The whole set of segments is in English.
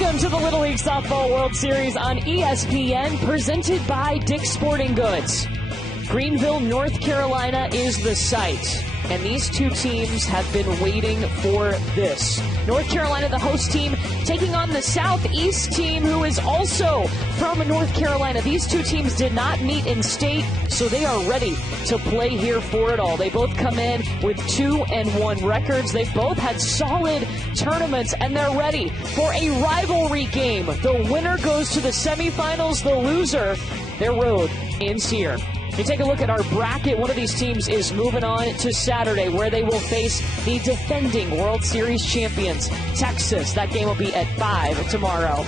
Welcome to the Little League Softball World Series on ESPN, presented by Dick's Sporting Goods. Greenville, North Carolina is the site, and these two teams have been waiting for this. North Carolina, the host team, taking on the Southeast team, who is also from North Carolina. These two teams did not meet in state, so they are ready to play here for it all. They both come in with 2-1 records. They've both had solid tournaments, and they're ready for a rivalry game. The winner goes to the semifinals. The loser, their road ends here. You take a look at our bracket. One of these teams is moving on to Saturday, where they will face the defending World Series champions, Texas. That game will be at 5 tomorrow.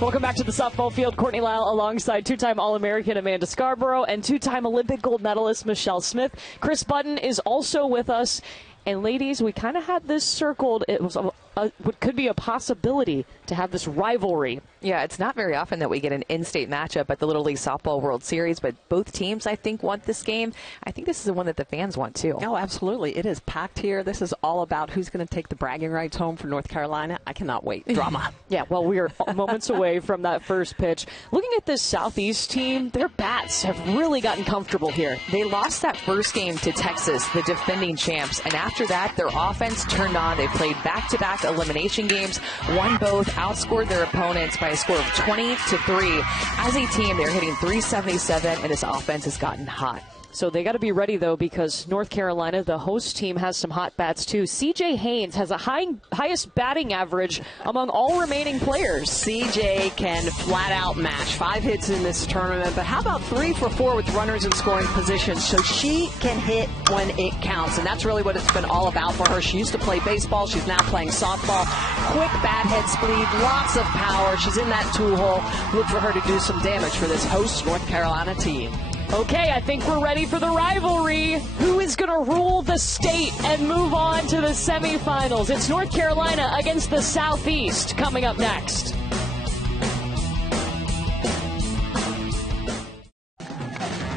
Welcome back to the softball field. Courtney Lyle alongside two-time All-American Amanda Scarborough and two-time Olympic gold medalist Michelle Smith. Chris Button is also with us. And ladies, we kind of had this circled. It was what could be a possibility to have this rivalry. Yeah, it's not very often that we get an in-state matchup at the Little League Softball World Series, but both teams, I think, want this game. I think this is the one that the fans want, too. Oh, absolutely. It is packed here. This is all about who's going to take the bragging rights home for North Carolina. I cannot wait. Drama. Yeah, well, we are moments away from that first pitch. Looking at this Southeast team, their bats have really gotten comfortable here. They lost that first game to Texas, the defending champs, and after that, their offense turned on. They played back-to-back elimination games, won both, outscored their opponents by a score of 20-3. As a team, they're hitting .377, and this offense has gotten hot. So they got to be ready, though, because North Carolina, the host team, has some hot bats, too. C.J. Haynes has a highest batting average among all remaining players. C.J. can flat-out match 5 hits in this tournament, but how about 3 for 4 with runners in scoring position? So she can hit when it counts, and that's really what it's been all about for her. She used to play baseball. She's now playing softball. Quick bat head speed, lots of power. She's in that two hole. Look for her to do some damage for this host North Carolina team. Okay, I think we're ready for the rivalry. Who is going to rule the state and move on to the semifinals? It's North Carolina against the Southeast coming up next.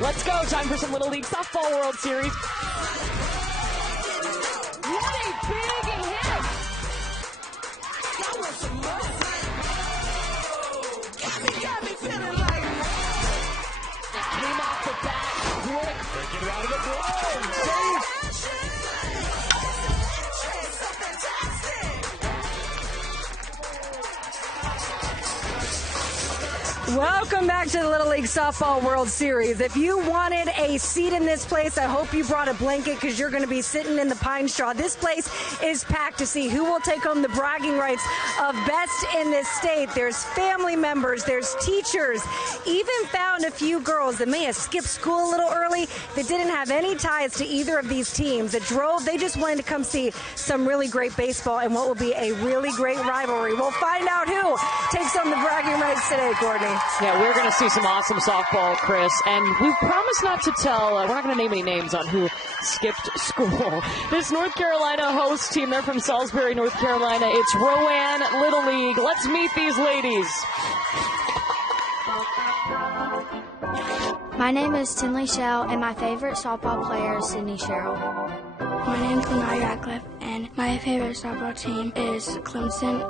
Let's go. Time for some Little League Softball World Series. What a big hit! Got me feeling like came off the bat quick. Break it out of the glove. Welcome back to the Little League Softball World Series. If you wanted a seat in this place, I hope you brought a blanket because you're going to be sitting in the pine straw. This place is packed to see who will take home the bragging rights of best in this state. There's family members, there's teachers, even found a few girls that may have skipped school a little early that didn't have any ties to either of these teams that drove. They just wanted to come see some really great baseball and what will be a really great rivalry. We'll find out who takes home the bragging rights today, Courtney. Yeah, we're going to see some awesome softball, Chris, and we promise not to tell, we're not going to name any names on who skipped school. This North Carolina host team, they're from Salisbury, North Carolina. It's Rowan Little League. Let's meet these ladies. My name is Tinley Shell, and my favorite softball player is Sydney Sherrill. My name is Lanai Radcliffe, and my favorite softball team is Clemson.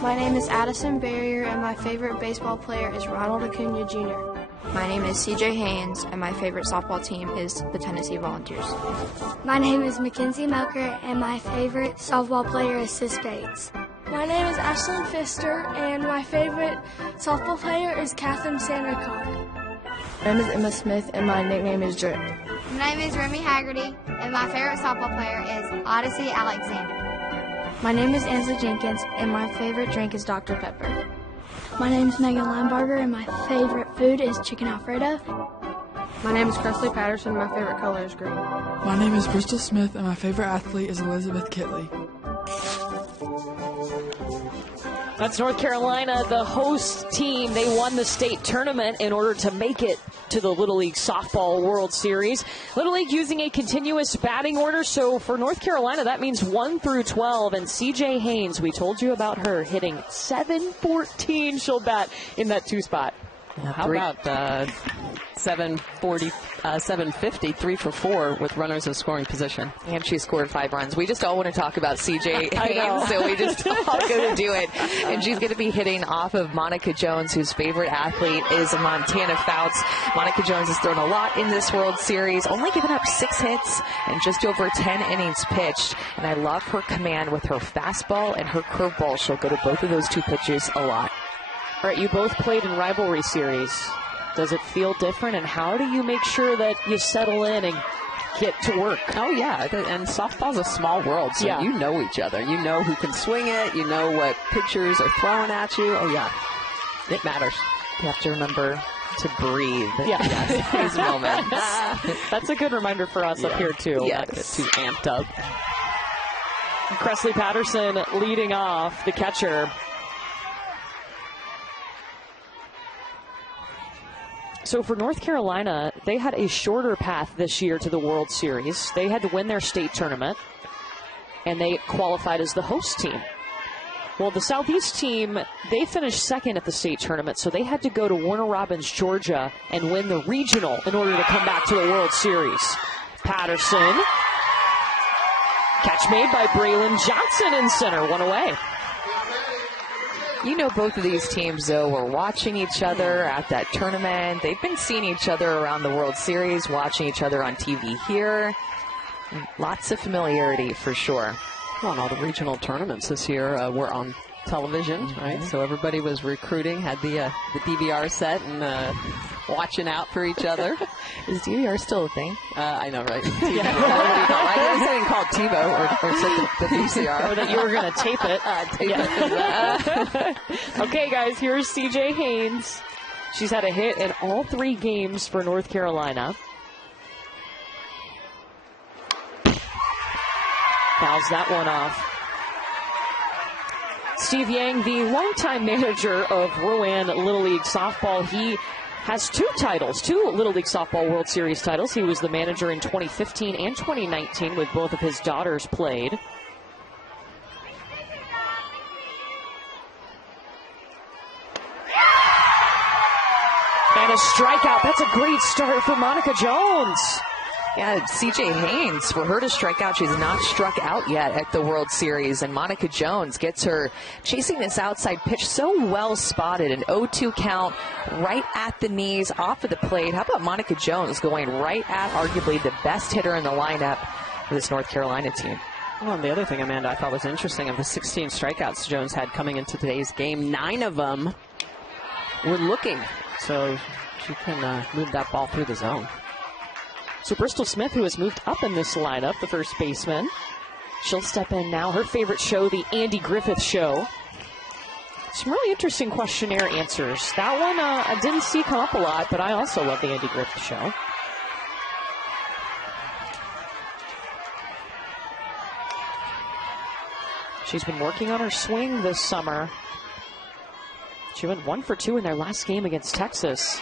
My name is Addison Barrier, and my favorite baseball player is Ronald Acuna Jr. My name is C.J. Haynes, and my favorite softball team is the Tennessee Volunteers. My name is Mackenzie Melker, and my favorite softball player is Sis Bates. My name is Ashlyn Pfister, and my favorite softball player is Catherine Sandercock. My name is Emma Smith, and my nickname is Drip. My name is Remy Haggerty, and my favorite softball player is Odyssey Alexander. My name is Ansley Jenkins, and my favorite drink is Dr. Pepper. My name is Megan Linebarger, and my favorite food is chicken Alfredo. My name is Presley Patterson, and my favorite color is green. My name is Bristol Smith, and my favorite athlete is Elizabeth Kitley. That's North Carolina, the host team. They won the state tournament in order to make it to the Little League Softball World Series. Little League using a continuous batting order, so for North Carolina, that means 1 through 12. And C.J. Haynes, we told you about her, hitting .714. She'll bat in that 2 spot. How about 750, 3 for 4 with runners in scoring position. And she scored 5 runs. We just all want to talk about CJ Haynes, so we just all going to do it. And she's going to be hitting off of Monica Jones, whose favorite athlete is Montana Fouts. Monica Jones has thrown a lot in this World Series, only given up 6 hits and just over 10 innings pitched. And I love her command with her fastball and her curveball. She'll go to both of those 2 pitches a lot. All right, you both played in rivalry series. Does it feel different, and how do you make sure that you settle in and get to work? Oh, yeah, and softball's a small world, so you know each other. You know who can swing it. You know what pitchers are throwing at you. Oh, yeah, it matters. You have to remember to breathe. Yes. These moments. That's a good reminder for us up here, too. Yes. Not get too amped up. Cresley Patterson leading off, the catcher. So for North Carolina, they had a shorter path this year to the World Series. They had to win their state tournament, and they qualified as the host team. Well, the Southeast team, they finished second at the state tournament, so they had to go to Warner Robins, Georgia, and win the regional in order to come back to the World Series. Patterson, catch made by Braelyn Johnson in center, 1 away. You know, both of these teams, though, were watching each other at that tournament. They've been seeing each other around the World Series, watching each other on TV here. Lots of familiarity, for sure. Well, and all the regional tournaments this year were on television, right? So everybody was recruiting, had the DVR set and watching out for each other. Is DVR still a thing? I know, right? I didn't call it TiVo or said the VCR. Or that you were going to tape it. Okay, guys, here's CJ Haynes. She's had a hit in all 3 games for North Carolina. Fouls that one off. Steve Yang, the longtime manager of Rowan Little League Softball, he has 2 titles, 2 Little League Softball World Series titles. He was the manager in 2015 and 2019 with both of his daughters played. And a strikeout. That's a great start for Monica Jones. Yeah, CJ Haynes, for her to strike out, she's not struck out yet at the World Series. And Monica Jones gets her chasing this outside pitch so well spotted. An 0-2 count right at the knees, off of the plate. How about Monica Jones going right at arguably the best hitter in the lineup for this North Carolina team? Well, and the other thing, Amanda, I thought was interesting, of the 16 strikeouts Jones had coming into today's game, 9 of them were looking. So she can move that ball through the zone. So Bristol Smith, who has moved up in this lineup, the first baseman, she'll step in now. Her favorite show, the Andy Griffith Show. Some really interesting questionnaire answers. That one I didn't see come up a lot, but I also love the Andy Griffith Show. She's been working on her swing this summer. She went 1 for 2 in their last game against Texas.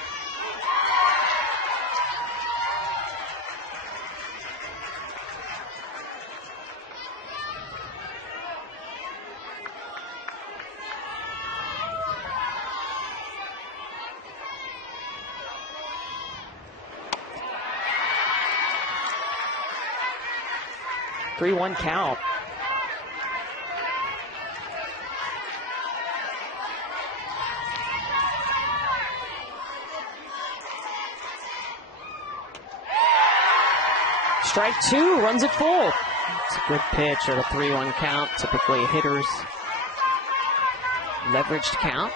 Three-1 count. Strike 2, runs it full. It's a good pitch at a 3-1 count. Typically hitters leveraged count.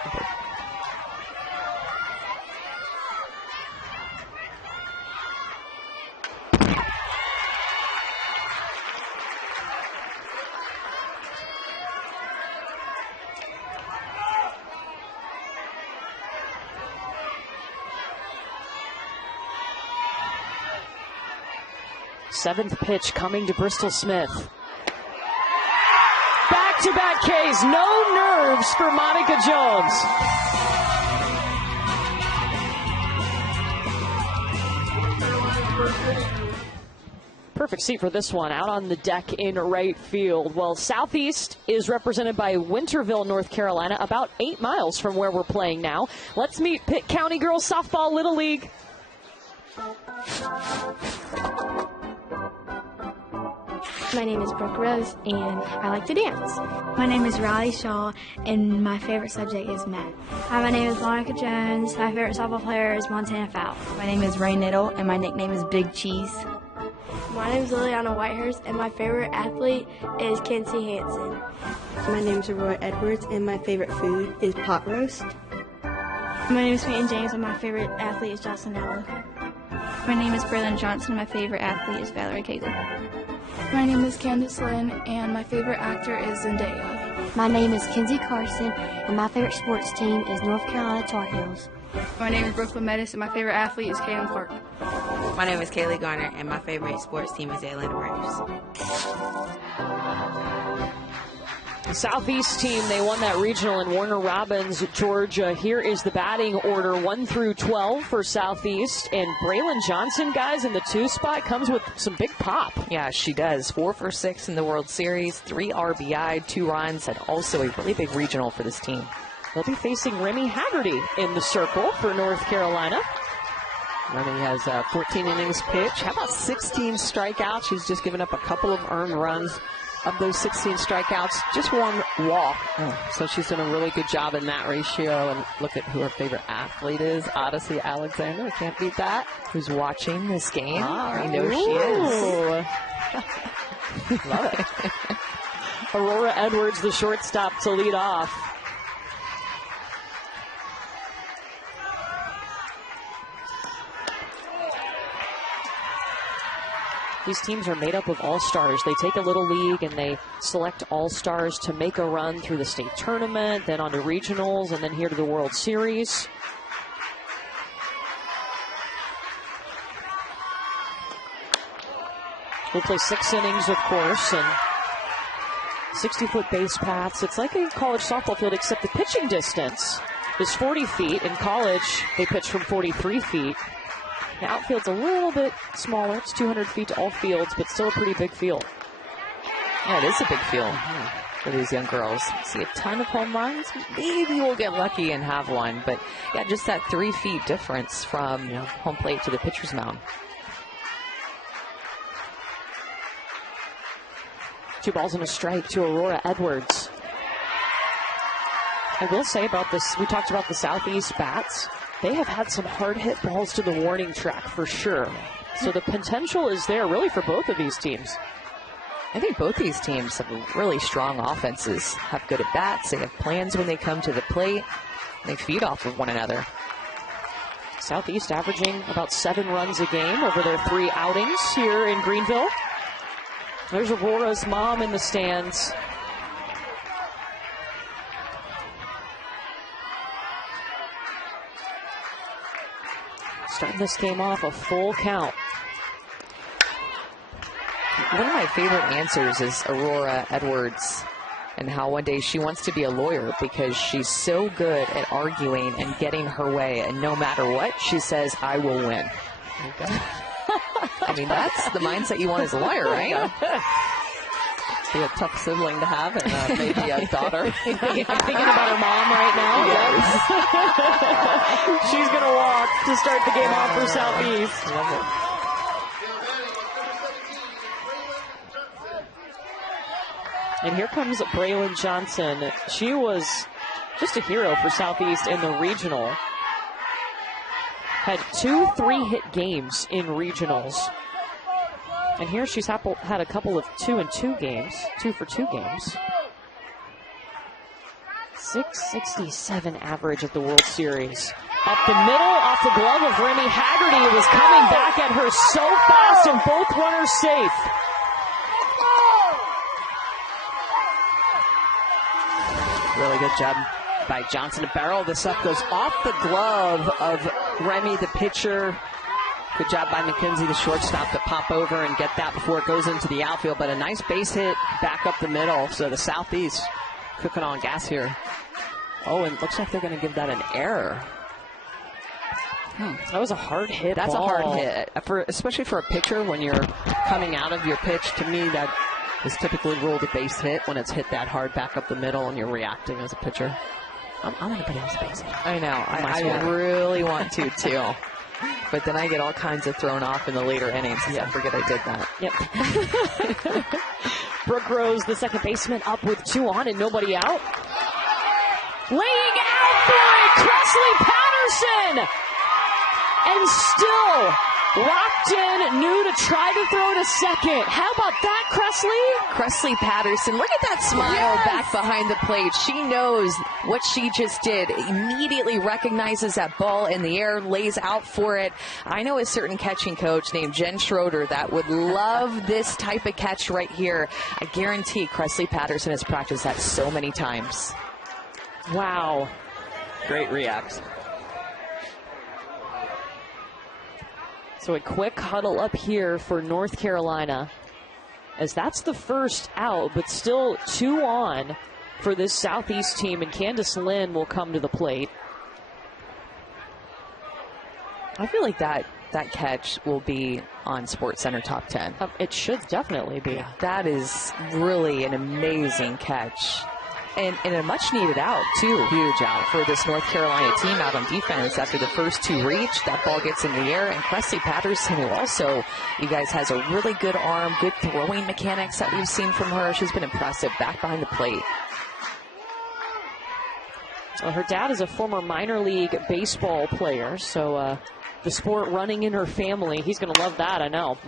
Seventh pitch coming to Bristol Smith. Back-to-back Ks, no nerves for Monica Jones. Perfect seat for this one, out on the deck in right field. Well, Southeast is represented by Winterville, North Carolina, about 8 miles from where we're playing now. Let's meet Pitt County Girls Softball Little League. My name is Brooke Rose, and I like to dance. My name is Riley Shaw, and my favorite subject is math. Hi, my name is Monica Jones. My favorite softball player is Montana Fowl. My name is Rowan Little, and my nickname is Big Cheese. My name is Liliana Whitehurst, and my favorite athlete is Kenzie Hansen. My name is Aurora Edwards, and my favorite food is pot roast. My name is Peyton James, and my favorite athlete is Jocelyn Allen. My name is Braelyn Johnson, and my favorite athlete is Valerie Cagle. My name is Candace Lynn, and my favorite actor is Zendaya. My name is Kenzie Carson, and my favorite sports team is North Carolina Tar Heels. My name is Brooklyn Metis, and my favorite athlete is Kaylin Clark. My name is Kaylee Garner, and my favorite sports team is the Atlanta Braves. The Southeast team, they won that regional in Warner Robins, Georgia. Here is the batting order, 1 through 12 for Southeast. And Braelyn Johnson, guys, in the 2 spot, comes with some big pop. Yeah, she does. 4 for 6 in the World Series, 3 RBI, 2 runs, and also a really big regional for this team. They'll be facing Remy Haggerty in the circle for North Carolina. Remy has 14 innings pitched. How about 16 strikeouts? She's just given up a couple of earned runs. Of those 16 strikeouts, just 1 walk. So she's done a really good job in that ratio. And look at who her favorite athlete is, Odyssey Alexander. Can't beat that. Who's watching this game? I know Ooh. she is. Love it. Aurora Edwards, the shortstop, to lead off. These teams are made up of all-stars. They take a little league and they select all-stars to make a run through the state tournament, then on to regionals, and then here to the World Series. We'll play 6 innings, of course, and 60-foot base paths. It's like a college softball field, except the pitching distance is 40 feet. In college, they pitch from 43 feet. The outfield's a little bit smaller. It's 200 feet to all fields, but still a pretty big field. Yeah, it is a big field for these young girls. See a ton of home runs. Maybe we'll get lucky and have one, but yeah, just that 3 feet difference from home plate to the pitcher's mound. 2 balls and a strike to Aurora Edwards. I will say about this, we talked about the Southeast bats. They have had some hard hit balls to the warning track for sure. So the potential is there really for both of these teams. I think both these teams have really strong offenses, have good at bats, they have plans when they come to the plate, they feed off of one another. Southeast averaging about 7 runs a game over their 3 outings here in Greenville. There's Aurora's mom in the stands. Starting this game off a full count. One of my favorite answers is Aurora Edwards and how one day she wants to be a lawyer because she's so good at arguing and getting her way, and no matter what, she says, I will win. Okay. I mean, that's the mindset you want as a lawyer, right? Be a tough sibling to have, and maybe a daughter. I'm thinking about her mom right now. Yes. She's going to walk to start the game off for Southeast. Love it. And here comes Braelyn Johnson. She was just a hero for Southeast in the regional. Had 2 3-hit games in regionals. And here she's had a couple of 2-2 games, 2 for 2 games. 667 average at the World Series. Up the middle, off the glove of Remy Haggerty. It was coming back at her so fast, and both runners safe. Really good job by Johnson to barrel this up. Goes off the glove of Remy, the pitcher. Good job by McKenzie, the shortstop, to pop over and get that before it goes into the outfield. But a nice base hit back up the middle. So the Southeast cooking on gas here. Oh, and it looks like they're going to give that an error. That was a hard hit. That's ball. a hard hit, especially for a pitcher when you're coming out of your pitch. To me, that is typically ruled a base hit when it's hit that hard back up the middle and you're reacting as a pitcher. I'm going to put it as a base hit. I know. I really want to, too. But then I get all kinds of thrown off in the later innings. Yeah, I forget I did that. Yep. Brooke Rose, the second baseman, up with 2 on and nobody out. Laying out for it, Cressley Patterson! And still locked in, knew to try to throw to second. How about that, Cressley? Cressley Patterson, look at that smile back behind the plate. She knows what she just did. Immediately recognizes that ball in the air, lays out for it. I know a certain catching coach named Jen Schroeder that would love this type of catch right here. I guarantee Cressley Patterson has practiced that so many times. Wow. Great react. So a quick huddle up here for North Carolina, as that's the first out, but still 2 on for this Southeast team, and Candace Lynn will come to the plate. I feel like that catch will be on SportsCenter Top 10. It should definitely be. Yeah, that is really an amazing catch. And a much-needed out, too. Huge out. For this North Carolina team out on defense. After the first 2 reach, that ball gets in the air. And Cressley Patterson, who also, you guys, has a really good arm, good throwing mechanics that we've seen from her. She's been impressive back behind the plate. Well, her dad is a former minor league baseball player, so the sport running in her family. He's going to love that, I know.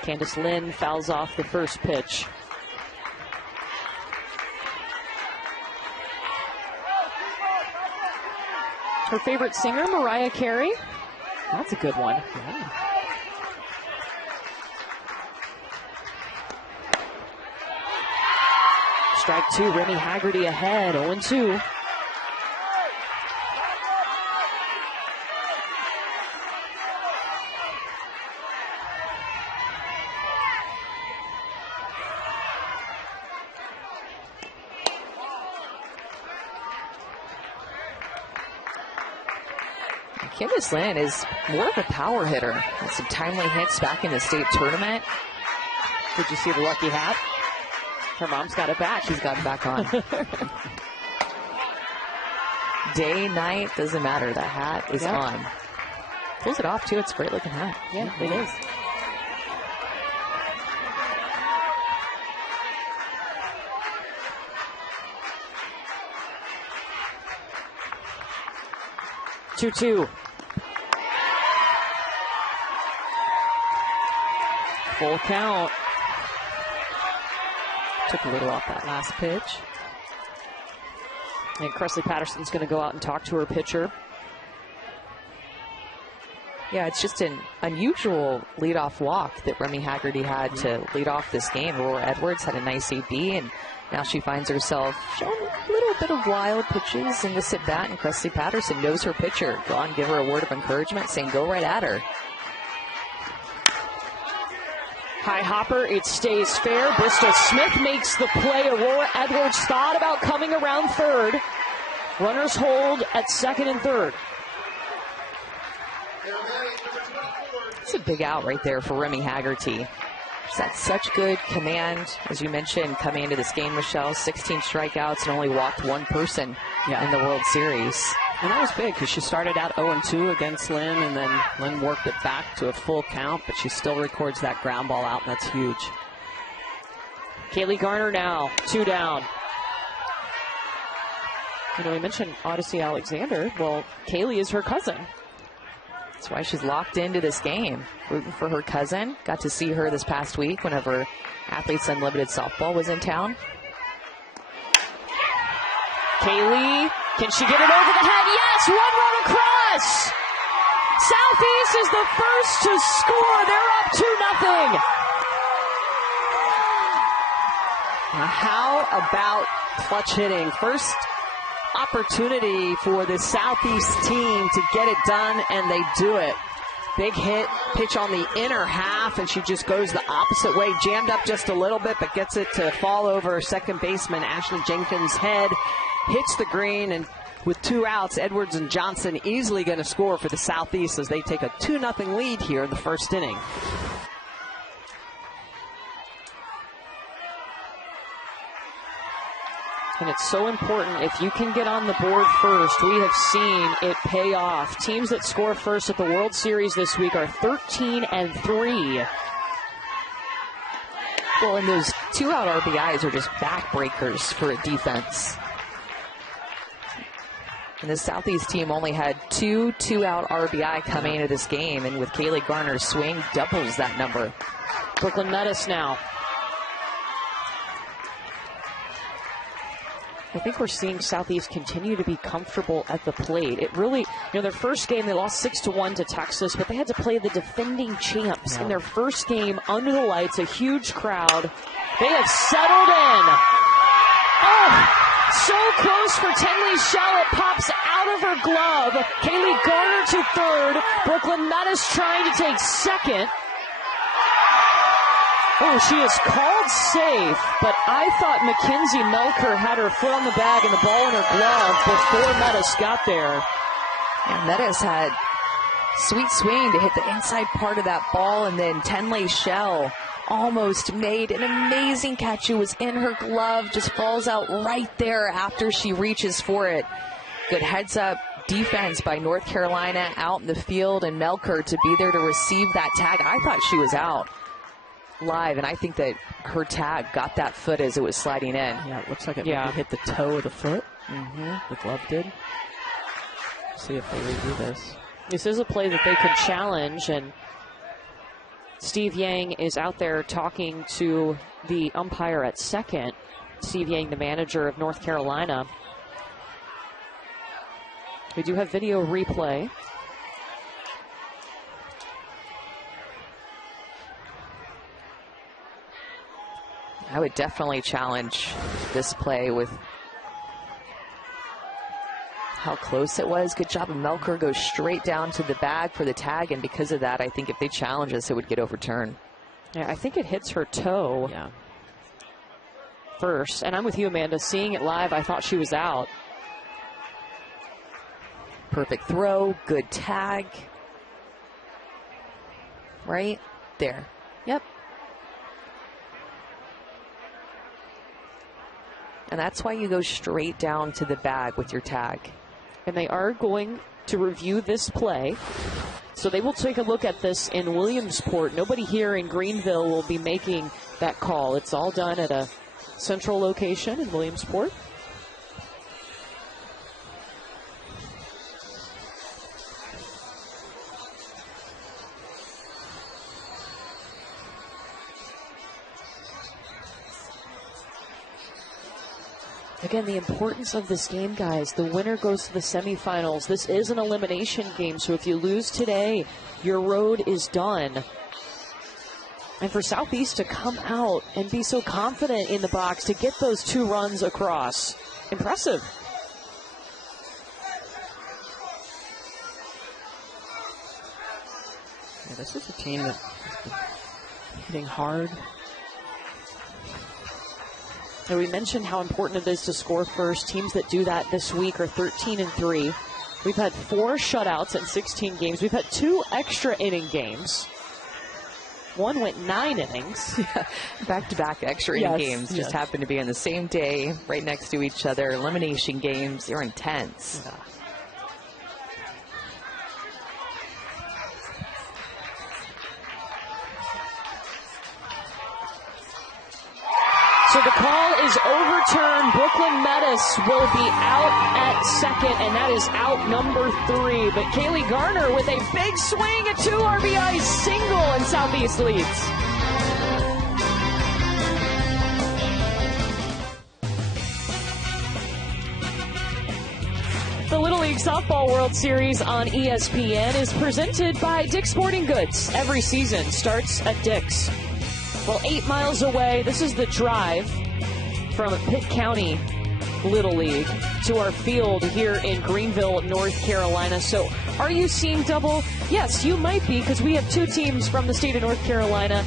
Candace Lynn fouls off the first pitch. Her favorite singer, Mariah Carey. That's a good one. Yeah. Strike 2, Remy Haggerty ahead, 0-2. Candace Lynn is more of a power hitter. Had some timely hits back in the state tournament. Did you see the lucky hat? Her mom's got it back. She's got it back on. Day, night, doesn't matter. That hat is on. Pulls it off, too. It's a great looking hat. Yeah, it is. Two. Full count. Took a little off that last pitch. And Cressley Patterson's going to go out and talk to her pitcher. Yeah, it's just an unusual leadoff walk that Remy Haggerty had to lead off this game. Aurora Edwards had a nice AB, and now she finds herself showing a little bit of wild pitches in the sit bat, and Cressley Patterson knows her pitcher. Go on, give her a word of encouragement, saying go right at her. High hopper, it stays fair. Bristol Smith makes the play. Aurora Edwards thought about coming around third. Runners hold at second and third. It's a big out right there for Remy Haggerty. She's had such good command, as you mentioned, coming into this game, Michelle. 16 strikeouts and only walked 1 person in the World Series. And that was big because she started out 0-2 against Lynn, and then Lynn worked it back to a full count, but she still records that ground ball out, and that's huge. Kaylee Garner now, 2 down. You know, we mentioned Odyssey Alexander. Well, Kaylee is her cousin. That's why she's locked into this game, rooting for her cousin. Got to see her this past week whenever Athletes Unlimited Softball was in town. Kaylee, can she get it over the head? Yes, 1 run across. Southeast is the first to score. They're up 2-0. How about clutch hitting? First opportunity for the Southeast team to get it done, and they do it. Big hit, pitch on the inner half, and she just goes the opposite way. Jammed up just a little bit, but gets it to fall over second baseman Ashley Jenkins' head. Hits the green and With 2 outs, Edwards and Johnson easily going to score for the Southeast as they take a 2-0 lead here in the first inning. And it's so important, if you can get on the board first, we have seen it pay off. Teams that score first at the World Series this week are 13-3. Well, and those 2-out RBIs are just backbreakers for a defense. And the Southeast team only had 2 2-out RBI coming into this game, and with Kaylee Garner's swing, doubles that number. Brooklyn Metis now. I think we're seeing Southeast continue to be comfortable at the plate. It really, their first game, they lost 6-1 to Texas, but they had to play the defending champs in their first game under the lights, a huge crowd. They have settled in. Oh, so close for Tenley Shell. It pops out of her glove. Kaylee Garner to third. Brooklyn Metis trying to take second. Oh, she is called safe, but I thought Mackenzie Melker had her foot on the bag and the ball in her glove before Metis got there. Yeah, Metis had sweet swing to hit the inside part of that ball, and then Tenley Shell almost made an amazing catch. It was in her glove, just falls out right there after she reaches for it. Good heads-up defense by North Carolina out in the field, and Melker to be there to receive that tag. I thought she was out live, and I think that her tag got that foot as it was sliding in. Yeah, it looks like it maybe hit the toe of the foot. The glove did. See if they redo this. This is a play that they could challenge, and Steve Yang is out there talking to the umpire at second. Steve Yang, the manager of North Carolina. We do have video replay. I would definitely challenge this play with how close it was. Good job of Melker, goes straight down to the bag for the tag, and because of that, I think if they challenge us, it would get overturned. Yeah, I think it hits her toe first. And I'm with you, Amanda. Seeing it live, I thought she was out. Perfect throw, good tag. Right there. Yep. And that's why you go straight down to the bag with your tag. And they are going to review this play. So they will take a look at this in Williamsport. Nobody here in Greenville will be making that call. It's all done at a central location in Williamsport. Again, the importance of this game, guys. The winner goes to the semifinals. This is an elimination game, so if you lose today, your road is done. And for Southeast to come out and be so confident in the box to get those 2 runs across, impressive. Yeah, this is a team that has been hitting hard. And we mentioned how important it is to score first. Teams that do that this week are 13-3. We've had 4 shutouts in 16 games. We've had 2 extra inning games. One went 9 innings. Back-to-back extra inning games just happened to be on the same day, right next to each other. Elimination games, they're intense. Yeah. So the call is overturned. Brooklyn Metis will be out at second, and that is out number 3. But Kaylee Garner with a big swing, a 2 RBI single, and Southeast leads. The Little League Softball World Series on ESPN is presented by Dick's Sporting Goods. Every season starts at Dick's. Well, 8 miles away, this is the drive from Pitt County Little League to our field here in Greenville, North Carolina. So are you seeing double? Yes, you might be, because we have 2 teams from the state of North Carolina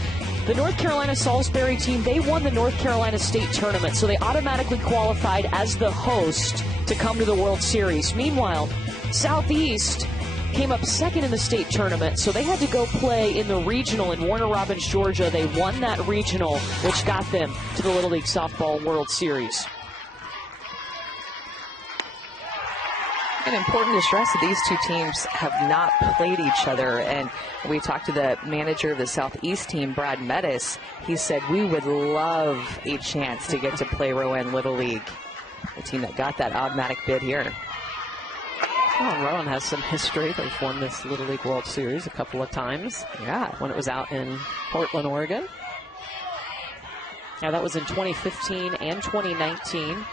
The North Carolina Salisbury team, they won the North Carolina State Tournament, so they automatically qualified as the host to come to the World Series. Meanwhile, Southeast came up second in the state tournament, so they had to go play in the regional in Warner Robins, Georgia. They won that regional, which got them to the Little League Softball World Series. And important to stress that these two teams have not played each other. And we talked to the manager of the Southeast team, Brad Mettis. He said, we would love a chance to get to play Rowan Little League, the team that got that automatic bid here. Well, Rowan has some history. They've won this Little League World Series a couple of times. Yeah. When it was out in Portland, Oregon. Now that was in 2015 and 2019.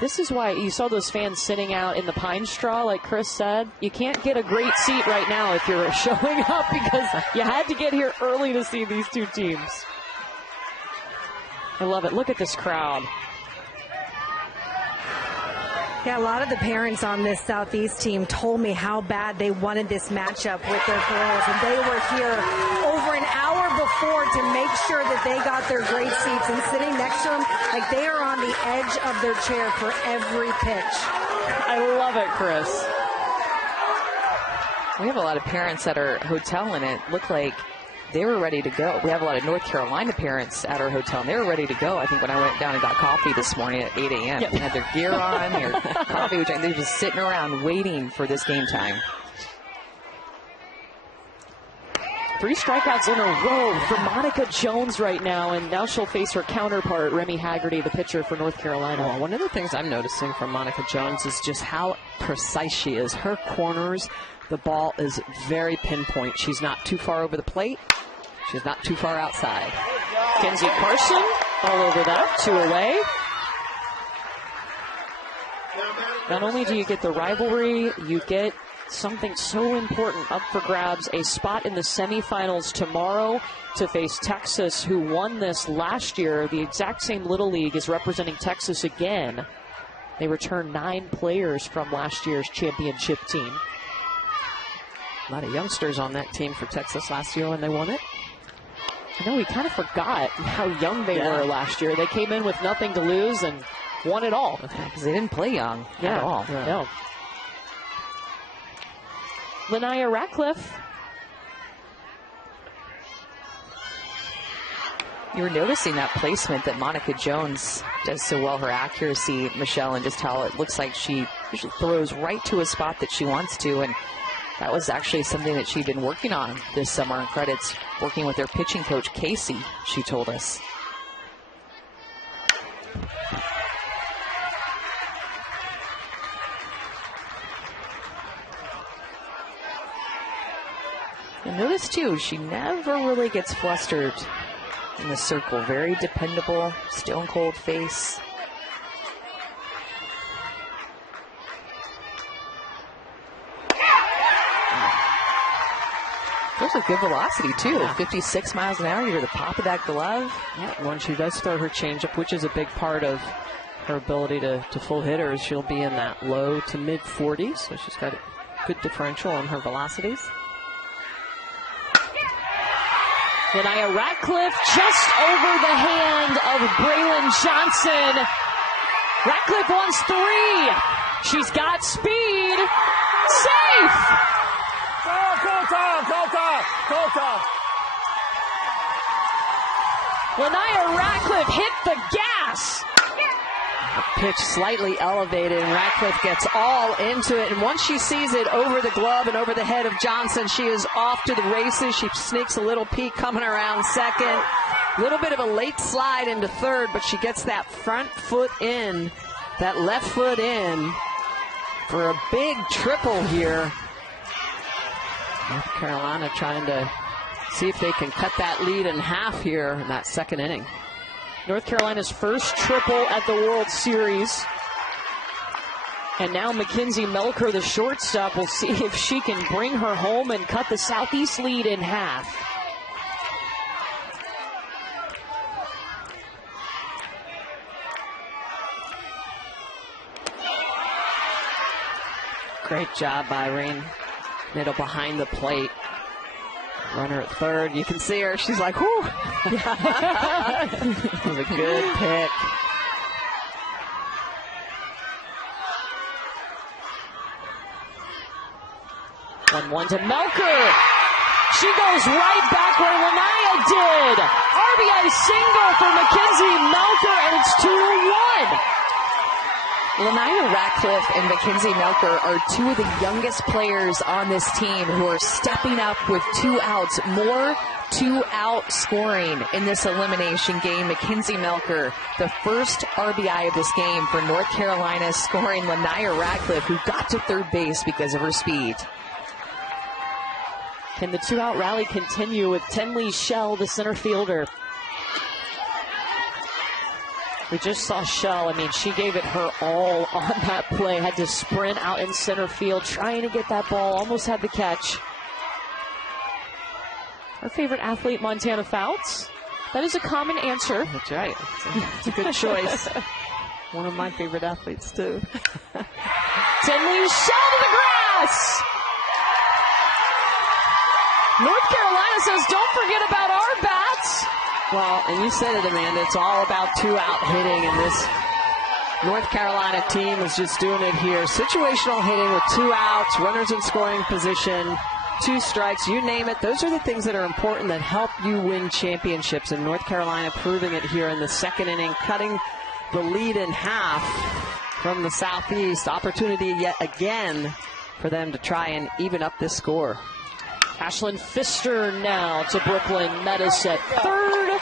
This is why you saw those fans sitting out in the pine straw, like Chris said. You can't get a great seat right now if you're showing up because you had to get here early to see these two teams. I love it. Look at this crowd. Yeah, a lot of the parents on this Southeast team told me how bad they wanted this matchup with their girls, and they were here over an hour before to make sure that they got their great seats, and sitting next to them like they are on the edge of their chair for every pitch. I love it, Chris. We have a lot of parents at our hotel, and it looked like they were ready to go. We have a lot of North Carolina parents at our hotel, and they were ready to go. I think when I went down and got coffee this morning at 8 a.m. They had their gear on, their coffee, which they were just sitting around waiting for this game time. 3 strikeouts in a row for Monica Jones right now, and now she'll face her counterpart, Remy Haggerty, the pitcher for North Carolina. Well, one of the things I'm noticing from Monica Jones is just how precise she is. Her corners, the ball is very pinpoint. She's not too far over the plate. She's not too far outside. Kenzie Carson all over that, 2 away. Not only do you get the rivalry, you get something so important up for grabs, a spot in the semifinals tomorrow to face Texas, who won this last year. The exact same Little League is representing Texas again. They returned 9 players from last year's championship team. A lot of youngsters on that team for Texas last year when they won it. I know, we kind of forgot how young they were last year. They came in with nothing to lose and won it all. Because they didn't play young at all. No. Lania Ratcliffe. You were noticing that placement that Monica Jones does so well, her accuracy, Michelle, and just how it looks like she usually throws right to a spot that she wants to. And that was actually something that she'd been working on this summer. And credits working with their pitching coach, Casey, she told us. And notice, too, she never really gets flustered in the circle. Very dependable, stone cold face. There's a good velocity, too. 56 miles an hour. You're at the top of that glove. Yeah, when she does throw her changeup, which is a big part of her ability to full hitters, she'll be in that low to mid 40s. So she's got a good differential on her velocities. Lania Ratcliffe just over the hand of Braelyn Johnson. Ratcliffe wants 3. She's got speed. Safe! Lania Ratcliffe hit the gas. The pitch slightly elevated, and Ratcliffe gets all into it. And once she sees it over the glove and over the head of Johnson, she is off to the races. She sneaks a little peek coming around second. A little bit of a late slide into third, but she gets that front foot in, that left foot in for a big triple here. North Carolina trying to see if they can cut that lead in half here in that second inning. North Carolina's first triple at the World Series. And now Mackenzie Melker, the shortstop, will see if she can bring her home and cut the Southeast lead in half. Great job by Rowan Little behind the plate. Runner at third. You can see her. She's like, whoo. That was a good pick. One to Melker. She goes right back where Lanaya did. RBI single for Mackenzie Melker, and it's 2-1. Lanaya Ratcliffe and Mackenzie Melker are two of the youngest players on this team who are stepping up with 2 outs. More 2-out scoring in this elimination game. Mackenzie Melker, the first RBI of this game for North Carolina, scoring Lanaya Ratcliffe, who got to third base because of her speed. Can the 2-out rally continue with Tenley Shell, the center fielder? We just saw Shell. I mean, she gave it her all on that play. Had to sprint out in center field, trying to get that ball. Almost had the catch. Our favorite athlete, Montana Fouts. That is a common answer. That's right. It's a good choice. One of my favorite athletes, too. Tenley Shell to the grass. North Carolina says, don't forget about our bats. Well, and you said it, Amanda, it's all about 2-out hitting, and this North Carolina team is just doing it here. Situational hitting with 2 outs, runners in scoring position, 2 strikes, you name it. Those are the things that are important that help you win championships, and North Carolina proving it here in the second inning, cutting the lead in half from the Southeast. Opportunity yet again for them to try and even up this score. Ashlyn Pfister now to Brooklyn Metis at third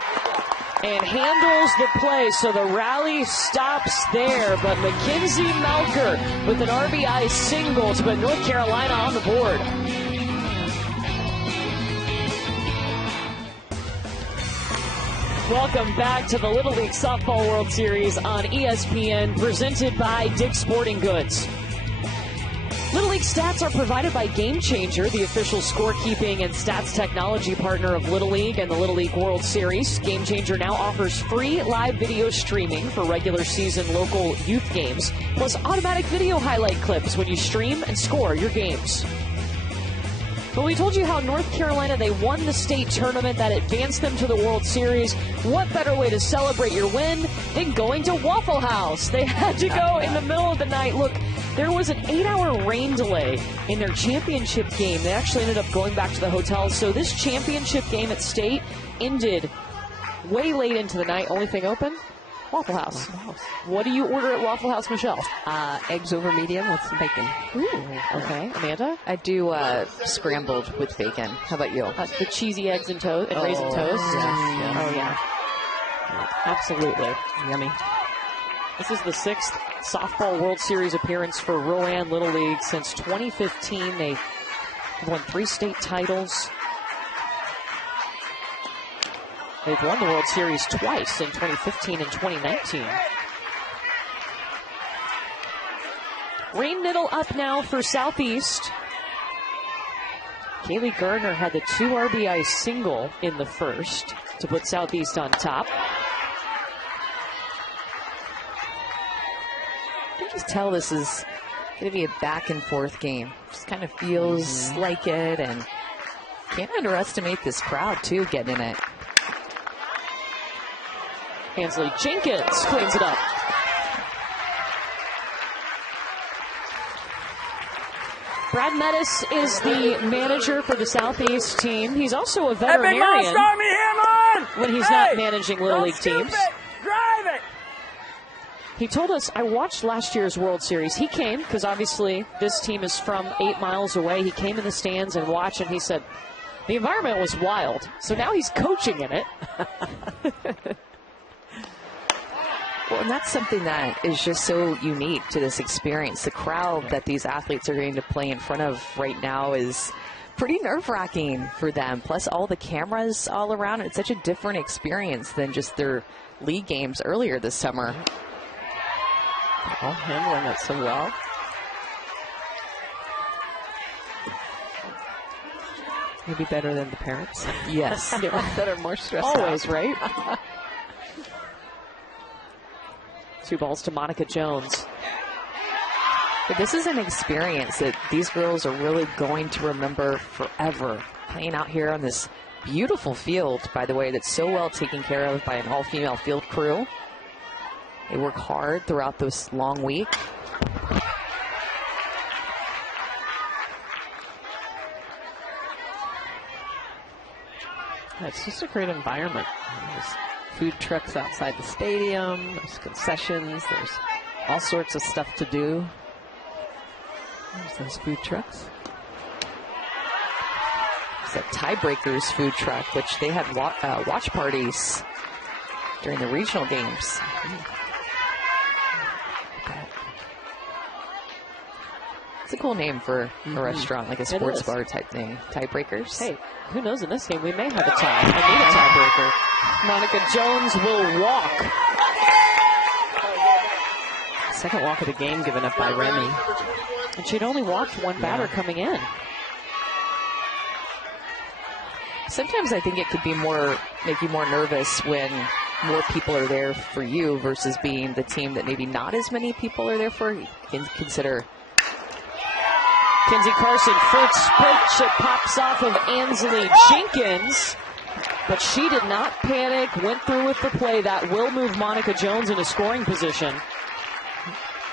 and handles the play, so the rally stops there, but Mackenzie Melker with an RBI single to put North Carolina on the board. Welcome back to the Little League Softball World Series on ESPN, presented by Dick's Sporting Goods. Little League stats are provided by Game Changer, the official scorekeeping and stats technology partner of Little League and the Little League World Series. Game Changer now offers free live video streaming for regular season local youth games, plus automatic video highlight clips when you stream and score your games. Well, we told you how North Carolina, they won the state tournament that advanced them to the World Series. What better way to celebrate your win than going to Waffle House? They had to go in the middle of the night. Look, there was an 8-hour rain delay in their championship game. They actually ended up going back to the hotel. So this championship game at state ended way late into the night. Only thing open? Waffle House. What do you order at Waffle House, Michelle? Eggs over medium with some bacon. Ooh, okay. Amanda? I do scrambled with bacon. How about you? The cheesy eggs and toast and raisin toast. Yes. Oh, yeah. Absolutely. Yummy. This is the 6th Softball World Series appearance for Rowan Little League since 2015. They won 3 state titles. They've won the World Series twice in 2015 and 2019. Rain Niddle up now for Southeast. Kaylee Gardner had the 2 RBI single in the first to put Southeast on top. You can just tell this is going to be a back and forth game. Just kind of feels like it, and can't underestimate this crowd too getting in it. Ansley Jenkins cleans it up. Brad Metis is the manager for the Southeast team. He's also a veterinarian when he's not managing Little League teams. Drive it! He told us, I watched last year's World Series. He came, because obviously this team is from 8 miles away. He came in the stands and watched, and he said, the environment was wild. So now he's coaching in it. Well, and that's something that is just so unique to this experience. The crowd that these athletes are going to play in front of right now is pretty nerve-wracking for them. Plus all the cameras all around. It's such a different experience than just their league games earlier this summer. All handling it so well. Maybe better than the parents. Yes. That are more stressed Always, out. right? 2 balls to Monica Jones. But this is an experience that these girls are really going to remember forever. Playing out here on this beautiful field, by the way, that's so well taken care of by an all-female field crew. They work hard throughout this long week. It's just a great environment. There's food trucks outside the stadium, there's concessions, there's all sorts of stuff to do. There's those food trucks. It's a Tiebreakers food truck, which they had watch parties during the regional games. It's a cool name for a restaurant, like a sports bar type thing. Tiebreakers. Hey, who knows? In this game, we may have a tie. I need a tiebreaker. Monica Jones will walk. Second walk of the game given up by Remy. And she'd only walked one batter coming in. Sometimes I think it could be make you more nervous when more people are there for you versus being the team that maybe not as many people are there for. You can consider. Kenzie Carson, first pitch, it pops off of Ansley Jenkins, but she did not panic, went through with the play. That will move Monica Jones into scoring position.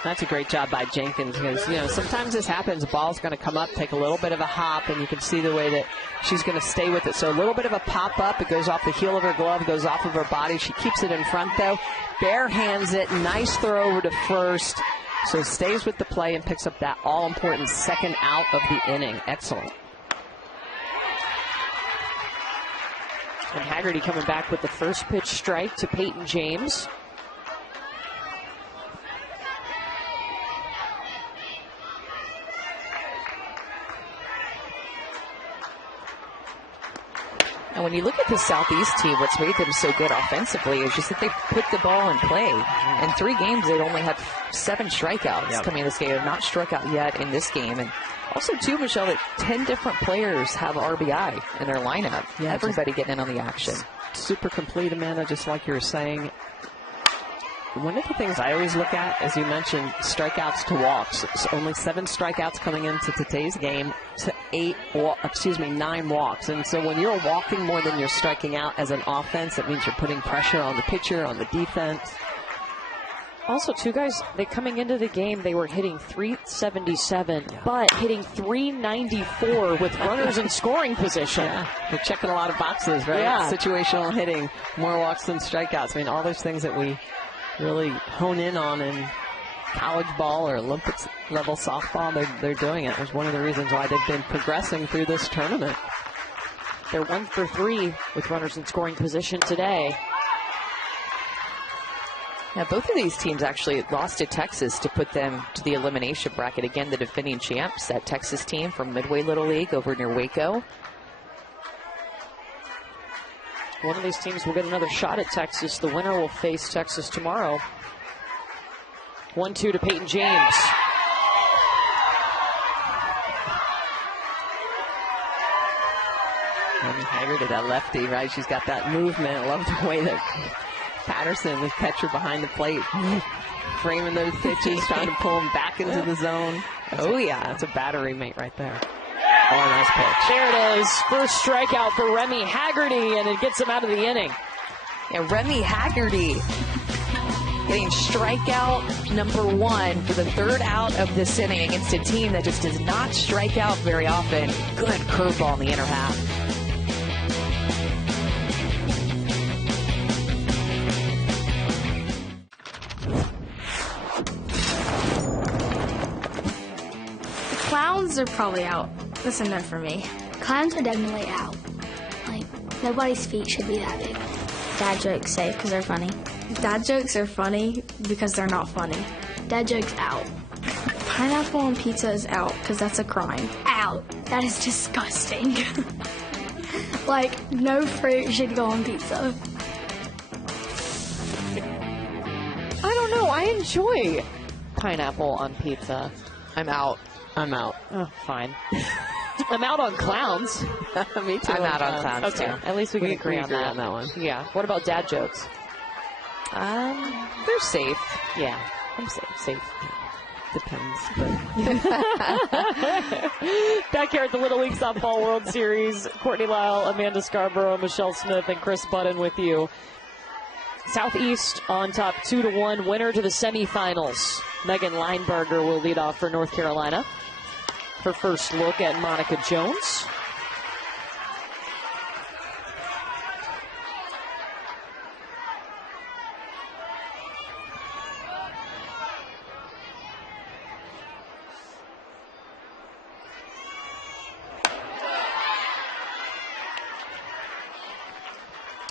That's a great job by Jenkins because, you know, sometimes this happens. The ball's going to come up, take a little bit of a hop, and you can see the way that she's going to stay with it. So a little bit of a pop-up. It goes off the heel of her glove, goes off of her body. She keeps it in front, though. Bare hands it. Nice throw over to first. So stays with the play and picks up that all-important second out of the inning. Excellent. And Haggerty coming back with the first pitch strike to Peyton James. And when you look at the Southeast team, what's made them so good offensively is just that they put the ball in play. In 3 games, they'd only had 7 strikeouts coming in this game. They've not struck out yet in this game. And also, too, Michelle, that 10 different players have RBI in their lineup. Yeah, everybody getting in on the action. Super complete, Amanda, just like you were saying. One of the things I always look at, as you mentioned, strikeouts to walks. It's only 7 strikeouts coming into today's game to 9 walks. And so when you're walking more than you're striking out as an offense, it means you're putting pressure on the pitcher, on the defense. Also, too, guys, coming into the game, they were hitting .377, but hitting .394 with runners in scoring position. Yeah, they're checking a lot of boxes, right? Yeah. Situational hitting, more walks than strikeouts. I mean, all those things that we really hone in on in college ball or Olympics level softball, they're doing it. It's one of the reasons why they've been progressing through this tournament. They're 1 for 3 with runners in scoring position today. Yeah, both of these teams actually lost to Texas to put them to the elimination bracket. Again, the defending champs, that Texas team from Midway Little League over near Waco. One of these teams will get another shot at Texas. The winner will face Texas tomorrow. 1-2 to Peyton James. Remy Haggerty, that lefty, right? She's got that movement. I love the way that Patterson, the catcher behind the plate, framing those pitches, trying to pull them back into the zone. That's a battery mate right there. Oh, nice pitch. There it is. First strikeout for Remy Haggerty, and it gets him out of the inning. Yeah, Remy Haggerty getting strikeout number 1 for the 3rd out of this inning against a team that just does not strike out very often. Good curveball in the inner half. Clowns are probably out. That's a no for me. Clowns are definitely out. Like, nobody's feet should be that big. Dad jokes safe because they're funny. Dad jokes are funny because they're not funny. Dad jokes out. Pineapple on pizza is out because that's a crime. Out. That is disgusting. Like, no fruit should go on pizza. I don't know. I enjoy pineapple on pizza. I'm out. Oh, fine. I'm out on clowns. Me too. I'm out on clowns, too. At least we can agree on that. One. Yeah. What about dad jokes? They're safe. Yeah. I'm safe. Depends. Back here at the Little League Softball World Series, Courtney Lyle, Amanda Scarborough, Michelle Smith, and Chris Budden with you. Southeast on top 2-1, winner to the semifinals. Megan Linebarger will lead off for North Carolina. Her first look at Monica Jones.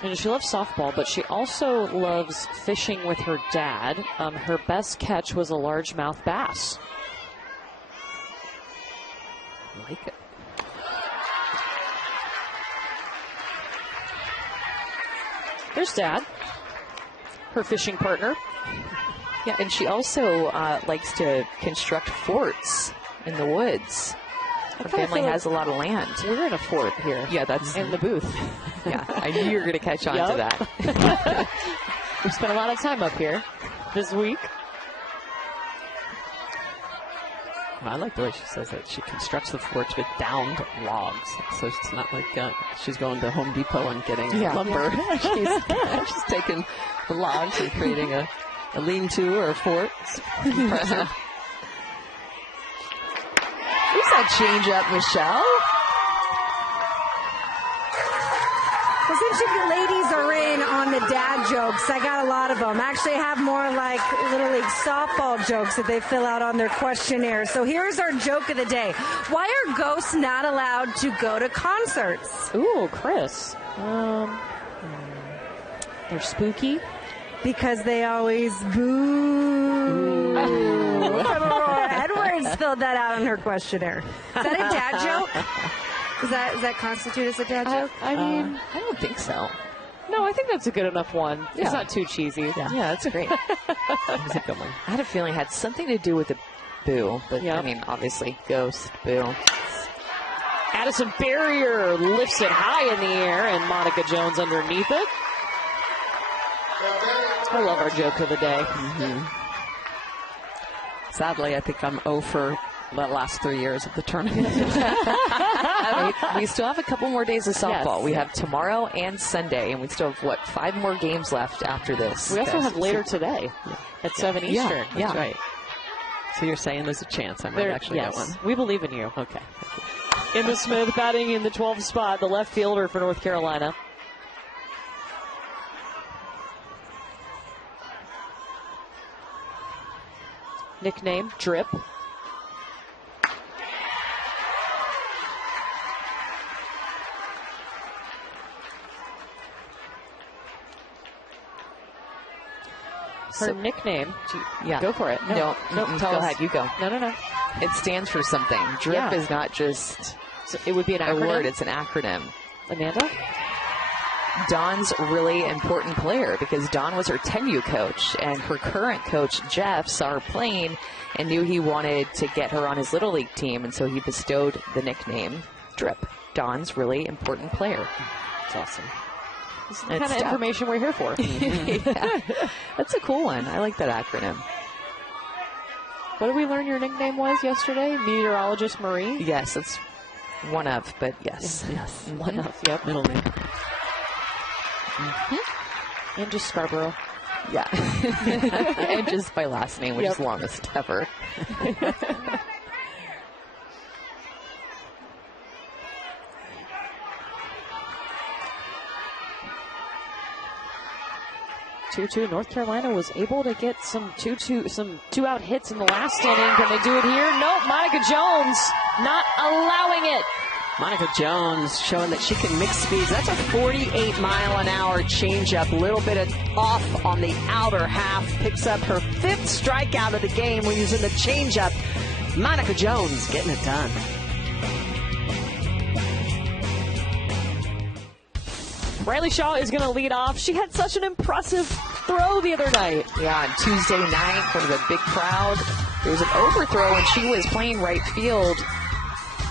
And she loves softball, but she also loves fishing with her dad. Her best catch was a largemouth bass. I like it. There's Dad, her fishing partner. Yeah, and she also likes to construct forts in the woods. Her family has a lot of land. We're in a fort here. Yeah, that's in the booth. Yeah, I knew you were going to catch on to that. We've spent a lot of time up here this week. Well, I like the way she says that. She constructs the forts with downed logs. So it's not like she's going to Home Depot and getting lumber. Yeah. She's taking the logs and creating a lean-to or a fort. It's impressive. Who's that change up, Michelle? Well, since you ladies are in on the dad jokes, I got a lot of them. Actually, I have more like Little League softball jokes that they fill out on their questionnaire. So here's our joke of the day. Why are ghosts not allowed to go to concerts? Ooh, Chris. They're spooky. Because they always boo. Edwards filled that out on her questionnaire. Is that a dad joke? Does that constitute as a dad joke? I mean, I don't think so. No, I think that's a good enough one. Yeah. It's not too cheesy. Yeah, that's great. That was a good one. I had a feeling it had something to do with the boo, but I mean, obviously, ghost, boo. Addison Barrier lifts it high in the air, and Monica Jones underneath it. I love our joke of the day. Mm-hmm. Sadly, I think I'm 0 for the last 3 years of the tournament. We still have a couple more days of softball. We have tomorrow and Sunday, and we still have, 5 more games left after this. We also have later today at 7 Eastern. That's right. So you're saying there's a chance I might actually get one? We believe in you. Okay. Emma Smith batting in the 12th spot, the left fielder for North Carolina. Nickname, Drip. Her nickname, go for it. No, tell go us. ahead, you go. No. It stands for something. Drip is not just it would be an acronym? a word, it's an acronym. Amanda? Dawn's really important player because Dawn was her 10U coach, and her current coach, Jeff, saw her playing and knew he wanted to get her on his Little League team, and so he bestowed the nickname Drip. Dawn's really important player. It's awesome. This is the kind of information we're here for. Yeah. That's a cool one. I like that acronym. What did we learn your nickname was yesterday? Meteorologist Marie? Yes, that's one of, but yes. Yes. One of, yep. Middle name. Mm-hmm. And just Scarborough. Yeah. And just my last name, which is longest ever. 2-2. North Carolina was able to get some two-out hits in the last inning. Can they do it here? Nope. Monica Jones not allowing it. Monica Jones showing that she can mix speeds. That's a 48-mile-an-hour changeup. A little bit off on the outer half. Picks up her 5th strikeout of the game. We're using the changeup. Monica Jones getting it done. Riley Shaw is going to lead off. She had such an impressive throw the other night. Yeah, on Tuesday night in front of a big crowd. There was an overthrow, and she was playing right field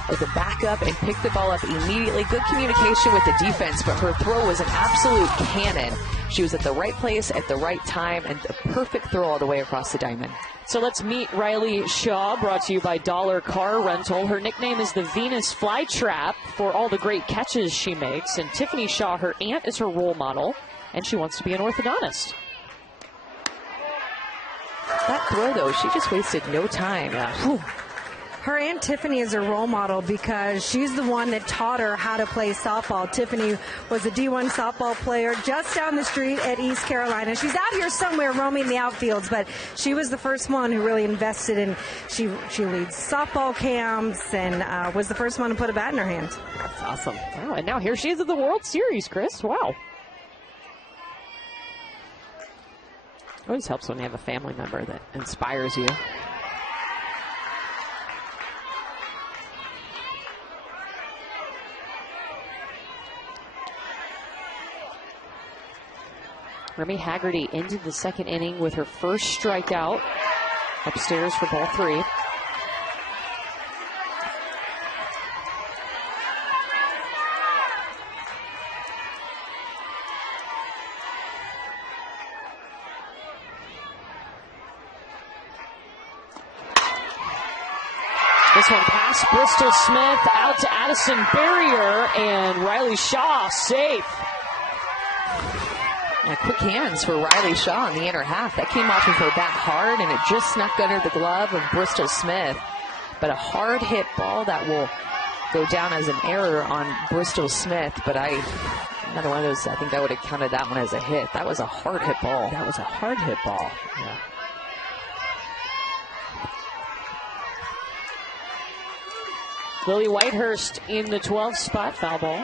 as a backup and picked the ball up immediately. Good communication with the defense, but her throw was an absolute cannon. She was at the right place at the right time, and a perfect throw all the way across the diamond. So let's meet Riley Shaw, brought to you by Dollar Car Rental. Her nickname is the Venus Flytrap for all the great catches she makes. And Tiffany Shaw, her aunt, is her role model, and she wants to be an orthodontist. That throw, though, she just wasted no time. Her Aunt Tiffany is a role model because she's the one that taught her how to play softball. Tiffany was a D1 softball player just down the street at East Carolina. She's out here somewhere roaming the outfields, but she was the first one who really invested in, she leads softball camps and was the first one to put a bat in her hands. That's awesome. Wow, and now here she is at the World Series, Chris. Wow. Always helps when you have a family member that inspires you. Remy Haggerty ended the second inning with her first strikeout upstairs for ball 3. This one past Bristol Smith, out to Addison Barrier, and Riley Shaw safe. Quick hands for Riley Shaw in the inner half. That came off of her bat hard, and it just snuck under the glove of Bristol Smith. But a hard hit ball that will go down as an error on Bristol Smith. But another one of those, I think I would have counted that one as a hit. That was a hard hit ball. That was a hard hit ball. Yeah. Lily Whitehurst in the 12th spot, foul ball.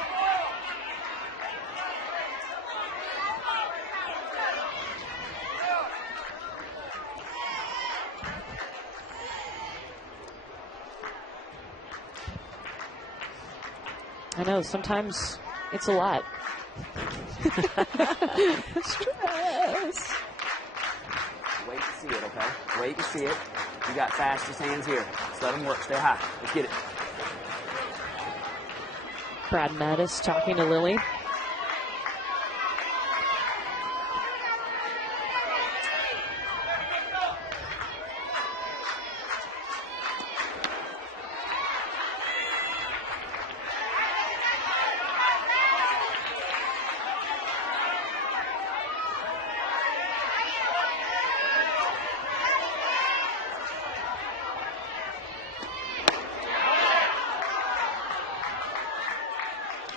I know, sometimes it's a lot. Stress. Wait to see it, okay? Wait to see it. You got fastest hands here. Just let them work. Stay high. Let's get it. Brad Mattis talking to Lily.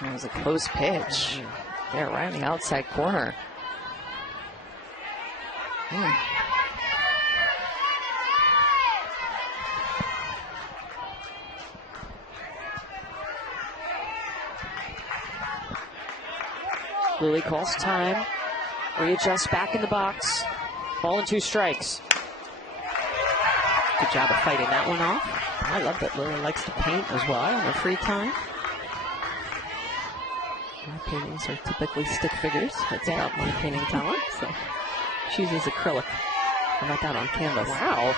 It was a close pitch. There, right on the outside corner. Lily calls time. Readjusts back in the box. Ball and 2 strikes. Good job of fighting that one off. I love that Lily likes to paint as well in her free time. My paintings are typically stick figures. That's about my painting talent. So she uses acrylic. How about that on canvas? Wow.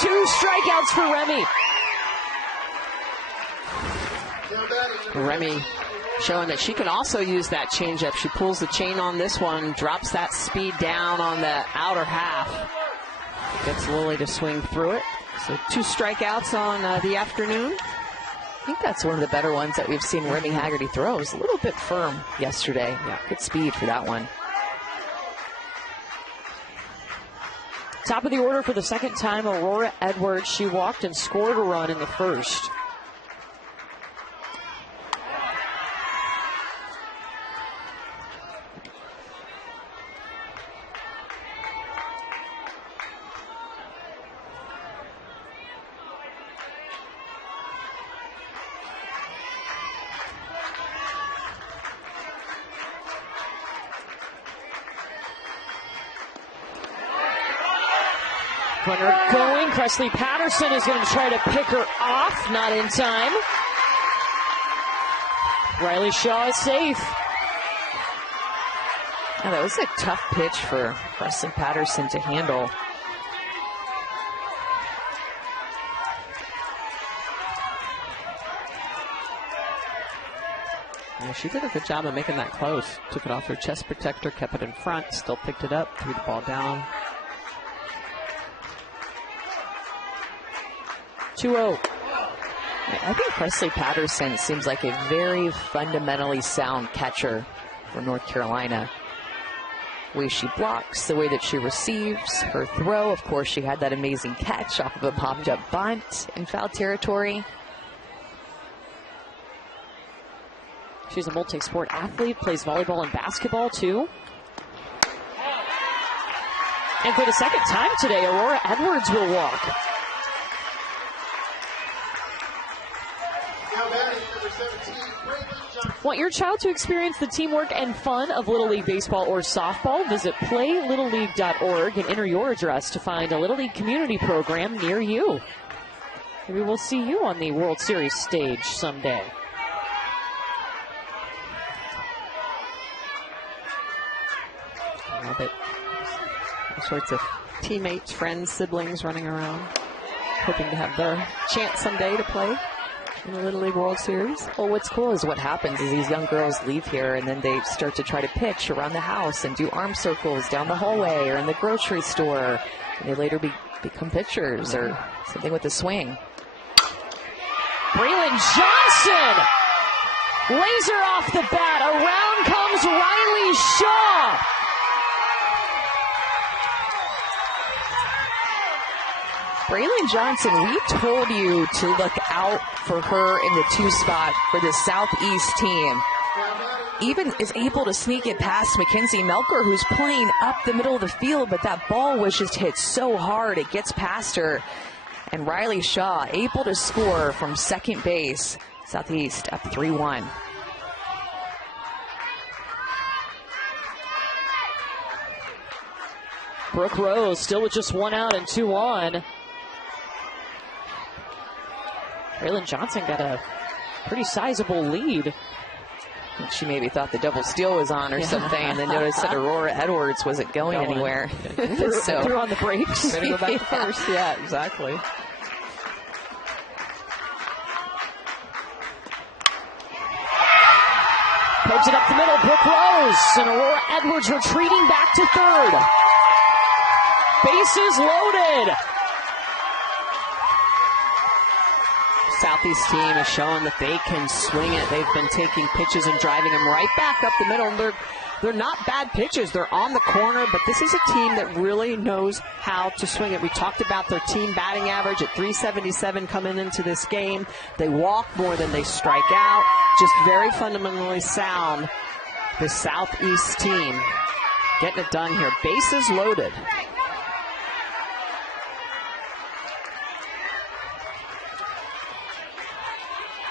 Two strikeouts for Remy. Remy showing that she can also use that changeup. She pulls the chain on this one, drops that speed down on the outer half. Gets Lily to swing through it. So 2 strikeouts on the afternoon. I think that's one of the better ones that we've seen Remy Haggerty throw. It was a little bit firm yesterday. Yeah, good speed for that one. Top of the order for the second time, Aurora Edwards. She walked and scored a run in the first. Runner going. Presley Patterson is going to try to pick her off. Not in time. Riley Shaw is safe. Yeah, that was a tough pitch for Presley Patterson to handle. Yeah, she did a good job of making that close. Took it off her chest protector, kept it in front, still picked it up, threw the ball down. 2-0. I think Presley Patterson seems like a very fundamentally sound catcher for North Carolina. The way she blocks, the way that she receives, her throw. Of course, she had that amazing catch off of a popped-up bunt in foul territory. She's a multi-sport athlete, plays volleyball and basketball, too. And for the second time today, Aurora Edwards will walk. Want your child to experience the teamwork and fun of Little League baseball or softball? Visit playlittleleague.org and enter your address to find a Little League community program near you. Maybe we'll see you on the World Series stage someday. I love it. All sorts of teammates, friends, siblings running around, hoping to have their chance someday to play in the Little League World Series. Well, what's cool is what happens is these young girls leave here and then they start to try to pitch around the house and do arm circles down the hallway or in the grocery store. And they later become pitchers or something with a swing. Braelyn Johnson lays her off the bat. Around comes Riley Shaw. Braelyn Johnson, we told you to look out for her in the 2 spot for the Southeast team. Even is able to sneak it past Mackenzie Melker, who's playing up the middle of the field, but that ball was just hit so hard it gets past her. And Riley Shaw able to score from second base. Southeast up 3-1. Brooke Rose still with just 1 out and 2 on. Braelyn Johnson got a pretty sizable lead. She maybe thought the double steal was on or something, and then noticed that Aurora Edwards wasn't going anywhere. Threw on the brakes. Better go back to first. Yeah, exactly. Pokes it up the middle. Brooke Rose and Aurora Edwards retreating back to third. Bases loaded. Southeast team is showing that they can swing it. They've been taking pitches and driving them right back up the middle. They're not bad pitches. They're on the corner, but this is a team that really knows how to swing it. We talked about their team batting average at .377 coming into this game. They walk more than they strike out. Just very fundamentally sound. The Southeast team getting it done here. Bases loaded.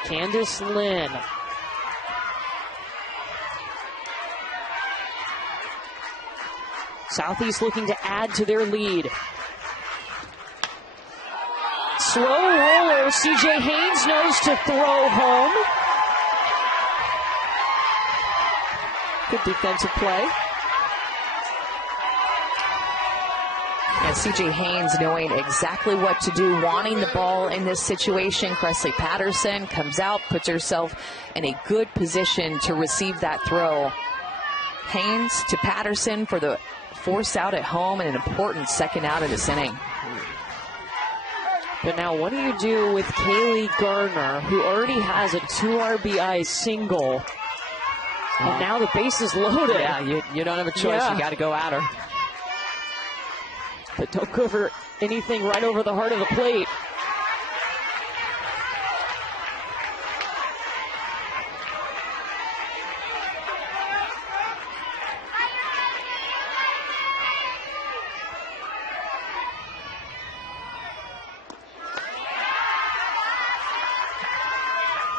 Candace Lynn. Southeast looking to add to their lead. Slow roller. CJ Haynes knows to throw home. Good defensive play. And CJ Haynes knowing exactly what to do, wanting the ball in this situation. Presley Patterson comes out, puts herself in a good position to receive that throw. Haynes to Patterson for the force out at home and an important second out of this inning. But now what do you do with Kaylee Garner, who already has a 2 RBI single? And now the base is loaded. Yeah, you don't have a choice. You got to go at her. But don't go for anything right over the heart of the plate.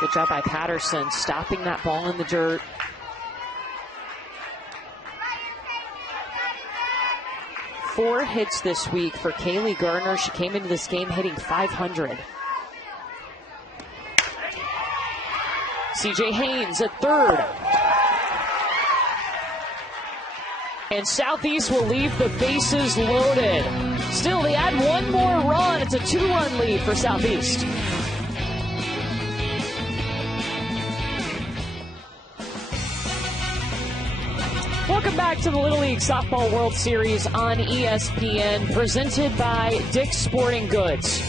Good job by Patterson, stopping that ball in the dirt. Four hits this week for Kaylee Garner. She came into this game hitting .500. CJ Haynes at third. And Southeast will leave the bases loaded. Still, they add one more run. It's a 2-run lead for Southeast. Welcome back to the Little League Softball World Series on ESPN, presented by Dick's Sporting Goods.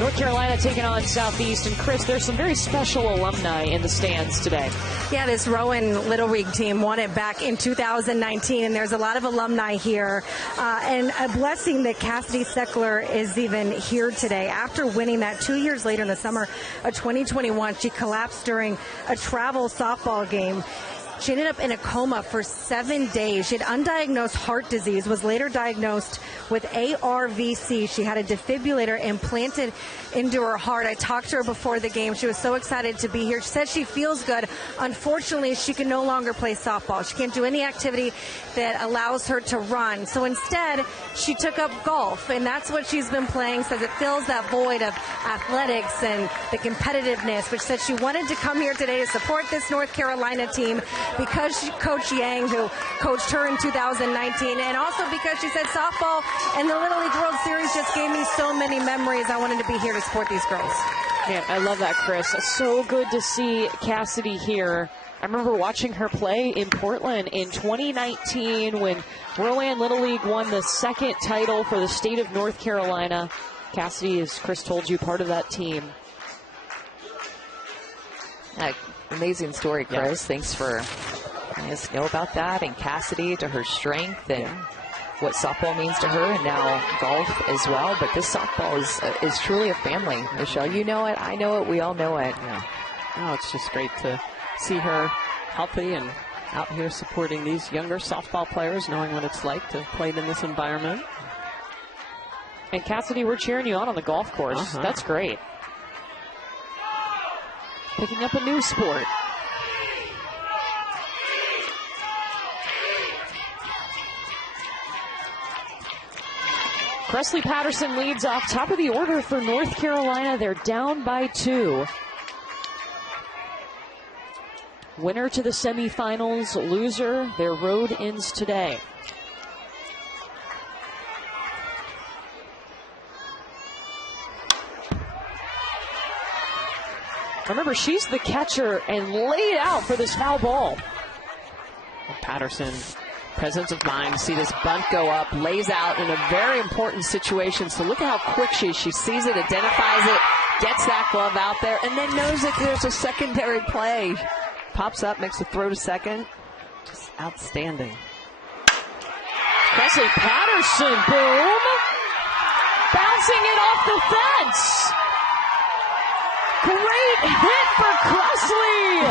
North Carolina taking on Southeast. And Chris, there's some very special alumni in the stands today. Yeah, this Rowan Little League team won it back in 2019, and there's a lot of alumni here. And a blessing that Cassidy Seckler is even here today. After winning that 2 years later in the summer of 2021, she collapsed during a travel softball game. She ended up in a coma for 7 days. She had undiagnosed heart disease, was later diagnosed with ARVC. She had a defibrillator implanted into her heart. I talked to her before the game. She was so excited to be here. She said she feels good. Unfortunately, she can no longer play softball. She can't do any activity that allows her to run. So instead, she took up golf, and that's what she's been playing. Says it fills that void of athletics and the competitiveness, which said she wanted to come here today to support this North Carolina team because Coach Yang, who coached her in 2019, and also because she said softball and the Little League World Series just gave me so many memories. I wanted to be here to support these girls. Man, I love that, Chris. So good to see Cassidy here. I remember watching her play in Portland in 2019 when Rowan Little League won the second title for the state of North Carolina. Cassidy, as Chris told you, part of that team. Amazing story, Chris. Yeah. Thanks for letting us know about that, and Cassidy, to her strength and what softball means to her, and now golf as well. But this softball is truly a family. Michelle, you know it, I know it, we all know it. Yeah. Oh, it's just great to see her healthy and out here supporting these younger softball players, knowing what it's like to play in this environment. And Cassidy, we're cheering you on the golf course. That's great. Picking up a new sport. Presley Patterson leads off top of the order for North Carolina. They're down by 2. Winner to the semifinals, loser, their road ends today. Remember, she's the catcher and laid out for this foul ball. Patterson, presence of mind, see this bunt go up, lays out in a very important situation. So look at how quick she is. She sees it, identifies it, gets that glove out there, and then knows that there's a secondary play. Pops up, makes a throw to second. Just outstanding. Presley Patterson, boom! Bouncing it off the fence! Great hit for Presley!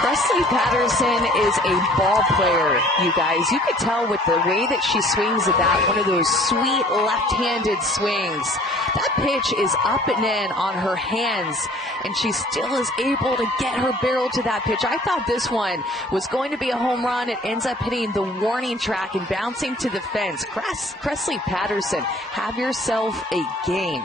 Presley Patterson is a ball player, you guys. You could tell with the way that she swings at that, one of those sweet left-handed swings. That pitch is up and in on her hands, and she still is able to get her barrel to that pitch. I thought this one was going to be a home run. It ends up hitting the warning track and bouncing to the fence. Presley Patterson, have yourself a game.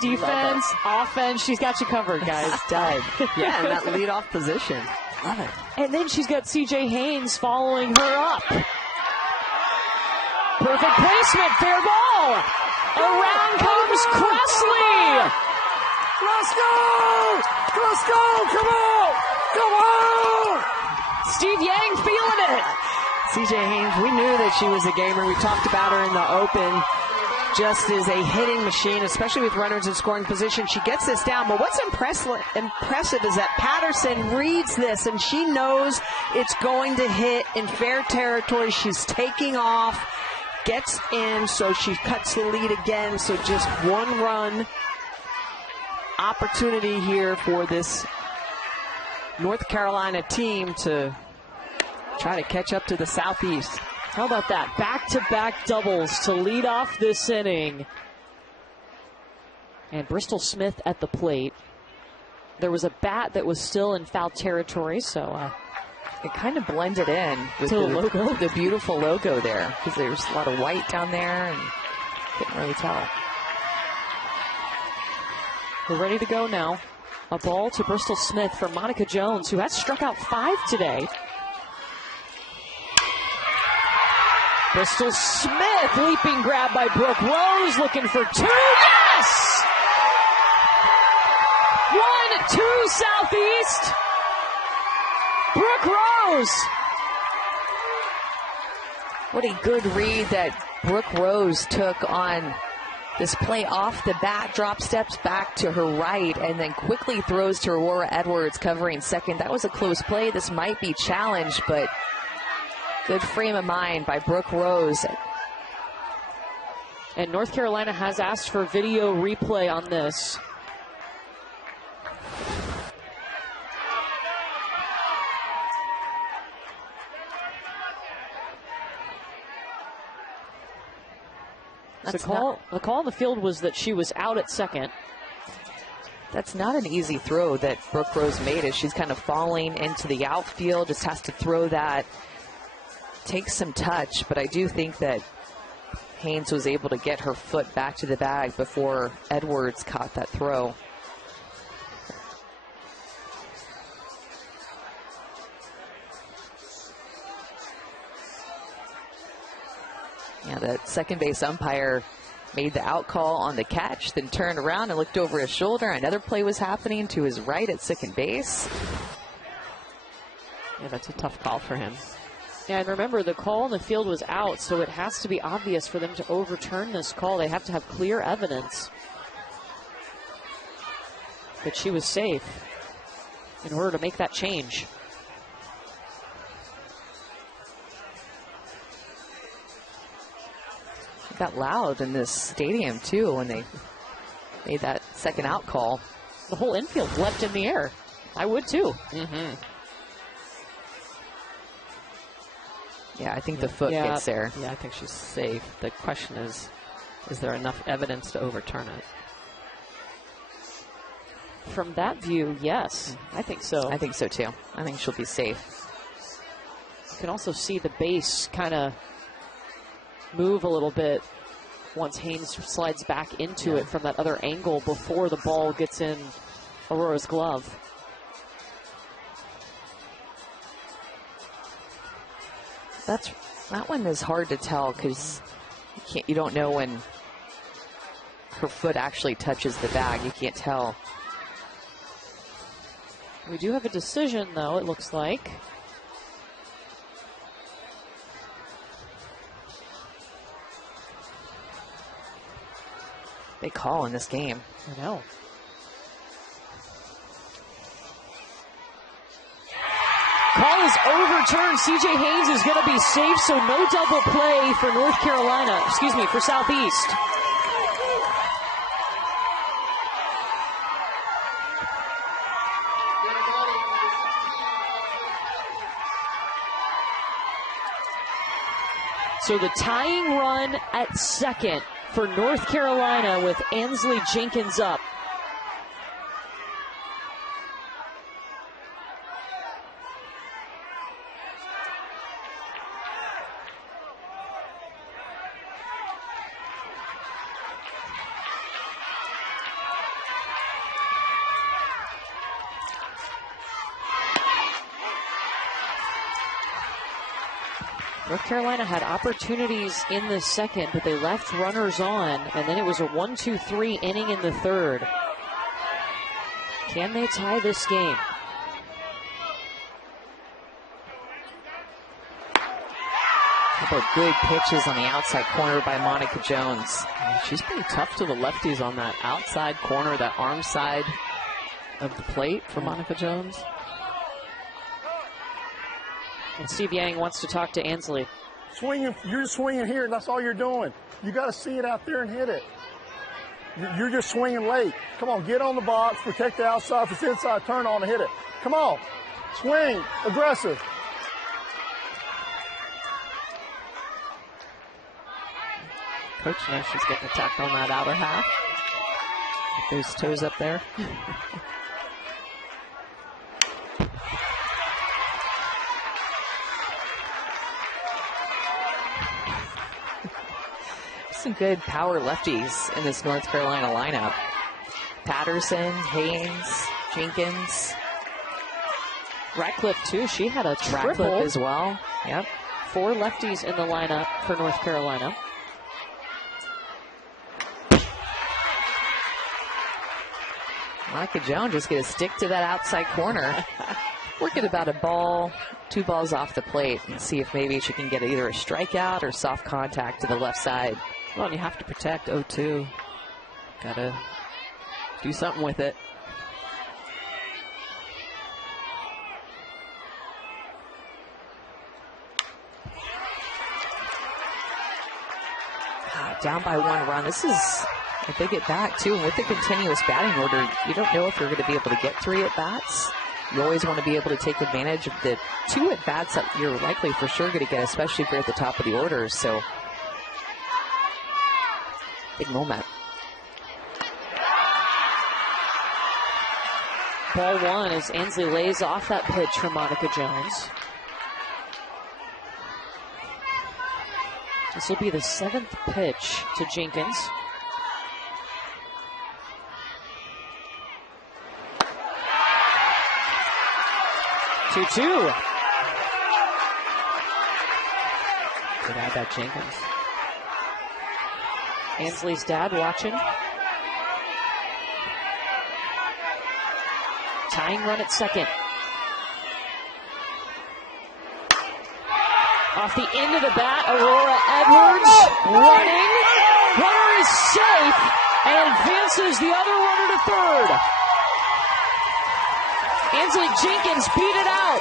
Defense, offense, she's got you covered, guys. Stud. Yeah, and that leadoff position. Love it. And then she's got C.J. Haynes following her up. Perfect placement, fair ball. Around comes Presley. Let's go! Let's go! Come on! Come on! Steve Yang feeling it. C.J. Haynes, we knew that she was a gamer. We talked about her in the open. Just is a hitting machine, especially with runners in scoring position. She gets this down, but what's impressive is that Patterson reads this, and she knows it's going to hit in fair territory. She's taking off, gets in, so she cuts the lead again. So just one run opportunity here for this North Carolina team to try to catch up to the Southeast. How about that? Back-to-back doubles to lead off this inning. And Bristol Smith at the plate. There was a bat that was still in foul territory, so it kind of blended in with the logo. The beautiful logo there, because there's a lot of white down there and couldn't really tell. We're ready to go now. A ball to Bristol Smith for Monica Jones, who has struck out 5 today. Bristol Smith, leaping grab by Brooke Rose, looking for 2. Yes! 1-2 Southeast. Rose. What a good read that Brooke Rose took on this play off the bat, drop steps back to her right, and then quickly throws to Aurora Edwards covering second. That was a close play. This might be challenged, but good frame of mind by Brooke Rose. And North Carolina has asked for video replay on this. The call on the field was that she was out at second. That's not an easy throw that Brooke Rose made as she's kind of falling into the outfield. Just has to throw that. Takes some touch, but I do think that Haynes was able to get her foot back to the bag before Edwards caught that throw. Yeah, that second base umpire made the out call on the catch, then turned around and looked over his shoulder. Another play was happening to his right at second base. Yeah, that's a tough call for him. Yeah, and remember, the call on the field was out, so it has to be obvious for them to overturn this call. They have to have clear evidence that she was safe in order to make that change. It got loud in this stadium, too, when they made that second out call. The whole infield leapt in the air. I would, too. Mm-hmm. Yeah, I think the foot gets there. Yeah, I think she's safe. The question is there enough evidence to overturn it? From that view, yes. I think so. I think so, too. I think she'll be safe. You can also see the base kind of move a little bit once Haynes slides back into it from that other angle before the ball gets in Aurora's glove. That one is hard to tell because you don't know when her foot actually touches the bag. You can't tell. We do have a decision, though, it looks like. Big call in this game. I know. Call is overturned. C.J. Haynes is going to be safe, so no double play for North Carolina. Excuse me, for Southeast. So the tying run at second for North Carolina with Ansley Jenkins up. North Carolina had opportunities in the second, but they left runners on, and then it was a 1-2-3 inning in the third. Can they tie this game? Couple of good pitches on the outside corner by Monica Jones. She's pretty tough to the lefties on that outside corner, that arm side of the plate for Monica Jones. And Steve Yang wants to talk to Ansley. Swinging, you're swinging here, and that's all you're doing. You got to see it out there and hit it. You're just swinging late. Come on, get on the box, protect the outside. If it's inside, turn on and hit it. Come on, swing, aggressive. Coach knows she's getting attacked on that outer half. With those toes up there. Some good power lefties in this North Carolina lineup. Patterson, Haynes, Jenkins. Ratcliffe, too. She had a triple. Ratcliffe as well. Yep. 4 lefties in the lineup for North Carolina. Monica Jones just going to stick to that outside corner. work at about a ball, 2 balls off the plate, and see if maybe she can get either a strikeout or soft contact to the left side. Well, and you have to protect 0-2. Gotta do something with it. Down by 1 run. This is a big at bat too. And with the continuous batting order, you don't know if you're going to be able to get 3 at bats. You always want to be able to take advantage of the 2 at bats that you're likely for sure going to get, especially if you're at the top of the order. So, big moment. Ball 1 as Ansley lays off that pitch from Monica Jones. This will be the 7th pitch to Jenkins. Two. Good eye by Jenkins. Ansley's dad watching. Tying run at second. Off the end of the bat, Aurora Edwards running. Runner is safe and advances the other runner to third. Ansley Jenkins beat it out.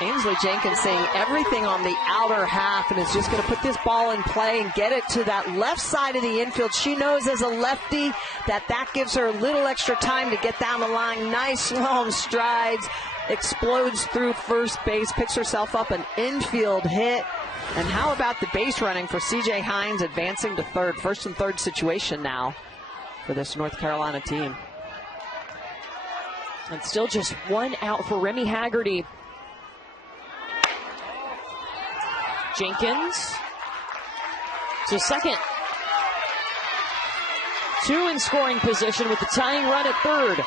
Ainsley Jenkins saying everything on the outer half and is just going to put this ball in play and get it to that left side of the infield. She knows as a lefty that gives her a little extra time to get down the line. Nice long strides. Explodes through first base, picks herself up an infield hit. And how about the base running for C.J. Hines advancing to third? First and third situation now for this North Carolina team. And still just 1 out for Remy Haggerty. Jenkins to second. 2 in scoring position with the tying run at third.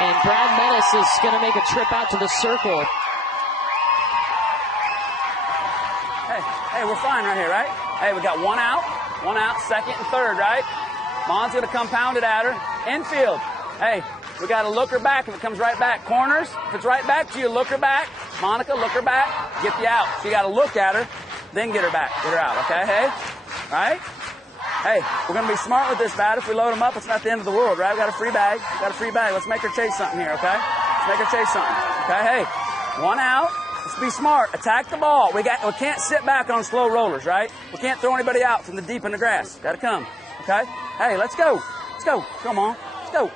And Brad Menace is going to make a trip out to the circle. Hey, we're fine right here, right? Hey, we got 1 out, second and third, right? Mon's going to come pound it at her. Infield. Hey, we got to look her back if it comes right back. Corners, if it's right back to you, look her back. Monica, look her back. Get you out. So you got to look at her, then get her back. Get her out, okay? Hey? All right? Hey, we're going to be smart with this bat. If we load them up, it's not the end of the world, right? We got a free bag. Let's make her chase something here, okay? Let's make her chase something. Okay, hey, 1 out. Let's be smart. Attack the ball. We can't sit back on slow rollers, right? We can't throw anybody out from the deep in the grass. Got to come, okay? Hey, let's go. Let's go. Come on. Let's go.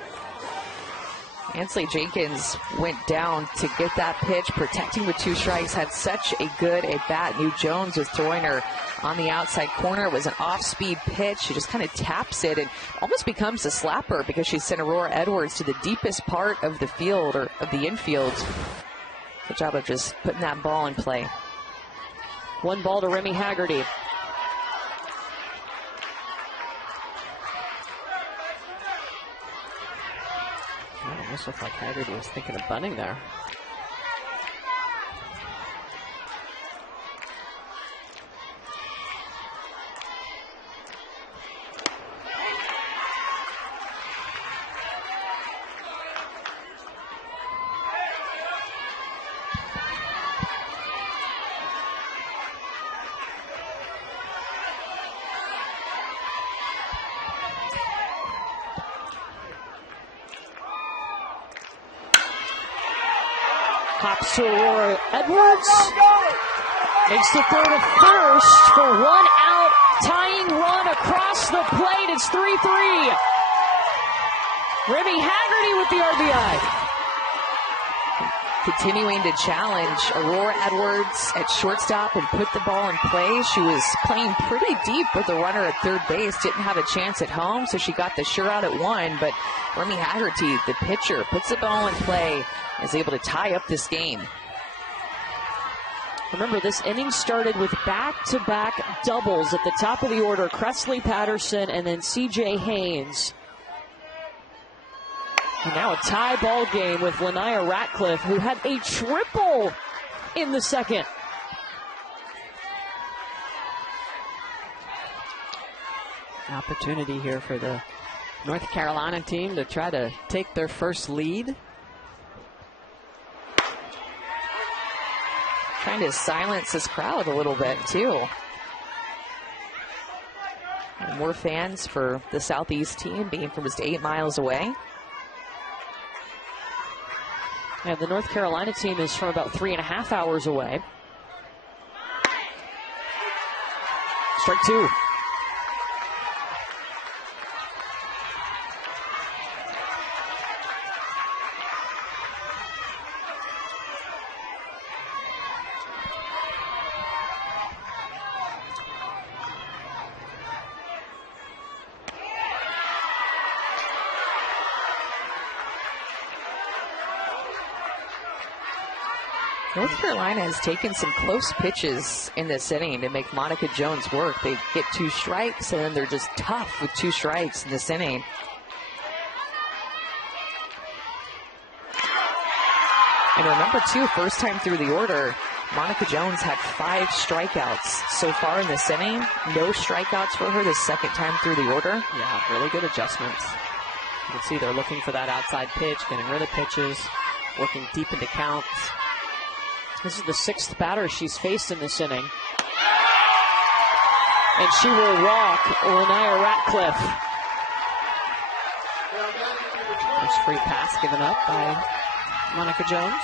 Ansley Jenkins went down to get that pitch, protecting with 2 strikes, had such a good at-bat. Knew Jones was throwing her on the outside corner. It was an off-speed pitch. She just kind of taps it and almost becomes a slapper because she sent Aurora Edwards to the deepest part of the field, or of the infield. Good job of just putting that ball in play. 1 ball to Remy Haggerty. It almost looked like Haggerty was thinking of bunting there. Hops to Aurora Edwards. Makes the throw to first for 1 out. Tying run across the plate. It's 3-3. Remy Haggerty with the RBI. Continuing to challenge Aurora Edwards at shortstop and put the ball in play. She was playing pretty deep with the runner at third base. Didn't have a chance at home, so she got the sure out at 1. But Remy Haggerty, the pitcher, puts the ball in play, is able to tie up this game. Remember, this inning started with back-to-back doubles at the top of the order. Cressley Patterson and then C.J. Haynes. And now a tie ball game with Lania Ratcliffe, who had a triple in the second. Opportunity here for the North Carolina team to try to take their first lead. Trying to silence this crowd a little bit, too. And more fans for the Southeast team being from just 8 miles away. And the North Carolina team is from about 3.5 hours away. Strike 2. North Carolina has taken some close pitches in this inning to make Monica Jones work. They get 2 strikes, and then they're just tough with 2 strikes in this inning. And remember, too, first time through the order, Monica Jones had 5 strikeouts so far in this inning. No strikeouts for her the second time through the order. Yeah, really good adjustments. You can see they're looking for that outside pitch, getting rid of pitches, working deep into counts. This is the 6th batter she's faced in this inning. And she will walk Lania Ratcliffe. First free pass given up by Monica Jones.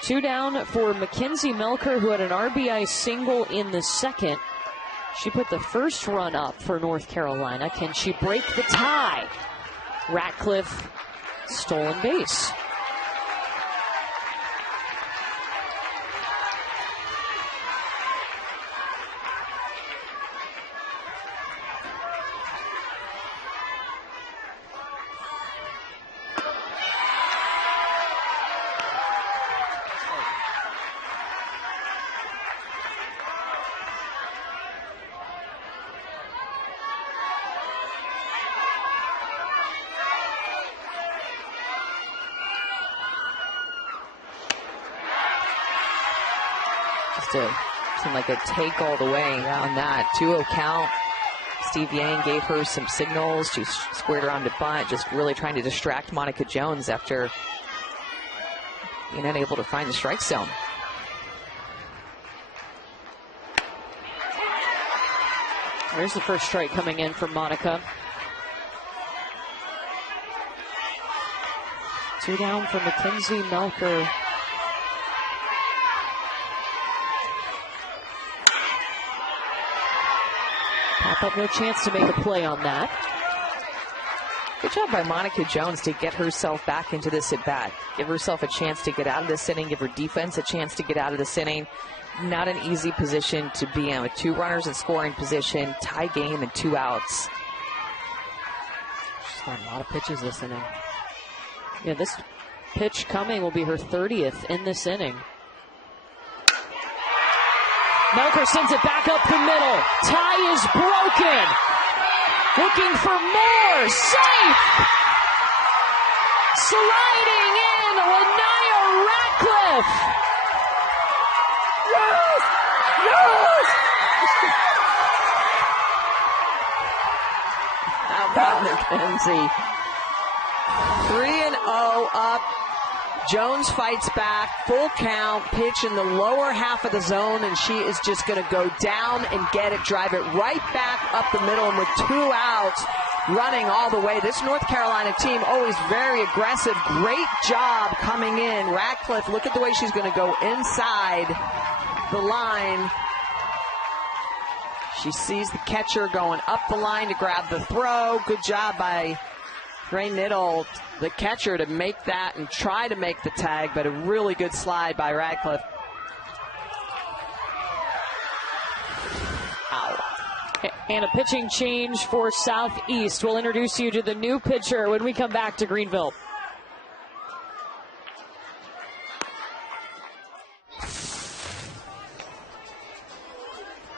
Two down for Mackenzie Melker, who had an RBI single in the second. She put the first run up for North Carolina. Can she break the tie? Ratcliffe, stolen base. Seemed like a take all the way on that 2-0 count. Steve Yang gave her some signals. She squared around to bunt, just really trying to distract Monica Jones after being unable to find the strike zone. There's the first strike coming in for Monica. 2 down for Mackenzie Melker. But no chance to make a play on that. Good job by Monica Jones to get herself back into this at-bat. Give herself a chance to get out of this inning. Give her defense a chance to get out of this inning. Not an easy position to be in with 2 runners in scoring position, tie game, and 2 outs. She's got a lot of pitches this inning. Yeah, this pitch coming will be her 30th in this inning. Melker sends it back up the middle. Tie is broken. Looking for more. Safe. Sliding in, Lania Ratcliffe. Yes! Yes! How about Mackenzie? 3-0 up. Jones fights back, full count, pitch in the lower half of the zone, and she is just going to go down and get it, drive it right back up the middle, and with 2 outs, running all the way. This North Carolina team always very aggressive. Great job coming in. Ratcliffe, look at the way she's going to go inside the line. She sees the catcher going up the line to grab the throw. Good job by Rowan Little, the catcher, to make that and try to make the tag, but a really good slide by Ratcliffe. Ow. And a pitching change for Southeast. We'll introduce you to the new pitcher when we come back to Greenville.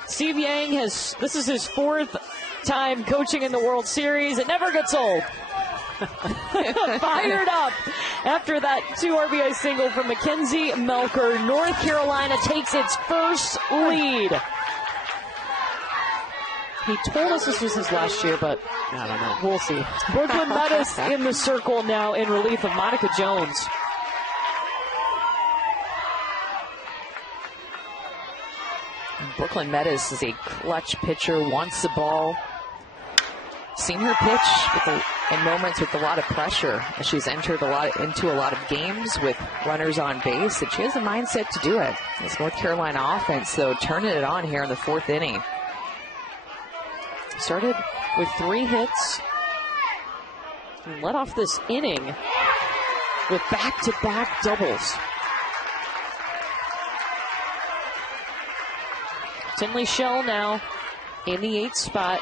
Steve Yang this is his 4th time coaching in the World Series. It never gets old. Fired up After that 2 RBI single from Mackenzie Melker, North Carolina takes its first lead. He told us this was his last year, but I don't know. We'll see. Brooklyn Meadows in the circle now in relief of Monica Jones. Brooklyn Meadows is a clutch pitcher, wants the ball. Seen her pitch in moments with a lot of pressure. She's entered into a lot of games with runners on base, and she has the mindset to do it. This North Carolina offense, though, turning it on here in the 4th inning. Started with 3 hits and led off this inning with back-to-back doubles. Tinley Shell now in the 8th spot.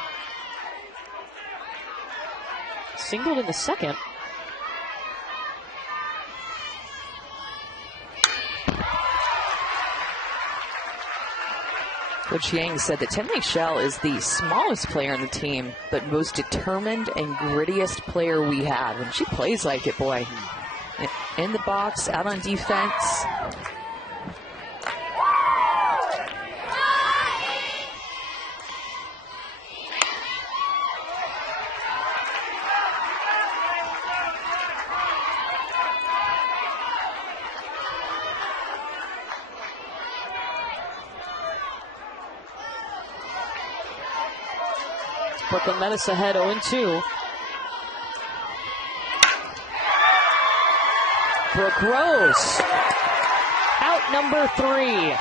Singled in the 2nd. Coach Yang said that Tinley Shell is the smallest player on the team, but most determined and grittiest player we have. And she plays like it, boy. In the box, out on defense. Brooklyn Meadows ahead 0-2. Brooke Rose, out number 3.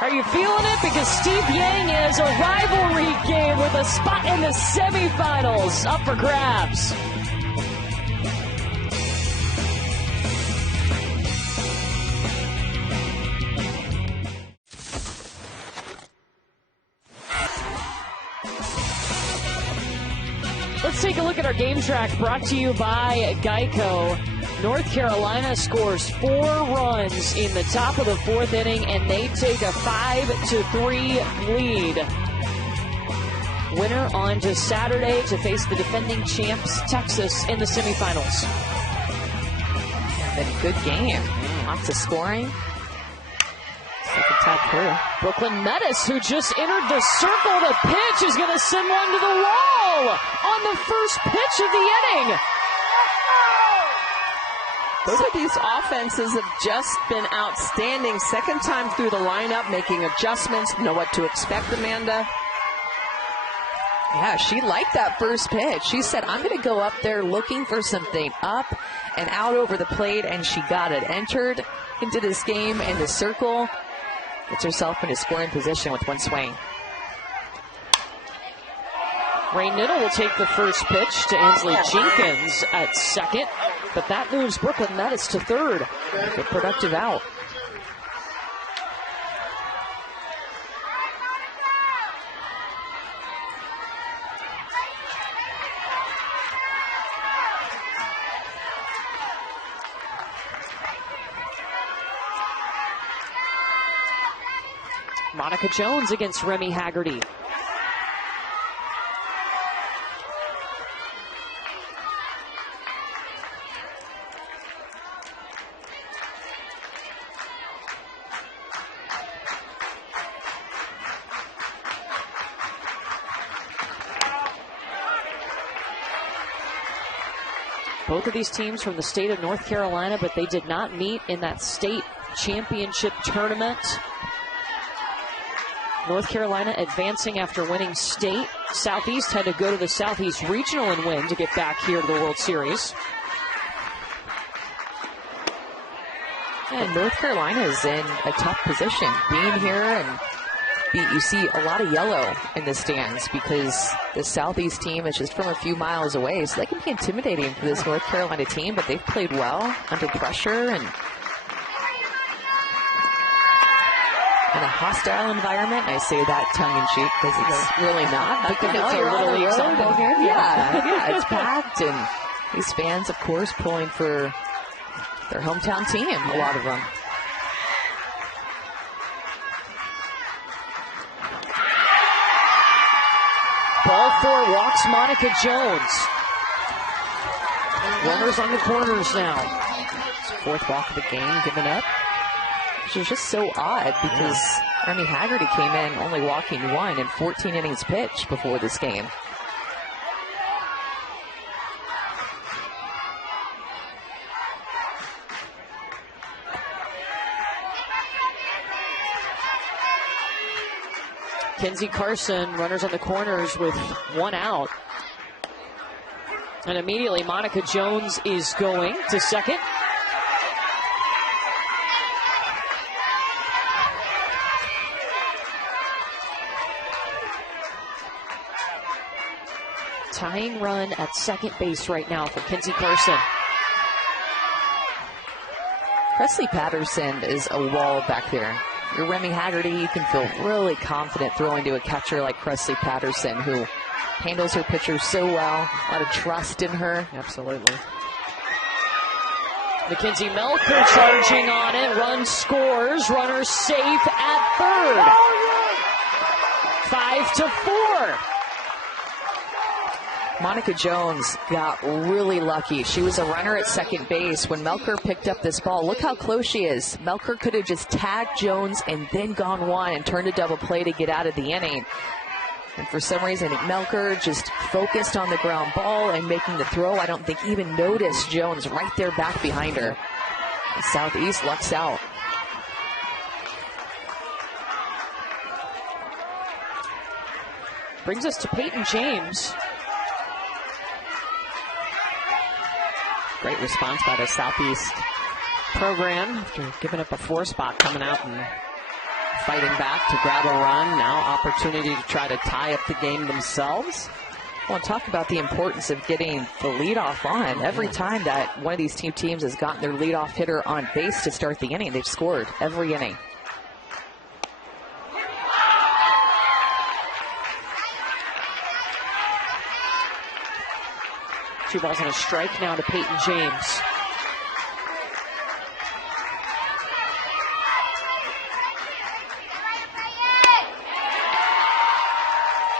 Are you feeling it? Because Steve Yang has a rivalry game with a spot in the semifinals up for grabs. Let's take a look at our game track brought to you by Geico. North Carolina scores 4 runs in the top of the 4th inning, and they take a 5-3 lead. Winner on to Saturday to face the defending champs, Texas, in the semifinals. Been a good game. Lots of scoring. Second time through. Brooklyn Meadows, who just entered the circle, the pitch is going to send one to the wall on the first pitch of the inning. Both of these offenses have just been outstanding. Second time through the lineup, making adjustments, know what to expect, Amanda. Yeah, she liked that first pitch. She said, I'm going to go up there looking for something up and out over the plate, and she got it. Entered into this game in the circle. Gets herself in a scoring position with one swing. Ray Niddle will take the first pitch to Ainsley Jenkins at second, but that moves Brooklyn Meadows to third. Good productive out. Monica Jones against Remy Haggerty. Both of these teams from the state of North Carolina, but they did not meet in that state championship tournament. North Carolina advancing after winning state. Southeast had to go to the Southeast Regional and win to get back here to the World Series. And North Carolina is in a tough position. Being here, and you see a lot of yellow in the stands because the Southeast team is just from a few miles away. So they can be intimidating for this North Carolina team, but they've played well under pressure and in a hostile environment. I say that tongue-in-cheek because it's really not. Because it's a Little League softball game. Yeah, it's packed, and these fans, of course, pulling for their hometown team, a lot of them. Ball 4 walks Monica Jones. Runners on the corners now. It's fourth walk of the game given up. Which is just so odd because Remy Haggerty came in only walking 1 in 14 innings pitched before this game. Kenzie Carson, runners on the corners with 1 out. And immediately Monica Jones is going to second. Tying run at second base right now for Kenzie Carson. Presley Patterson is a wall back there. You're Remy Haggerty, you can feel really confident throwing to a catcher like Presley Patterson, who handles her pitcher so well. A lot of trust in her. Absolutely. Mackenzie Melker charging on it. Run scores. Runner safe at third. 5-4. Monica Jones got really lucky. She was a runner at second base when Melker picked up this ball. Look how close she is. Melker could have just tagged Jones and then gone 1 and turned a double play to get out of the inning. And for some reason, Melker just focused on the ground ball and making the throw. I don't think even noticed Jones right there back behind her. The Southeast lucks out. Brings us to Peyton James. Great response by the Southeast program after giving up a 4 spot, coming out and fighting back to grab a run. Now opportunity to try to tie up the game themselves. Well, talk about the importance of getting the leadoff on. Every time that one of these two teams has gotten their leadoff hitter on base to start the inning, they've scored every inning. Two balls and a strike now to Peyton James.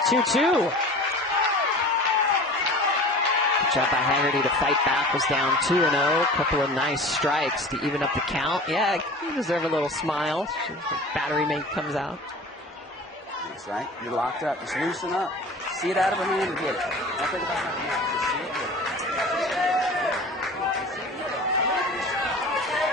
Good job by Haggerty to fight back. Was down 2-0. A couple of nice strikes to even up the count. Yeah, you deserve a little smile. Battery mate comes out. That's right. You're locked up. Just loosen up. See it out of her hand and get it. Don't think about nothing else. Just see it, get it.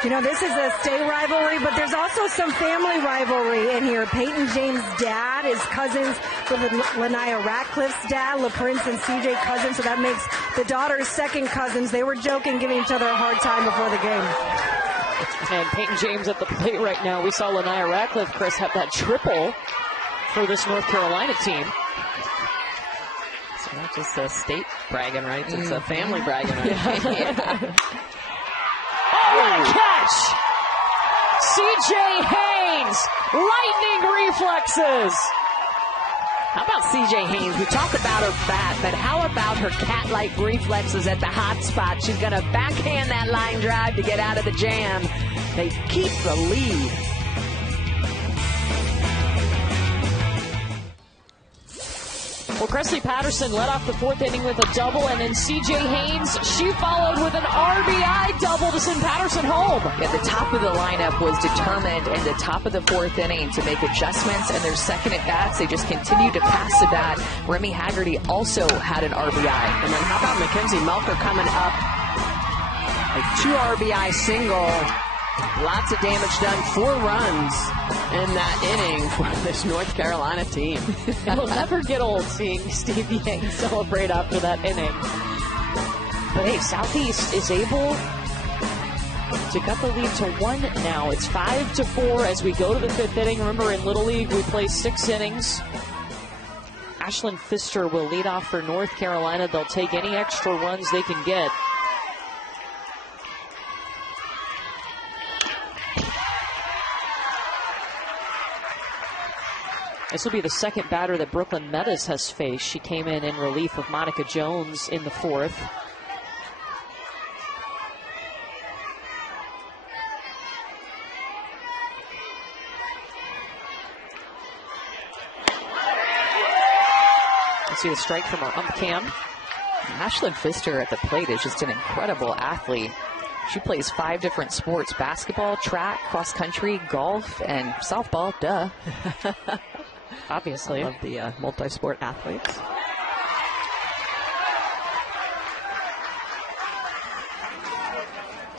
You know, this is a state rivalry, but there's also some family rivalry in here. Peyton James' dad is cousins with Lania Ratcliffe's dad, LaPrince and CJ cousins, so that makes the daughters second cousins. They were joking, giving each other a hard time before the game. And Peyton James at the plate right now. We saw Lania Ratcliffe, Chris, have that triple for this North Carolina team. It's not just a state bragging rights, it's a family bragging rights. Yeah. Oh, catch! CJ Haynes, lightning reflexes. How about CJ Haynes? We talked about her bat, but how about her cat-like reflexes at the hot spot? She's going to backhand that line drive to get out of the jam. They keep the lead. Well, Presley Patterson led off the 4th inning with a double, and then CJ Haynes, she followed with an RBI double to send Patterson home. Yeah, the top of the lineup was determined in the top of the 4th inning to make adjustments, and their second at bats, they just continued to pass the bat. Remy Haggerty also had an RBI. And then how about Mackenzie Melker coming up? A 2 RBI single. Lots of damage done, 4 runs in that inning for this North Carolina team. It'll never get old seeing Steve Yang celebrate after that inning. But hey, Southeast is able to cut the lead to 1 now. It's 5-4 as we go to the 5th inning. Remember, in Little League, we play 6 innings. Ashlyn Pfister will lead off for North Carolina. They'll take any extra runs they can get. This will be the second batter that Brooklyn Meadows has faced. She came in relief of Monica Jones in the 4th. Let's see the strike from our ump cam. Ashlyn Pfister at the plate is just an incredible athlete. She plays 5 different sports: basketball, track, cross country, golf, and softball. Duh. Obviously. I love the multi-sport athletes.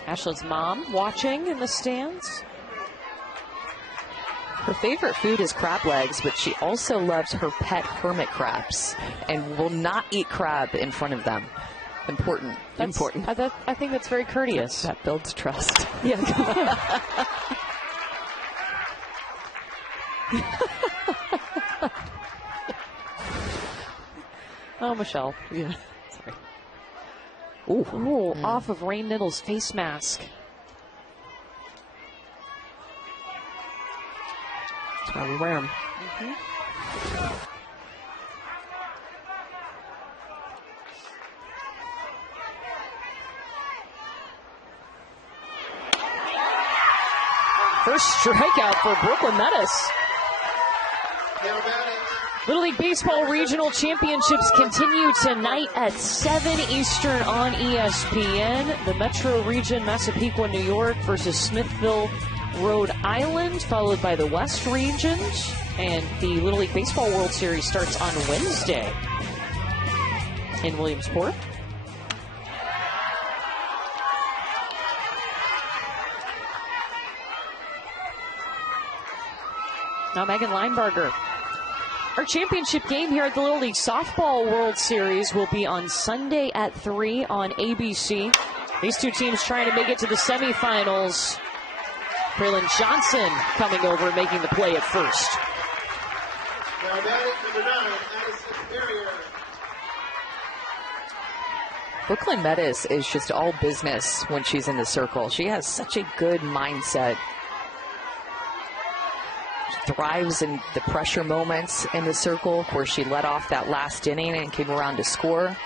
Ashlyn's mom watching in the stands. Her favorite food is crab legs, but she also loves her pet hermit crabs and will not eat crab in front of them. Important. Important. I think that's very courteous. That builds trust. Yeah. Oh, Michelle. Yeah. Sorry. Ooh, off of Rain Nittle's face mask. That's why we wear them. First strikeout for Brooklyn Metis. Little League Baseball Regional Championships continue tonight at 7 Eastern on ESPN. The Metro Region, Massapequa, New York versus Smithville, Rhode Island, followed by the West Region. And the Little League Baseball World Series starts on Wednesday in Williamsport. Now Megan Linebarger. Our championship game here at the Little League Softball World Series will be on Sunday at 3 on ABC. These two teams trying to make it to the semifinals. Braelyn Johnson coming over, making the play at first. Brooklyn Metis is just all business when she's in the circle. She has such a good mindset. She thrives in the pressure moments in the circle, where she let off that last inning and came around to score.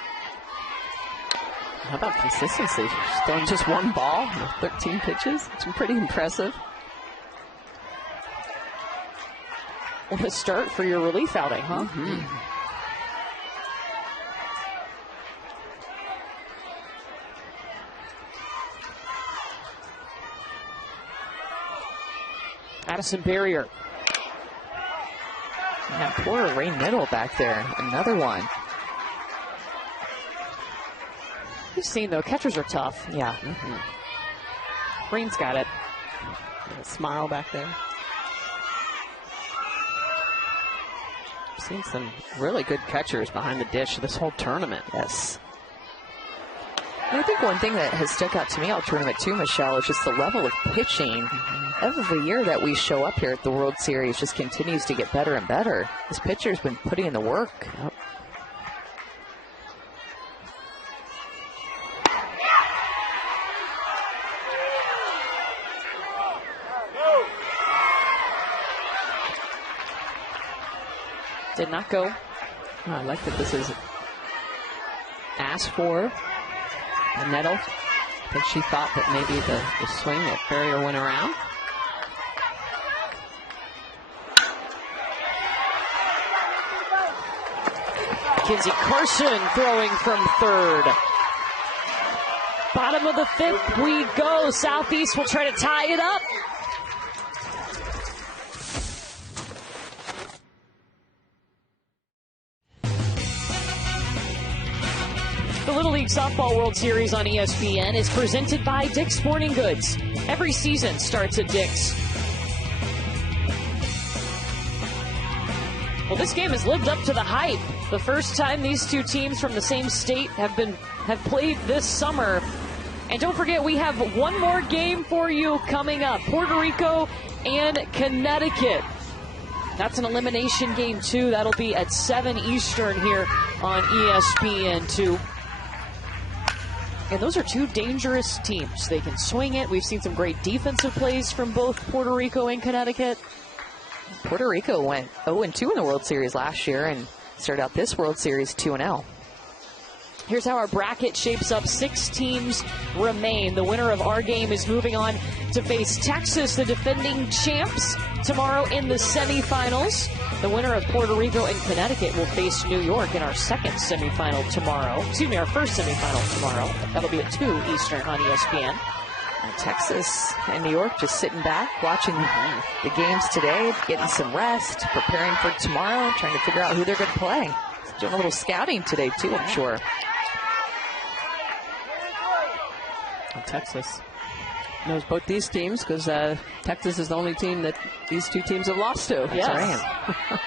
How about consistency? She's throwing just one ball, 13 pitches. It's pretty impressive. What a start for your relief outing, huh? Addison Barrier. Yeah, poor Rain Niddle back there. Another one. You've seen, though, catchers are tough. Yeah. Rain's got it. A smile back there. I've seen some really good catchers behind the dish this whole tournament. Yes. I think one thing that has stuck out to me all tournament too, Michelle, is just the level of pitching. Every year that we show up here at the World Series just continues to get better and better. This pitcher's been putting in the work. Yep. Did not go. Oh, I like that this is asked for. Nettle. I think she thought that maybe the swing that Barrier went around. Kinsey Carson throwing from third. Bottom of the 5th we go. Southeast will try to tie it up. The Little League Softball World Series on ESPN is presented by Dick's Sporting Goods. Every season starts at Dick's. Well, this game has lived up to the hype. The first time these two teams from the same state have played this summer. And don't forget, we have one more game for you coming up. Puerto Rico and Connecticut. That's an elimination game, too. That'll be at 7 Eastern here on ESPN2. And those are two dangerous teams. They can swing it. We've seen some great defensive plays from both Puerto Rico and Connecticut. Puerto Rico went 0-2 in the World Series last year and started out this World Series 2-0. Here's how our bracket shapes up. 6 teams remain. The winner of our game is moving on to face Texas, the defending champs, tomorrow in the semifinals. The winner of Puerto Rico and Connecticut will face New York in our second semifinal tomorrow. Excuse me, our first semifinal tomorrow. That'll be at 2 Eastern on ESPN. And Texas and New York just sitting back, watching the games today, getting some rest, preparing for tomorrow, trying to figure out who they're going to play. Doing a little scouting today, too, I'm sure. And Texas knows both these teams because Texas is the only team that these two teams have lost to. Yes. That's right.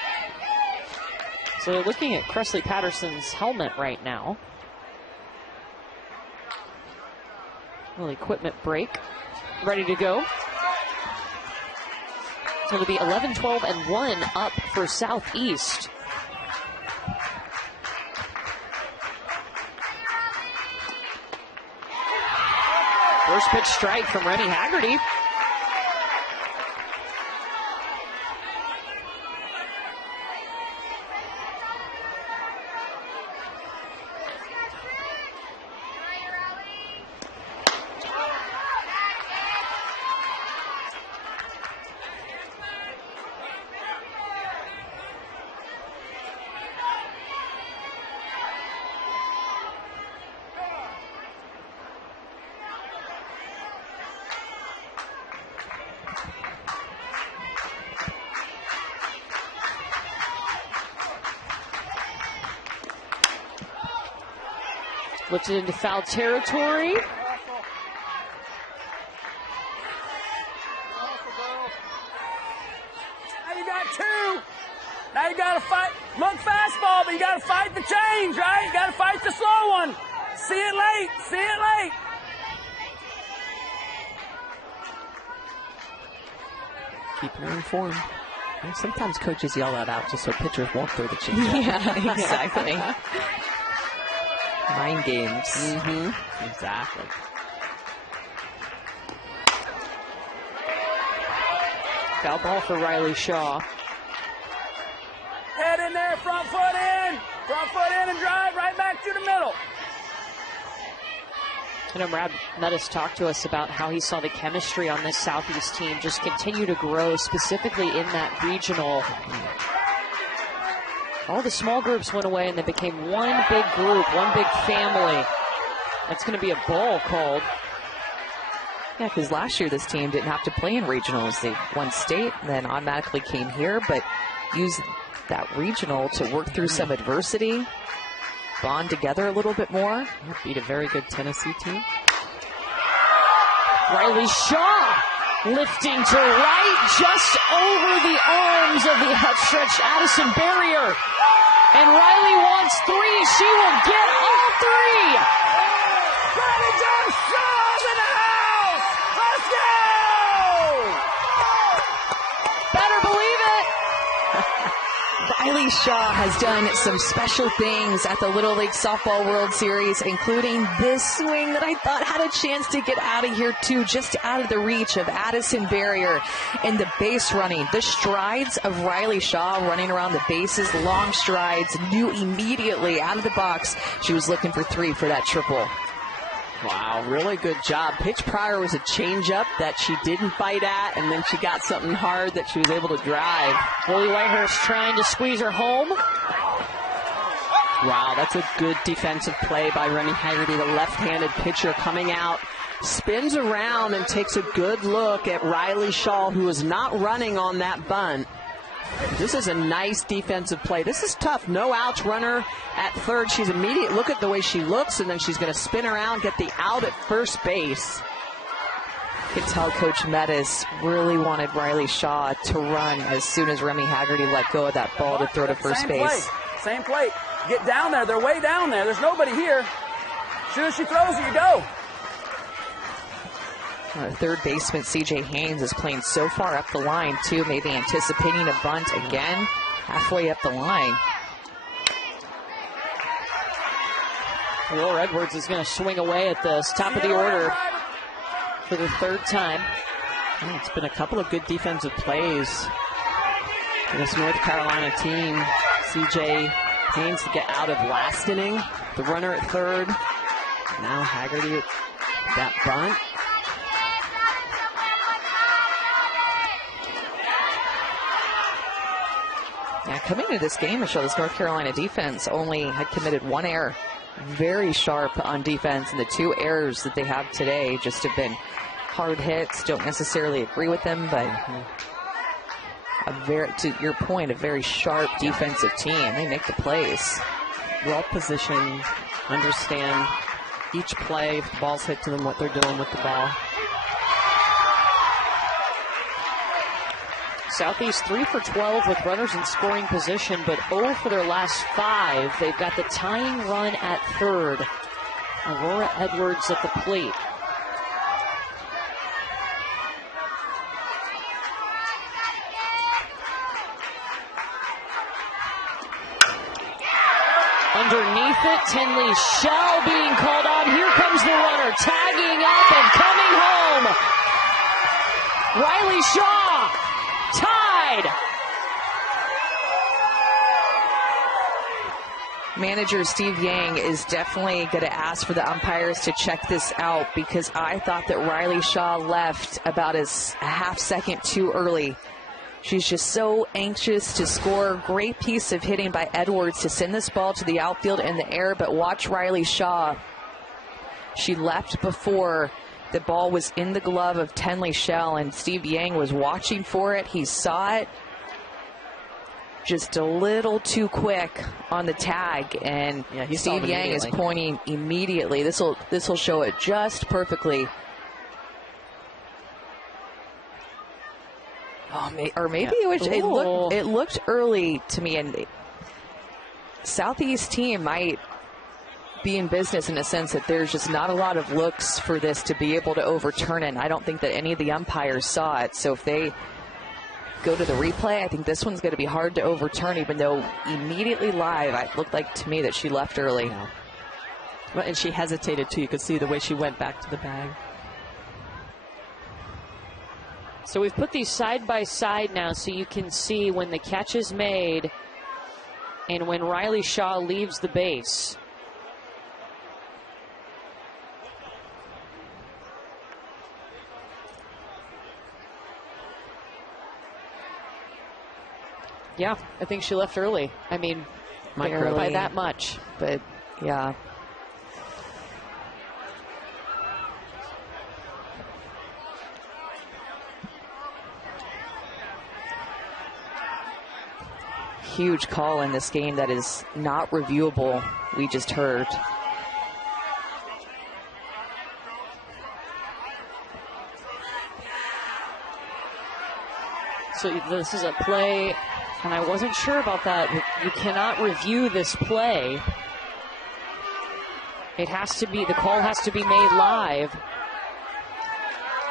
So they're looking at Cresley Patterson's helmet right now. Little equipment break. Ready to go. It'll be 11, 12, and 1 up for Southeast. First pitch strike from Remy Haggerty. Flips it into foul territory. Now you got 2. Now you got to fight. Look fastball, but you got to fight the change, right? You got to fight the slow one. See it late. See it late. Keeping her informed. And sometimes coaches yell that out just so pitchers won't throw the change. Yeah, exactly. Mind games. Mm-hmm. Exactly. Foul ball for Riley Shaw. Head in there, front foot in. Front foot in and drive right back to the middle. I know Brad Metis talked to us about how he saw the chemistry on this Southeast team just continue to grow, specifically in that regional. All the small groups went away and they became one big group, one big family. That's going to be a ball called. Yeah, because last year this team didn't have to play in regionals. They won state, then automatically came here, but used that regional to work through some adversity, bond together a little bit more. Beat a very good Tennessee team. Riley Shaw lifting to right, just over the arms of the outstretched Addison barrier. And Riley wants 3. She will get all 3. Braelyn Johnson in the house. Let's go. Better believe it. Riley Shaw has done some special things at the Little League Softball World Series, including this swing that I thought had a chance to get out of here too, just out of the reach of Addison Barrier, and the base running. The strides of Riley Shaw running around the bases, long strides, knew immediately out of the box she was looking for 3 for that triple. Wow, really good job. Pitch prior was a changeup that she didn't bite at, and then she got something hard that she was able to drive. Lily Whitehurst trying to squeeze her home. Wow, that's a good defensive play by Remy Haggerty, the left-handed pitcher coming out, spins around and takes a good look at Riley Shaw, who is not running on that bunt. This is a nice defensive play. This is tough. No outs, runner at third. She's immediate. Look at the way she looks, and then she's going to spin around, get the out at first base. You could tell Coach Metis really wanted Riley Shaw to run as soon as Remy Haggerty let go of that ball to throw to first base. Same plate. Get down there. They're way down there. There's nobody here. As soon as she throws it, you go. Third baseman C.J. Haynes is playing so far up the line, too, maybe anticipating a bunt again, halfway up the line. Will Edwards is going to swing away at the top of the order for the 3rd time. Oh, it's been a couple of good defensive plays for this North Carolina team. C.J. Haynes to get out of last inning. The runner at third. Now Haggerty with that bunt. Yeah, coming into this game, Michelle, this North Carolina defense only had committed one error. Very sharp on defense, and the 2 errors that they have today just have been hard hits. Don't necessarily agree with them, but to your point, a very sharp defensive team. They make the plays. Well positioned, understand each play, if the ball's hit to them, what they're doing with the ball. Southeast 3 for 12 with runners in scoring position, but 0 for their last 5. They've got the tying run at third. Aurora Edwards at the plate. Underneath it, Tenley Shell being called out. Here comes the runner, tagging up and coming home. Riley Shaw, tied. Manager Steve Yang is definitely going to ask for the umpires to check this out, because I thought that Riley Shaw left about a half second too early. She's just so anxious to score. Great piece of hitting by Edwards to send this ball to the outfield in the air, but watch Riley Shaw. She left before the ball was in the glove of Tenley Shell, and Steve Yang was watching for it. He saw it just a little too quick on the tag, and Steve Yang is pointing immediately. This will show it just perfectly. Oh, or maybe it looked early to me, and the Southeast team might be in business in a sense that there's just not a lot of looks for this to be able to overturn it. And I don't think that any of the umpires saw it. So if they go to the replay, I think this one's going to be hard to overturn, even though immediately live, it looked like to me that she left early. Yeah. Well, and she hesitated too. You could see the way she went back to the bag. So we've put these side by side now so you can see when the catch is made and when Riley Shaw leaves the base. Yeah, I think she left early. I mean, barely by that much, but yeah. Huge call in this game that is not reviewable, we just heard. So this is a play, and I wasn't sure about that. You cannot review this play. It has to be, the call has to be made live.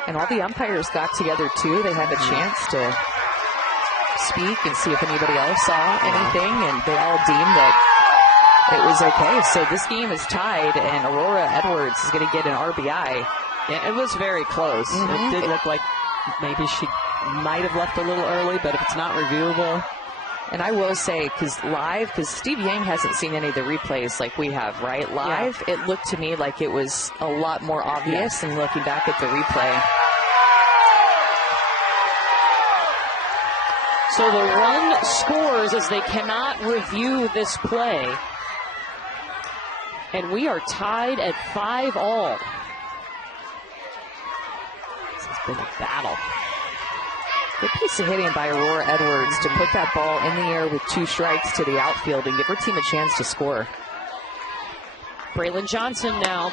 And all the umpires got together too. They had a chance to speak and see if anybody else saw anything, and they all deemed that it was okay. So this game is tied, and Aurora Edwards is going to get an RBI. Yeah, it was very close. It did look like maybe she might have left a little early, but if it's not reviewable. And I will say, because Steve Yang hasn't seen any of the replays like we have, right? Live, it looked to me like it was a lot more obvious than looking back at the replay. So the run scores as they cannot review this play. And we are tied at 5-all. This has been a battle. Good piece of hitting by Aurora Edwards to put that ball in the air with 2 strikes to the outfield and give her team a chance to score. Braelyn Johnson now.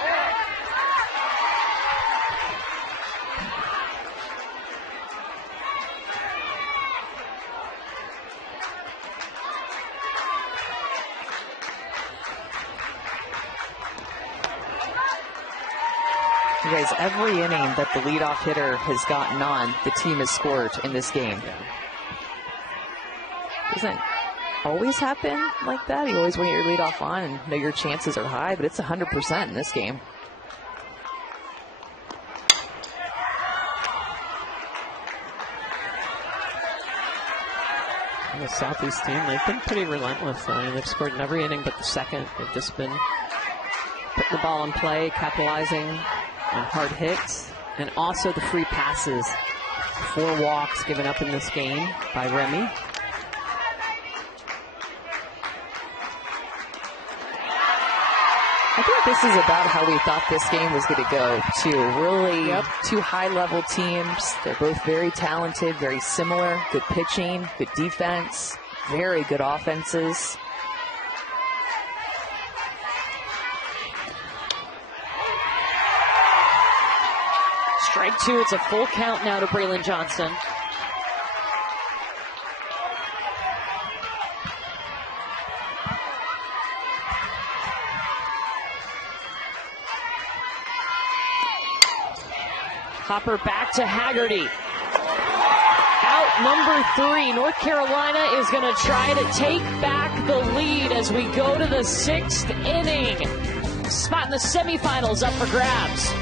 You guys, every inning that the leadoff hitter has gotten on, the team has scored in this game. Doesn't always happen like that. You always want your leadoff on and know your chances are high, but it's 100% in this game. The Southeast team, they've been pretty relentless. I mean, they've scored in every inning but the second. They've just been putting the ball in play, capitalizing on hard hits, and also the free passes. 4 walks given up in this game by Remy. I think this is about how we thought this game was going to go, too. Really, two high-level teams. They're both very talented, very similar. Good pitching, good defense, very good offenses. Strike 2. It's a full count now to Braelyn Johnson. Hopper back to Haggerty. Out number 3. North Carolina is going to try to take back the lead as we go to the 6th inning. Spot in the semifinals up for grabs.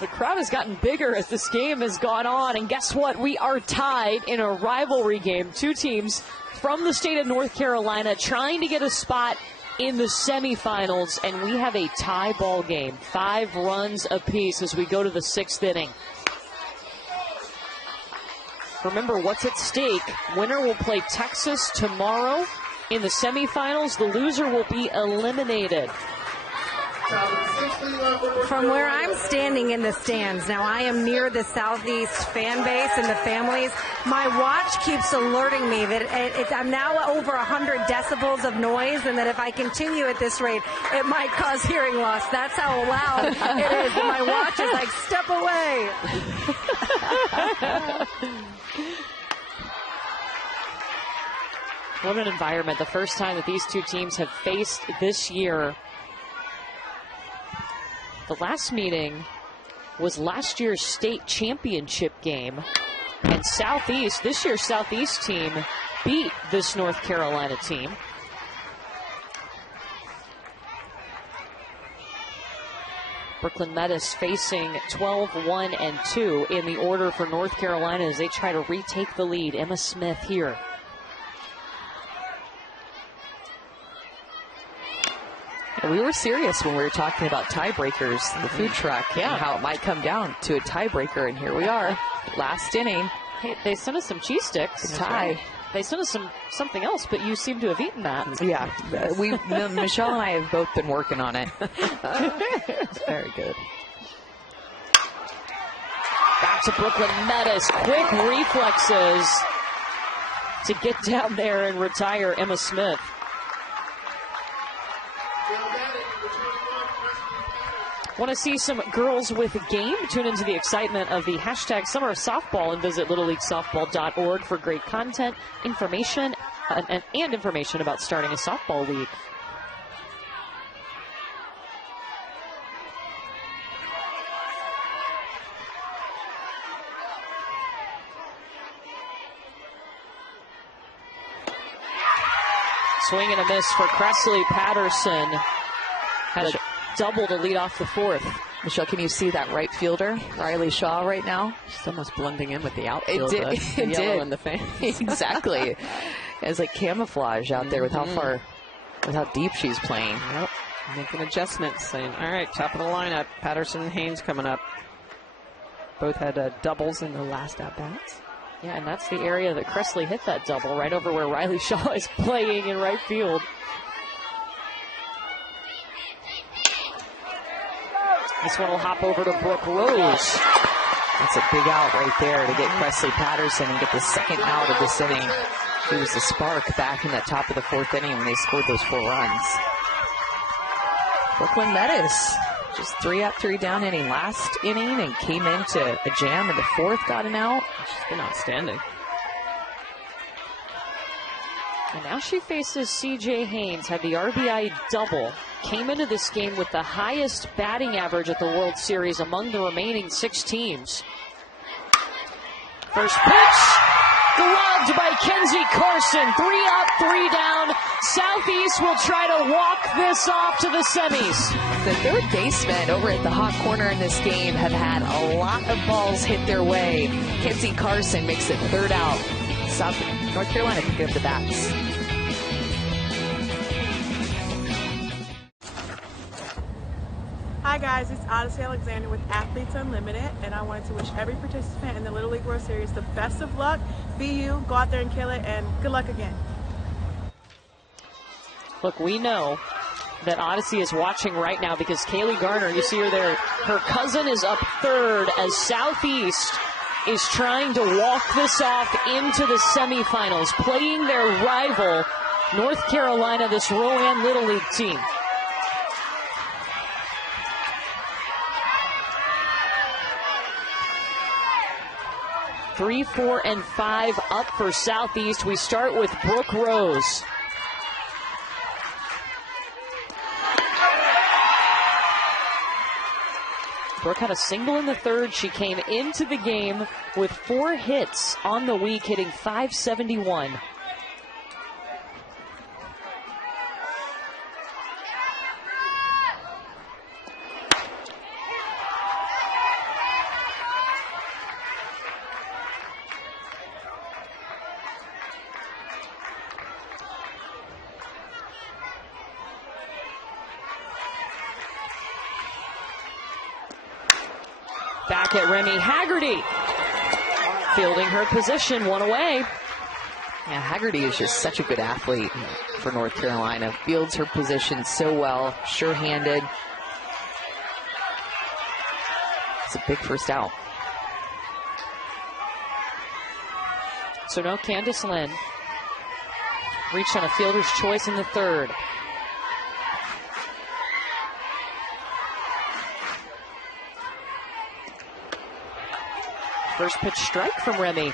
The crowd has gotten bigger as this game has gone on, and guess what? We are tied in a rivalry game. 2 teams from the state of North Carolina trying to get a spot in the semifinals, and we have a tie ball game. 5 runs apiece as we go to the 6th inning. Remember what's at stake. Winner will play Texas tomorrow in the semifinals. The loser will be eliminated. From where I'm standing in the stands, now I am near the Southeast fan base and the families, my watch keeps alerting me that I'm now over 100 decibels of noise, and that if I continue at this rate, it might cause hearing loss. That's how loud it is. And my watch is like, step away. What an environment. The first time that these 2 teams have faced this year. The last meeting was last year's state championship game. And this year's Southeast team beat this North Carolina team. Brooklyn Metis facing 12-1-2 in the order for North Carolina as they try to retake the lead. Emma Smith here. We were serious when we were talking about tiebreakers, the food truck, and how it might come down to a tiebreaker, and here we are, last inning. Hey, they sent us some cheese sticks. A tie. Right. They sent us something else, but you seem to have eaten that. Yeah, Michelle and I have both been working on it. It's very good. Back to Brooklyn Metis. Quick reflexes to get down there and retire Emma Smith. Want to see some girls with a game? Tune into the excitement of the hashtag Summer of Softball and visit littleleaguesoftball.org for great content, information, and information about starting a softball league. Swing and a miss for Cressley. Patterson has a double to lead off the 4th. Michelle, can you see that right fielder, Riley Shaw, right now? She's almost blending in with the outfield. It did. The yellow and the fans. Exactly. It's like camouflage out there with how deep she's playing. Yep. Making adjustments, saying, all right, top of the lineup. Patterson and Haynes coming up. Both had doubles in their last at-bats. Yeah, and that's the area that Cressley hit that double, right over where Riley Shaw is playing in right field. This one will hop over to Brooke Rose. That's a big out right there to get Cressley Patterson and get the second out of this inning. She was the spark back in the top of the 4th inning when they scored those 4 runs. Brooklyn Metis, just 3 down inning last inning and came into a jam in the 4th, got an out. She's been outstanding. And now she faces C.J. Haynes, had the RBI double, came into this game with the highest batting average at the World Series among the remaining 6 teams. First pitch, Gloved by Kenzie Carson. 3 up, 3 down. Southeast will try to walk this off to the semis. The third basemen over at the hot corner in this game have had a lot of balls hit their way. Kenzie Carson makes it 3rd out. North Carolina picking up the bats. Hi guys, it's Odyssey Alexander with Athletes Unlimited, and I wanted to wish every participant in the Little League World Series the best of luck. Be you, go out there and kill it, and good luck again. Look, we know that Odyssey is watching right now because Kaylee Garner, you see her there, her cousin is up 3rd as Southeast is trying to walk this off into the semifinals, playing their rival, North Carolina, this Rowan Little League team. Three, 4, and 5 up for Southeast. We start with Brooke Rose. Brooke had a single in the 3rd. She came into the game with 4 hits on the week, hitting .571. Back at Remy Haggerty, fielding her position, 1 away. Yeah, Haggerty is just such a good athlete for North Carolina. Fields her position so well, sure-handed. It's a big 1st out. So now Candace Lynn reached on a fielder's choice in the 3rd. First pitch strike from Remy.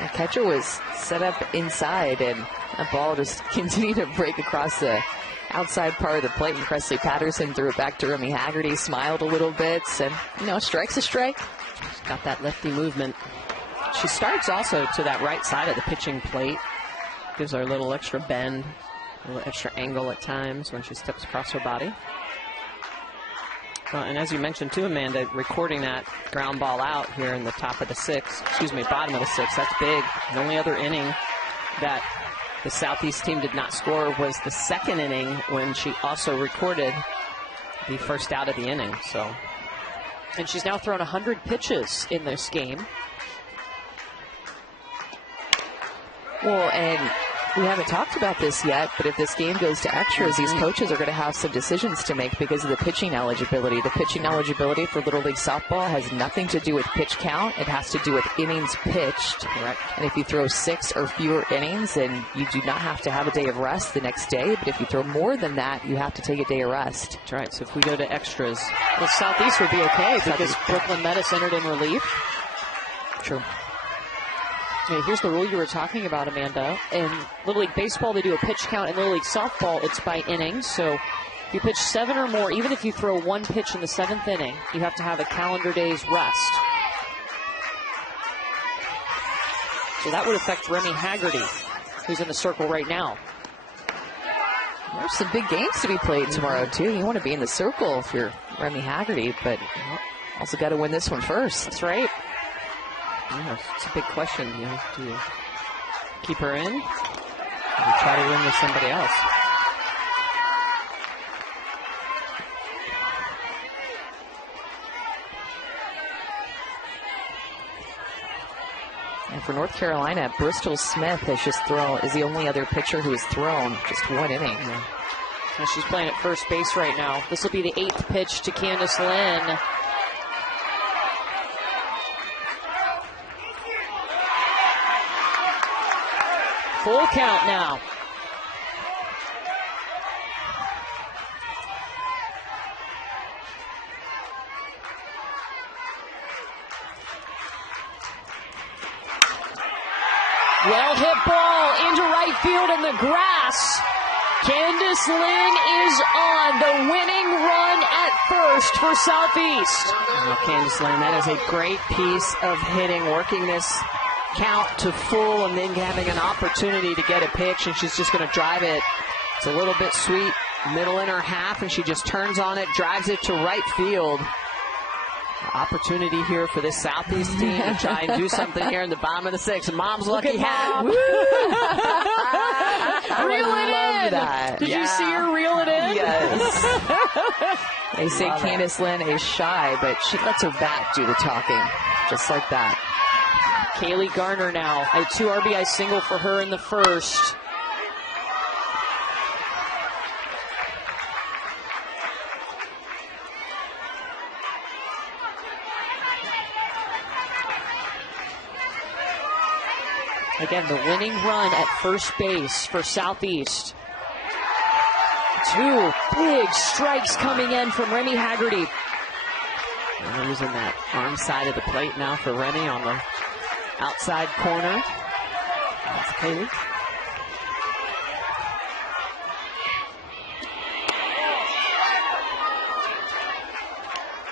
The catcher was set up inside, and that ball just continued to break across the outside part of the plate. And Presley Patterson threw it back to Remy Haggerty, smiled a little bit, and, strike's a strike. She's got that lefty movement. She starts also to that right side of the pitching plate. Gives her a little extra bend, a little extra angle at times when she steps across her body. And as you mentioned too, Amanda, recording that ground ball out here in the bottom of the 6th, that's big. The only other inning that the Southeast team did not score was the 2nd inning when she also recorded the 1st out of the inning. And she's now thrown 100 pitches in this game. Well, and we haven't talked about this yet, but if this game goes to extras, these coaches are going to have some decisions to make because of the pitching eligibility. The pitching eligibility for Little League softball has nothing to do with pitch count. It has to do with innings pitched. Correct. And if you throw 6 or fewer innings, then you do not have to have a day of rest the next day. But if you throw more than that, you have to take a day of rest. That's right. So if we go to extras, well, Southeast would be okay because Brooklyn Metis entered in relief. True. Okay, here's the rule you were talking about, Amanda. In Little League Baseball, they do a pitch count. In Little League Softball, it's by innings. So if you pitch 7 or more, even if you throw 1 pitch in the 7th inning, you have to have a calendar day's rest. So that would affect Remy Haggerty, who's in the circle right now. There's some big games to be played tomorrow, too. You want to be in the circle if you're Remy Haggerty, but also got to win this one first. That's right. Yeah, it's a big question. Do you keep her in or try to win with somebody else? And for North Carolina, Bristol Smith is the only other pitcher who has thrown just 1 inning. Yeah. And she's playing at first base right now. This will be the 8th pitch to Candace Lynn. Full count now. Well hit ball into right field in the grass. Candace Lynn is on the winning run at first for Southeast. Candace Lynn, that is a great piece of hitting, working this count to full and then having an opportunity to get a pitch, and she's just going to drive it. It's a little bit sweet, middle in her half, and she just turns on it, drives it to right field. Opportunity here for this Southeast team to try and do something here in the bottom of the sixth. Mom's lucky hat. Reel it in. That. Did you see her reel it in? Yes. They say Candace Lynn is shy, but she lets her bat do the talking, just like that. Kaylee Garner now, a 2 RBI single for her in the first. Again, the winning run at first base for Southeast. 2 big strikes coming in from Remy Haggerty. And using that arm side of the plate now for Remy on the outside corner. That's Kaylee.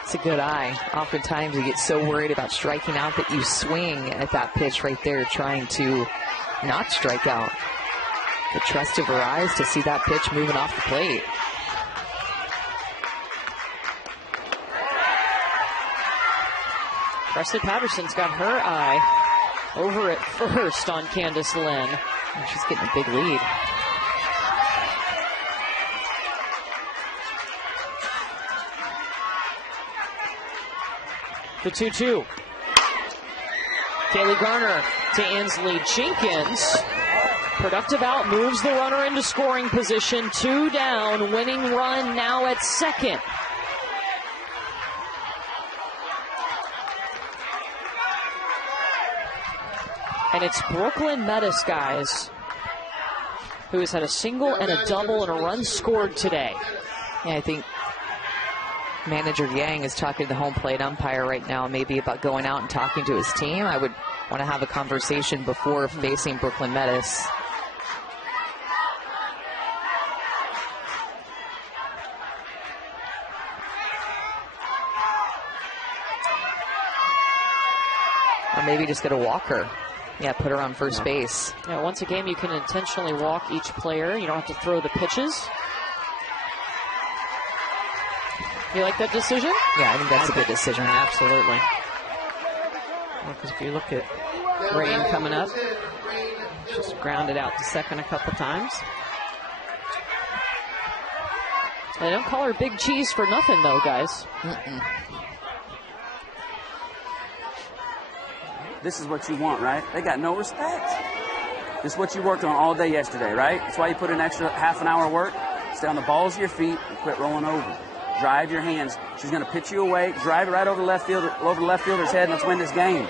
It's a good eye. Oftentimes you get so worried about striking out that you swing at that pitch right there, trying to not strike out. The trust of her eyes to see that pitch moving off the plate. Presley Patterson's got her eye over at first on Candace Lynn. And she's getting a big lead. The 2-2. Kaylee Garner to Ansley Jenkins. Productive out, moves the runner into scoring position. 2 down, winning run now at second. And it's Brooklyn Metis, guys, who has had a single and a double and a run scored today. Yeah, I think Manager Yang is talking to the home plate umpire right now, maybe about going out and talking to his team. I would want to have a conversation before facing Brooklyn Metis. Or maybe just get a walker. Yeah, put her on first base. Yeah, once a game you can intentionally walk each player. You don't have to throw the pitches. You like that decision? Yeah, I think that's a good decision. Absolutely. Because if you look at Rain coming up, she's grounded out to second a couple times. They don't call her Big Cheese for nothing, though, guys. This is what you want, right? They got no respect. This is what you worked on all day yesterday, right? That's why you put an extra half an hour of work. Stay on the balls of your feet and quit rolling over. Drive your hands. She's going to pitch you away. Drive it right over the left fielder, over the left fielder's head, and let's win this game.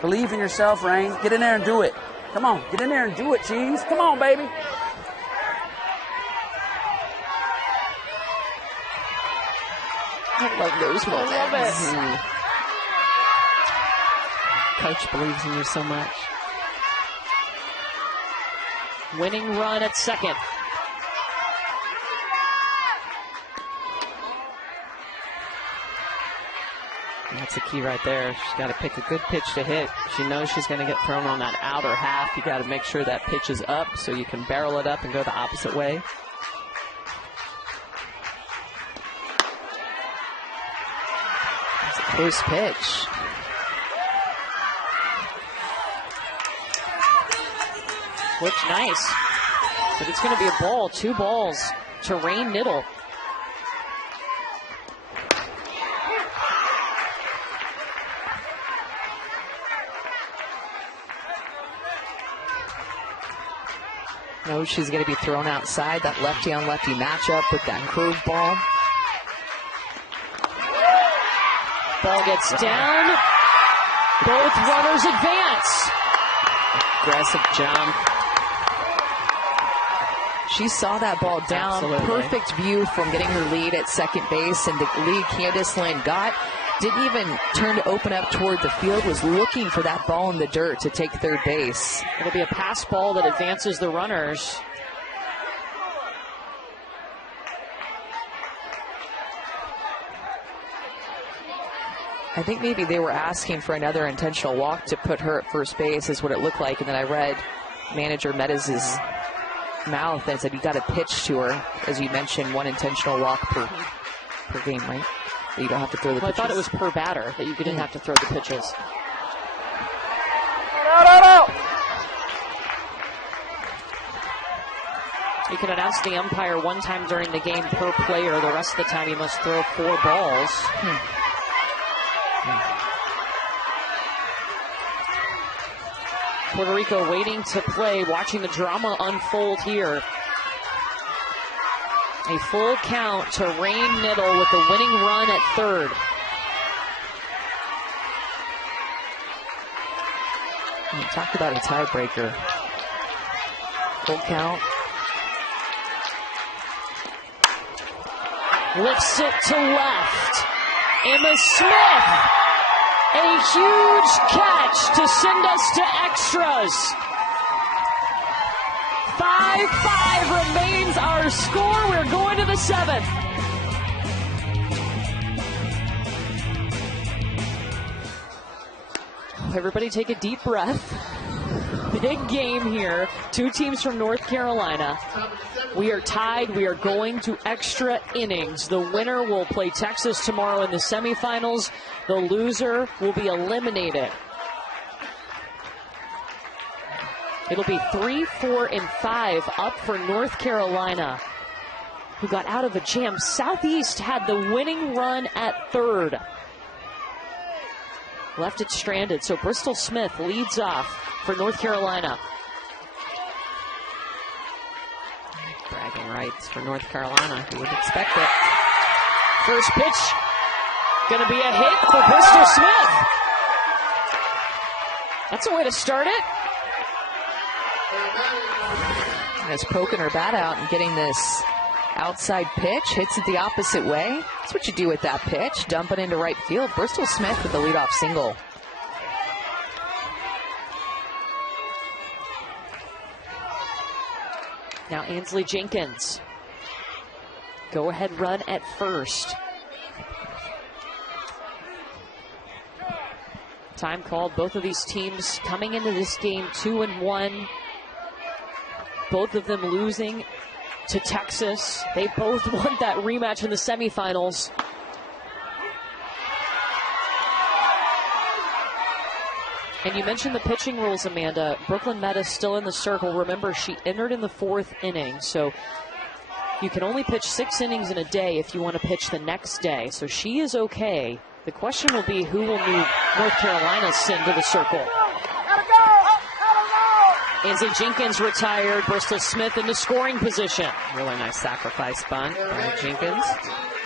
Believe in yourself, Rain. Get in there and do it. Come on, get in there and do it, Cheese. Come on, baby. I love those moments. I love it. Coach believes in you so much. Winning run at second. That's the key right there. She's got to pick a good pitch to hit. She knows she's going to get thrown on that outer half. You got to make sure that pitch is up so you can barrel it up and go the opposite way. It's a close pitch. Looks nice. But it's going to be a ball. 2 balls to Rain Niddle. Knows she's going to be thrown outside. That lefty on lefty matchup with that curveball. Ball gets down. Both runners advance. Aggressive jump. She saw that ball down. Absolutely. Perfect view from getting her lead at second base, and the lead Candace Lynn got. Didn't even turn to open up toward the field, was looking for that ball in the dirt to take third base. It'll be a pass ball that advances the runners. I think maybe they were asking for another intentional walk to put her at first base, is what it looked like. And then I read manager Meadows' mouth and said, you got to pitch to her. As you mentioned, 1 intentional walk per game, right? That you don't have to throw the pitches. I thought it was per batter, that you didn't have to throw the pitches. You can announce the umpire one time during the game per player. The rest of the time you must throw 4 balls. Puerto Rico waiting to play, watching the drama unfold here. A full count to Rowan Little with the winning run at third. Talk about a tiebreaker. Full count. Lifts it to left. Emma Smith. A huge catch to send us to extras. 5-5 remains our score. We're going to the 7th. Everybody take a deep breath. Big game here. 2 teams from North Carolina. We are tied. We are going to extra innings. The winner will play Texas tomorrow in the semifinals. The loser will be eliminated. It'll be 3, 4, and 5 up for North Carolina, who got out of a jam. Southeast had the winning run at third. Left it stranded, so Bristol Smith leads off for North Carolina. Bragging rights for North Carolina. You would expect it. First pitch, gonna be a hit for Bristol Smith. That's a way to start it. Is poking her bat out and getting this outside pitch. Hits it the opposite way. That's what you do with that pitch. Dump it into right field. Bristol Smith with the leadoff single. Now Ansley Jenkins. Go ahead run at first. Time called. Both of these teams coming into this game 2-1. Both of them losing to Texas. They both want that rematch in the semifinals. And you mentioned the pitching rules, Amanda. Brooklyn Meta still in the circle. Remember, she entered in the 4th inning, so you can only pitch 6 innings in a day if you want to pitch the next day. So she is okay. The question will be, who will move North Carolina send to the circle? Ansley Jenkins retired. Bristol Smith into scoring position. Really nice sacrifice bunt by Jenkins.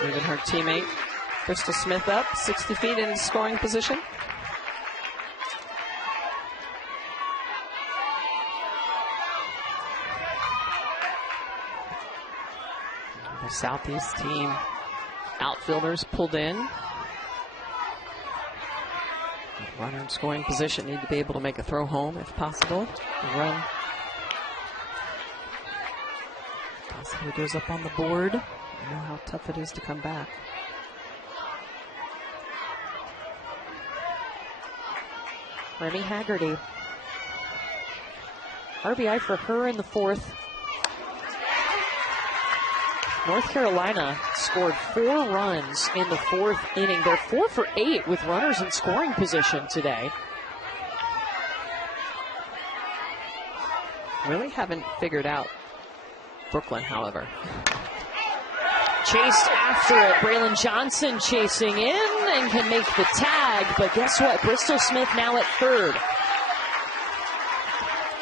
Moving her teammate Bristol Smith up 60 feet into scoring position. The Southeast team outfielders pulled in. Runner in scoring position, need to be able to make a throw home if possible. The run possibly goes up on the board. You know how tough it is to come back. Remy Haggerty. RBI for her in the 4th. North Carolina scored 4 runs in the 4th inning. They're 4 for 8 with runners in scoring position today. Really haven't figured out Brooklyn, however. Chased after it. Braelyn Johnson chasing in and can make the tag. But guess what? Bristol Smith now at third.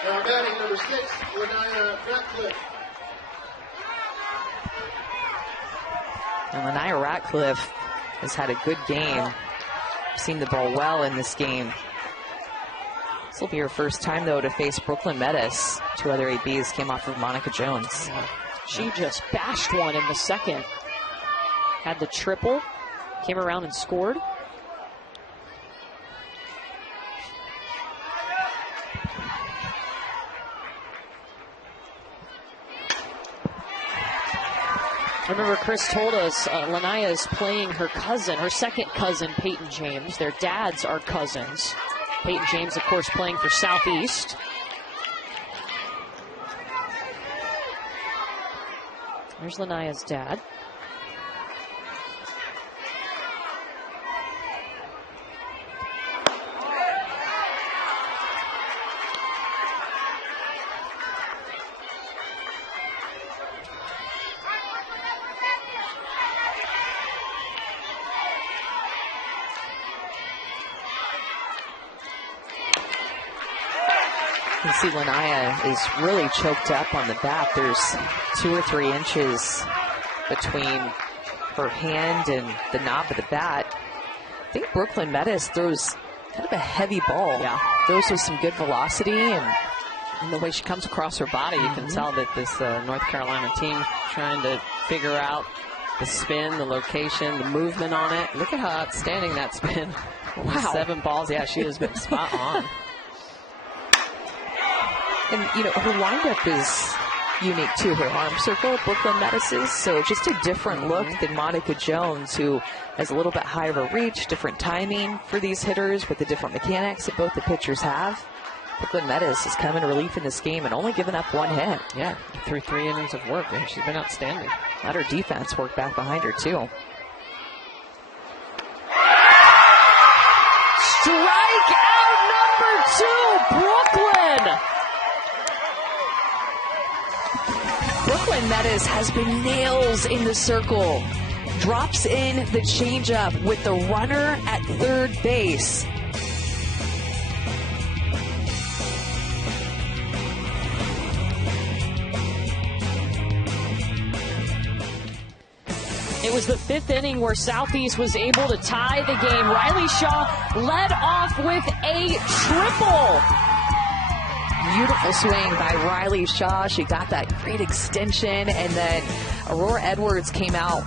Batting number 6, Lanaya Ratcliffe. And Lanaya Ratcliffe has had a good game. Seen the ball well in this game. This will be her first time, though, to face Brooklyn Metis. 2 other ABs came off of Monica Jones. She just bashed one in the 2nd. Had the triple. Came around and scored. I remember Chris told us Lanaya is playing her cousin, her second cousin, Peyton James. Their dads are cousins. Peyton James, of course, playing for Southeast. There's Lanaya's dad. You can see Lanaya is really choked up on the bat. There's 2 or 3 inches between her hand and the knob of the bat. I think Brooklyn Metis throws kind of a heavy ball. Yeah. Throws with some good velocity, and the way she comes across her body, you can tell that this North Carolina team trying to figure out the spin, the location, the movement on it. Look at how outstanding that spin. Wow. 7 balls. Yeah, she has been spot on. And, you know, her windup is unique to her arm circle, Brooklyn Metis's, so just a different look than Monica Jones, who has a little bit higher of a reach, different timing for these hitters with the different mechanics that both the pitchers have. Brooklyn Metis has come in relief in this game and only given up 1 hit. Yeah, through 3 innings of work, and she's been outstanding. Let her defense work back behind her, too. Strikeout number 2, Brooklyn! Brooklyn Metis has been nails in the circle. Drops in the changeup with the runner at third base. It was the 5th inning where Southeast was able to tie the game. Riley Shaw led off with a triple. Beautiful swing by Riley Shaw. She got that great extension, and then Aurora Edwards came out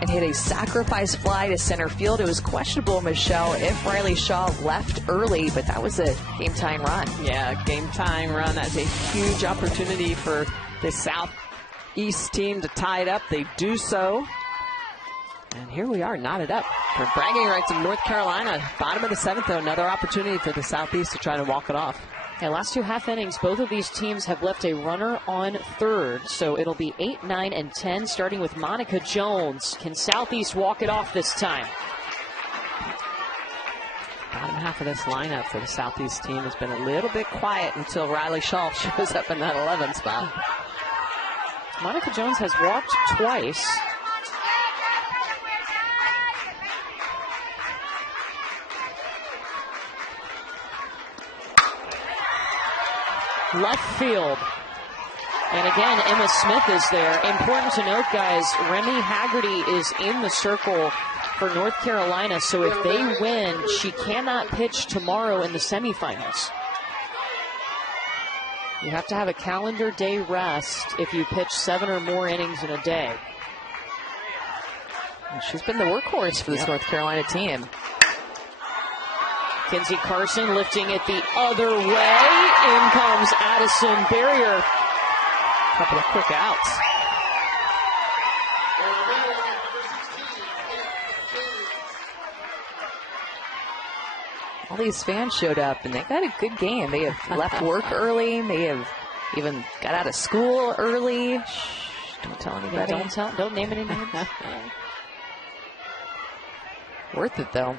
and hit a sacrifice fly to center field. It was questionable, Michelle, if Riley Shaw left early, but that was a game-tying run. Yeah, game-tying run. That's a huge opportunity for the Southeast team to tie it up. They do so. And here we are, knotted up for bragging rights of North Carolina. Bottom of the 7th, though, another opportunity for the Southeast to try to walk it off. Yeah, last 2 half innings, both of these teams have left a runner on third. So it'll be 8, 9, and 10, starting with Monica Jones. Can Southeast walk it off this time? Bottom half of this lineup for the Southeast team has been a little bit quiet until Riley Shaw shows up in that 11 spot. Monica Jones has walked twice. Left field. And again, Emma Smith is there. Important to note, guys, Remy Haggerty is in the circle for North Carolina, so if they win, she cannot pitch tomorrow in the semifinals. You have to have a calendar day rest if you pitch 7 or more innings in a day. And she's been the workhorse for this North Carolina team. Kinsey Carson lifting it the other way. In comes Addison Barrier. Couple of quick outs. All these fans showed up, and they got a good game. They have left work early. They have even got out of school early. Shh, don't tell anybody. Don't name any names. Worth it, though.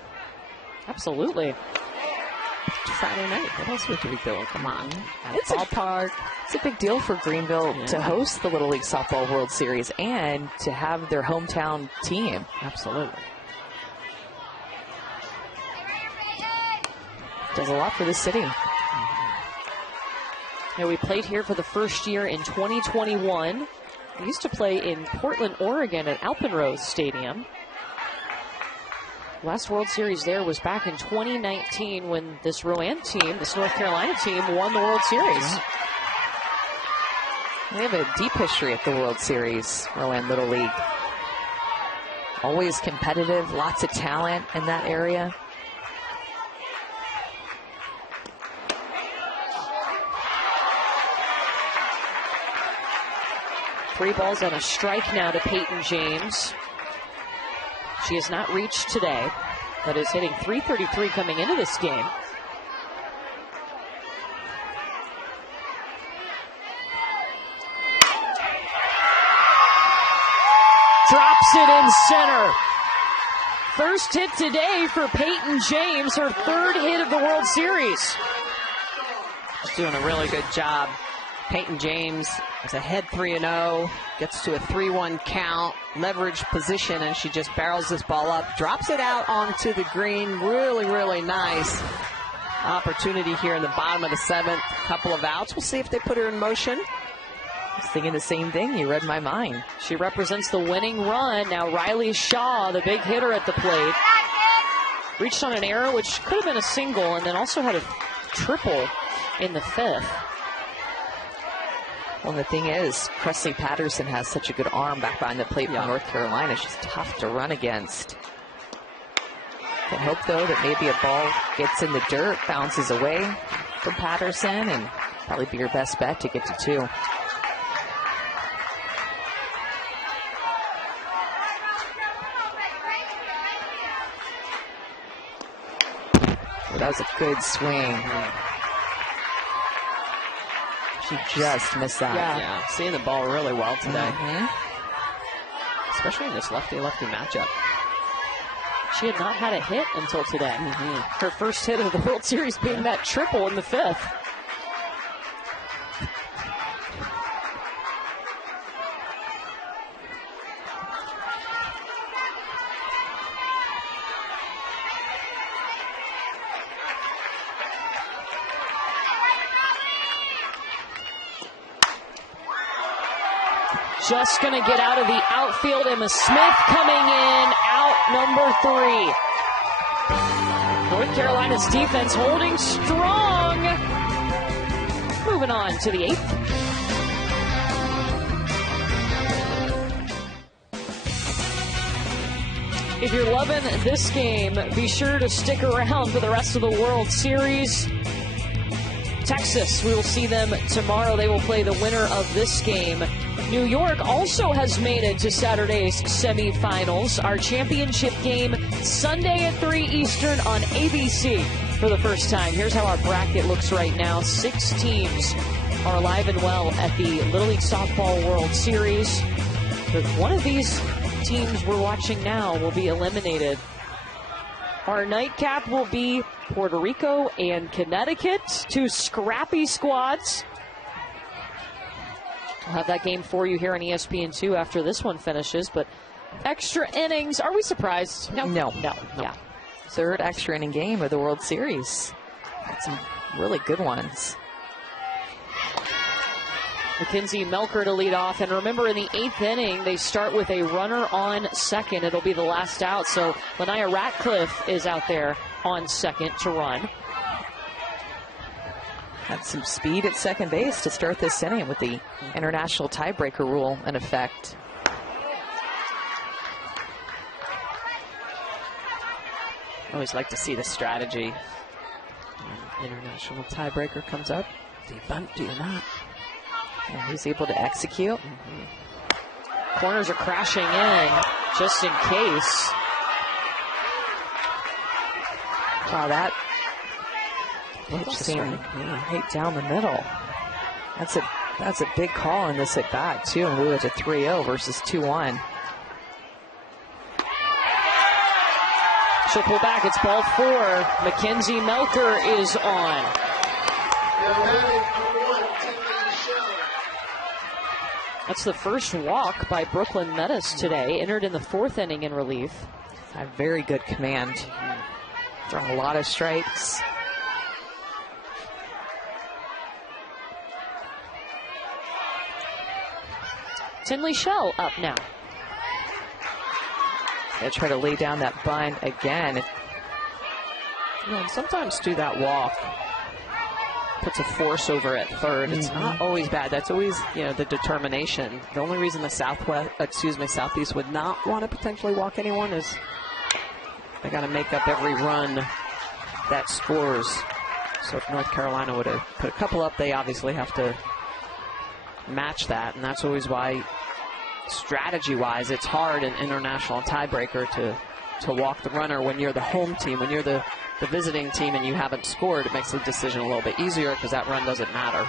Absolutely. Friday night. What else would we do? Come on. It's a ballpark. It's a big deal for Greenville to host the Little League Softball World Series and to have their hometown team. Absolutely. Does a lot for the city. Yeah, we played here for the first year in 2021. We used to play in Portland, Oregon at Alpenrose Stadium. Last World Series there was back in 2019 when this Rowan team, this North Carolina team, won the World Series. They have a deep history at the World Series, Rowan Little League. Always competitive, lots of talent in that area. 3 balls and a strike now to Peyton James. She has not reached today, but is hitting .333 coming into this game. Drops it in center. First hit today for Peyton James, her 3rd hit of the World Series. She's doing a really good job. Peyton James is ahead 3-0, gets to a 3-1 count, leverage position, and she just barrels this ball up, drops it out onto the green. Really, really nice opportunity here in the bottom of the 7th. Couple of outs. We'll see if they put her in motion. I was thinking the same thing. You read my mind. She represents the winning run. Now Riley Shaw, the big hitter at the plate, reached on an error, which could have been a single, and then also had a triple in the 5th. Well, the thing is, Presley Patterson has such a good arm back behind the plate for North Carolina. She's tough to run against. Can hope, though, that maybe a ball gets in the dirt, bounces away from Patterson, and probably be your best bet to get to 2. Well, that was a good swing. She just missed that. Yeah, seeing the ball really well today. Especially in this lefty-lefty matchup. She had not had a hit until today. Her first hit of the World Series being that triple in the 5th. Just going to get out of the outfield. Emma Smith coming in, out number 3. North Carolina's defense holding strong. Moving on to the 8th. If you're loving this game, be sure to stick around for the rest of the World Series. Texas, we will see them tomorrow. They will play the winner of this game. New York also has made it to Saturday's semifinals. Our championship game Sunday at 3 Eastern on ABC for the first time. Here's how our bracket looks right now. 6 teams are alive and well at the Little League Softball World Series. But one of these teams we're watching now will be eliminated. Our nightcap will be Puerto Rico and Connecticut, 2 scrappy squads. We'll have that game for you here on ESPN2 after this one finishes, but extra innings, are we surprised? No. Yeah. 3rd extra inning game of the World Series. Got some really good ones. Mackenzie Melker to lead off, and remember in the 8th inning, they start with a runner on second. It'll be the last out, so Lanaya Ratcliffe is out there on second to run. Had some speed at second base to start this inning with the international tiebreaker rule in effect. I always like to see the strategy. When international tiebreaker comes up. Do you bunt? Do you not? And he's able to execute. Corners are crashing in just in case. Wow, that pitch seemed right down the middle. That's a big call in this at bat too, and we went to 3-0 versus 2-1. She'll pull back. It's ball 4. Mackenzie Melker is on. That's the first walk by Brooklyn Metis today. Entered in the 4th inning in relief. A very good command. Throwing a lot of strikes. Tinley Shell up now. They try to lay down that bunt again. And sometimes do that walk. Puts a force over at third. It's not always bad. That's always, the determination. The only reason the Southeast would not want to potentially walk anyone is they got to make up every run that scores. So if North Carolina would have put a couple up, they obviously have to match that, and that's always why strategy-wise, it's hard in international tiebreaker to walk the runner when you're the home team. When you're the visiting team and you haven't scored, it makes the decision a little bit easier because that run doesn't matter.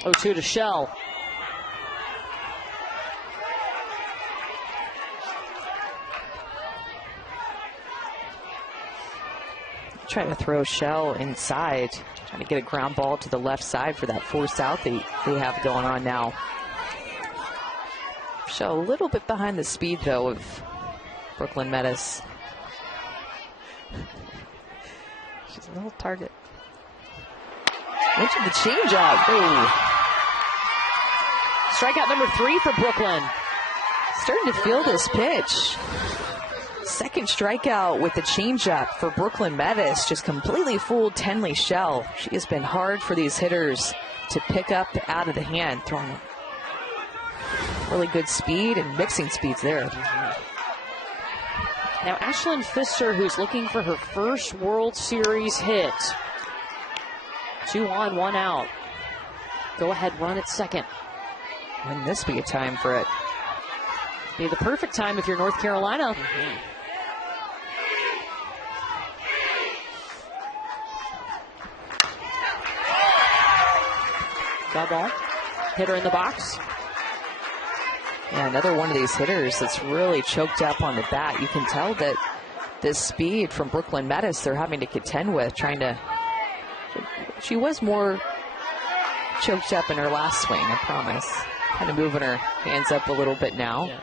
0-2 to Shell. Trying to throw Shell inside, trying to get a ground ball to the left side for that force out they have going on now. Shell a little bit behind the speed, though, of Brooklyn Metis. She's a little target. Went to the changeup. Oh. Strikeout number 3 for Brooklyn. Starting to feel this pitch. Second strikeout with the changeup for Brooklyn Metis. Just completely fooled Tenley Shell. She has been hard for these hitters to pick up out of the hand. Throwing really good speed and mixing speeds there. Now Ashlyn Pfister, who's looking for her first World Series hit. 2 on, 1 out. Go ahead, run at second. Wouldn't this be a time for it? Be the perfect time if you're North Carolina. Foul ball. Hitter in the box. Yeah, another one of these hitters that's really choked up on the bat. You can tell that this speed from Brooklyn Metis they're having to contend with, trying to... She was more choked up in her last swing, I promise. Kind of moving her hands up a little bit now. Yeah.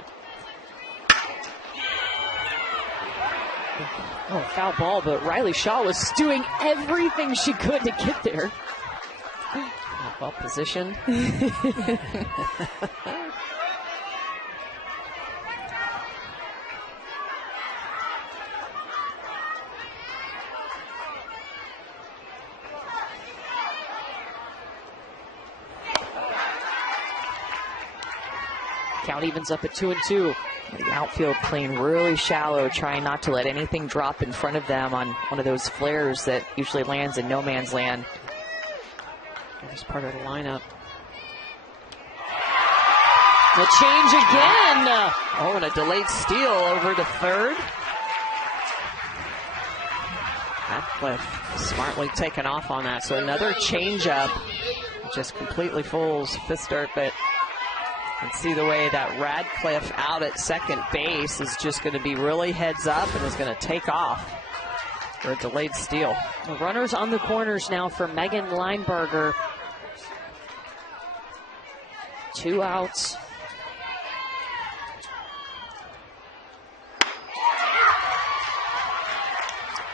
Oh, foul ball, but Riley Shaw was doing everything she could to get there. Well positioned. Count evens up at 2-2. The outfield playing really shallow, trying not to let anything drop in front of them on one of those flares that usually lands in no man's land. There's part of the lineup. The change again. Oh, and a delayed steal over to third. Radcliffe smartly taken off on that. So another changeup. Just completely fools Pfister, but you can see the way that Radcliffe out at second base is just going to be really heads up and is going to take off for a delayed steal. The runners on the corners now for Megan Lineberger. 2 outs.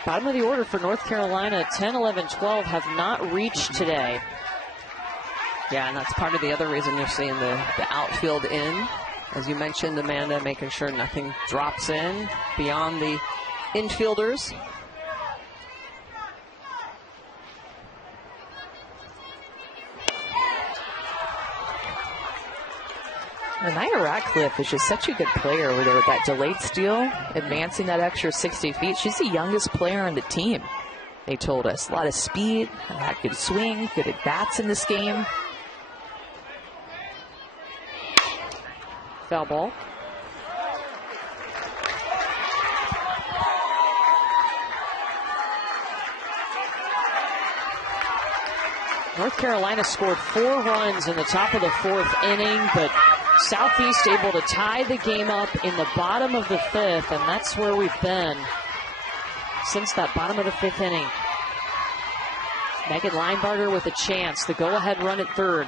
Bottom of the order for North Carolina, 10, 11, 12 have not reached today. Yeah, and that's part of the other reason you're seeing the outfield in. As you mentioned, Amanda, making sure nothing drops in beyond the infielders. Nia Radcliffe is just such a good player over there with that delayed steal, advancing that extra 60 feet. She's the youngest player on the team, they told us. A lot of speed, had good swing, good at bats in this game. Foul ball. North Carolina scored 4 runs in the top of the 4th inning, but Southeast able to tie the game up in the bottom of the 5th, and that's where we've been since that bottom of the 5th inning. Megan Linebarger with a chance, the go-ahead run at third.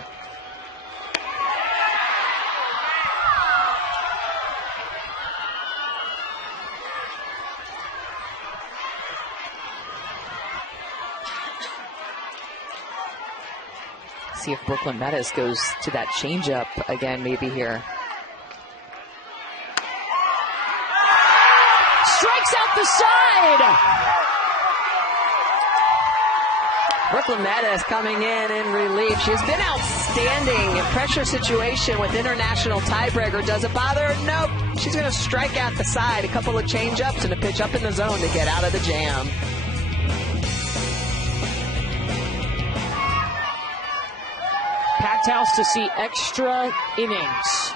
See if Brooklyn Metis goes to that changeup again, maybe here. Strikes out the side! Brooklyn Metis coming in relief. She's been outstanding in pressure situation with international tiebreaker. Does it bother her? Nope. She's going to strike out the side. A couple of changeups and a pitch up in the zone to get out of the jam. Packed house to see extra innings.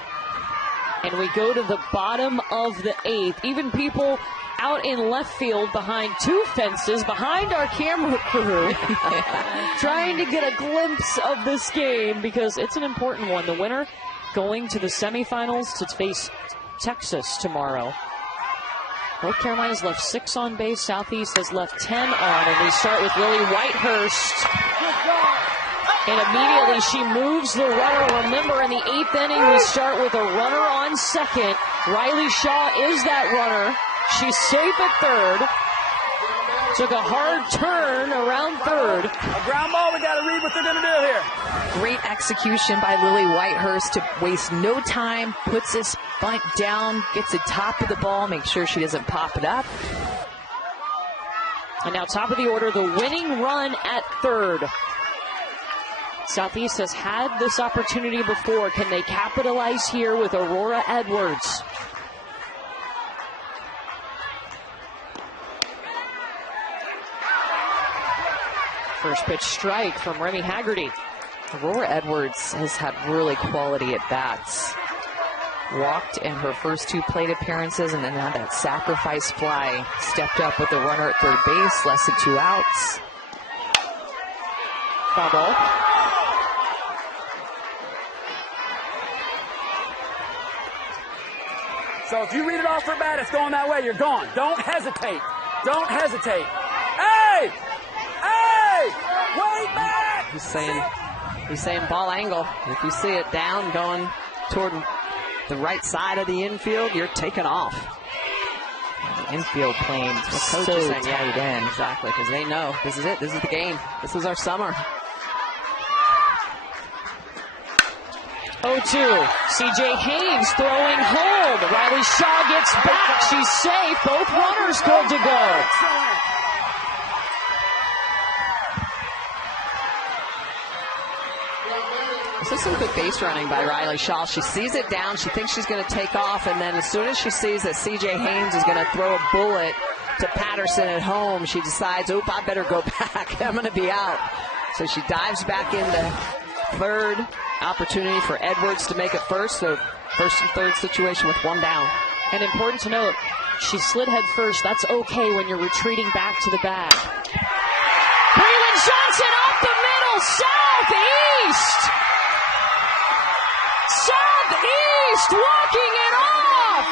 And we go to the bottom of the 8th. Even people out in left field behind 2 fences, behind our camera crew, trying to get a glimpse of this game because it's an important one. The winner going to the semifinals to face Texas tomorrow. North Carolina's left 6 on base. Southeast has left 10 on. And we start with Lily Whitehurst. And immediately she moves the runner. Remember, in the 8th inning, we start with a runner on second. Riley Shaw is that runner. She's safe at third. Took a hard turn around third. A ground ball, we got to read what they're going to do here. Great execution by Lily Whitehurst to waste no time, puts this bunt down, gets the top of the ball, make sure she doesn't pop it up. And now top of the order, the winning run at third. Southeast has had this opportunity before. Can they capitalize here with Aurora Edwards? First pitch strike from Remy Haggerty. Aurora Edwards has had really quality at bats. Walked in her first 2 plate appearances, and then now that sacrifice fly. Stepped up with the runner at third base, less than 2 outs. Foul ball. So if you read it off her bat, it's going that way. You're gone. Don't hesitate. Don't hesitate. Hey! Hey! Way back! He's saying ball angle. If you see it down going toward the right side of the infield, you're taking off. The infield playing so tight in. Exactly, because they know this is it. This is the game. This is our summer. 0-2. CJ Haynes throwing home. Riley Shaw gets back. She's safe. Both runners good to go. This is some good base running by Riley Shaw. She sees it down. She thinks she's going to take off. And then as soon as she sees that CJ Haynes is going to throw a bullet to Patterson at home, she decides, oop, I better go back. I'm going to be out. So she dives back into third. Opportunity for Edwards to make it first. So first and third situation with 1 down. And important to note, she slid head first. That's okay when you're retreating back to the bag. Braelyn Johnson up the middle, southeast! Southeast walking it off!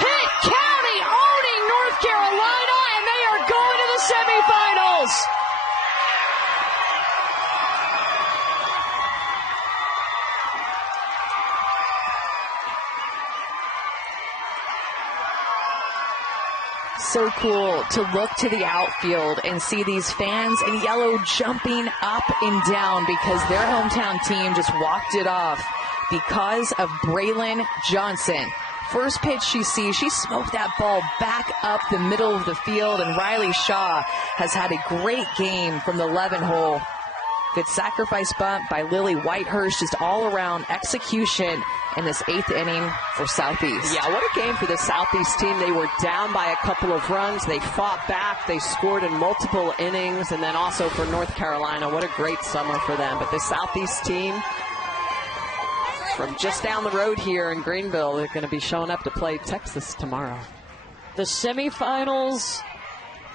Pitt County owning North Carolina, and they are going to the semifinals! So cool to look to the outfield and see these fans in yellow jumping up and down because their hometown team just walked it off because of Braelyn Johnson. First pitch she sees, she smoked that ball back up the middle of the field, and Riley Shaw has had a great game from the 11 hole. Good sacrifice bunt by Lily Whitehurst, just all around execution in this 8th inning for Southeast. Yeah, what a game for the Southeast team. They were down by a couple of runs. They fought back. They scored in multiple innings. And then also for North Carolina, what a great summer for them. But this Southeast team from just down the road here in Greenville, they're going to be showing up to play Texas tomorrow. The semifinals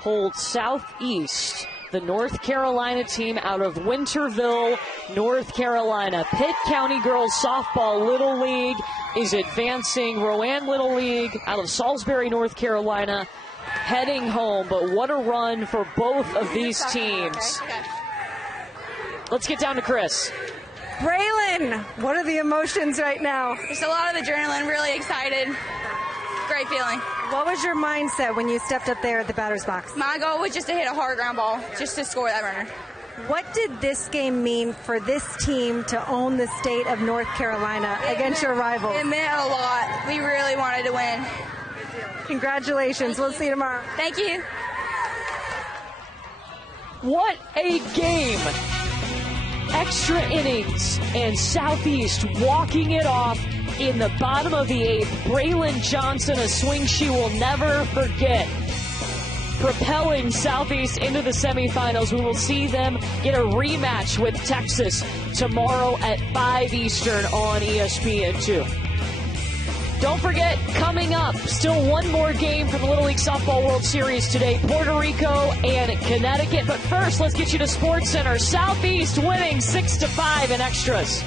hold Southeast, the North Carolina team out of Winterville, North Carolina. Pitt County Girls Softball Little League is advancing. Rowan Little League out of Salisbury, North Carolina, heading home. But what a run for both of these teams. Let's get down to Chris. Braelyn, what are the emotions right now? Just a lot of adrenaline, really excited. Great feeling. What was your mindset when you stepped up there at the batter's box? My goal was just to hit a hard ground ball, just to score that runner. What did this game mean for this team to own the state of North Carolina against your rivals? It meant a lot. We really wanted to win. Congratulations. We'll see you tomorrow. Thank you. What a game. Extra innings and Southeast walking it off in the bottom of the 8th. Braelyn Johnson, a swing she will never forget. propelling Southeast into the semifinals. We will see them get a rematch with Texas tomorrow at 5 Eastern on ESPN2. Don't forget, coming up, still one more game from the Little League Softball World Series today, Puerto Rico and Connecticut. But first, let's get you to SportsCenter. Southeast winning 6-5 in extras.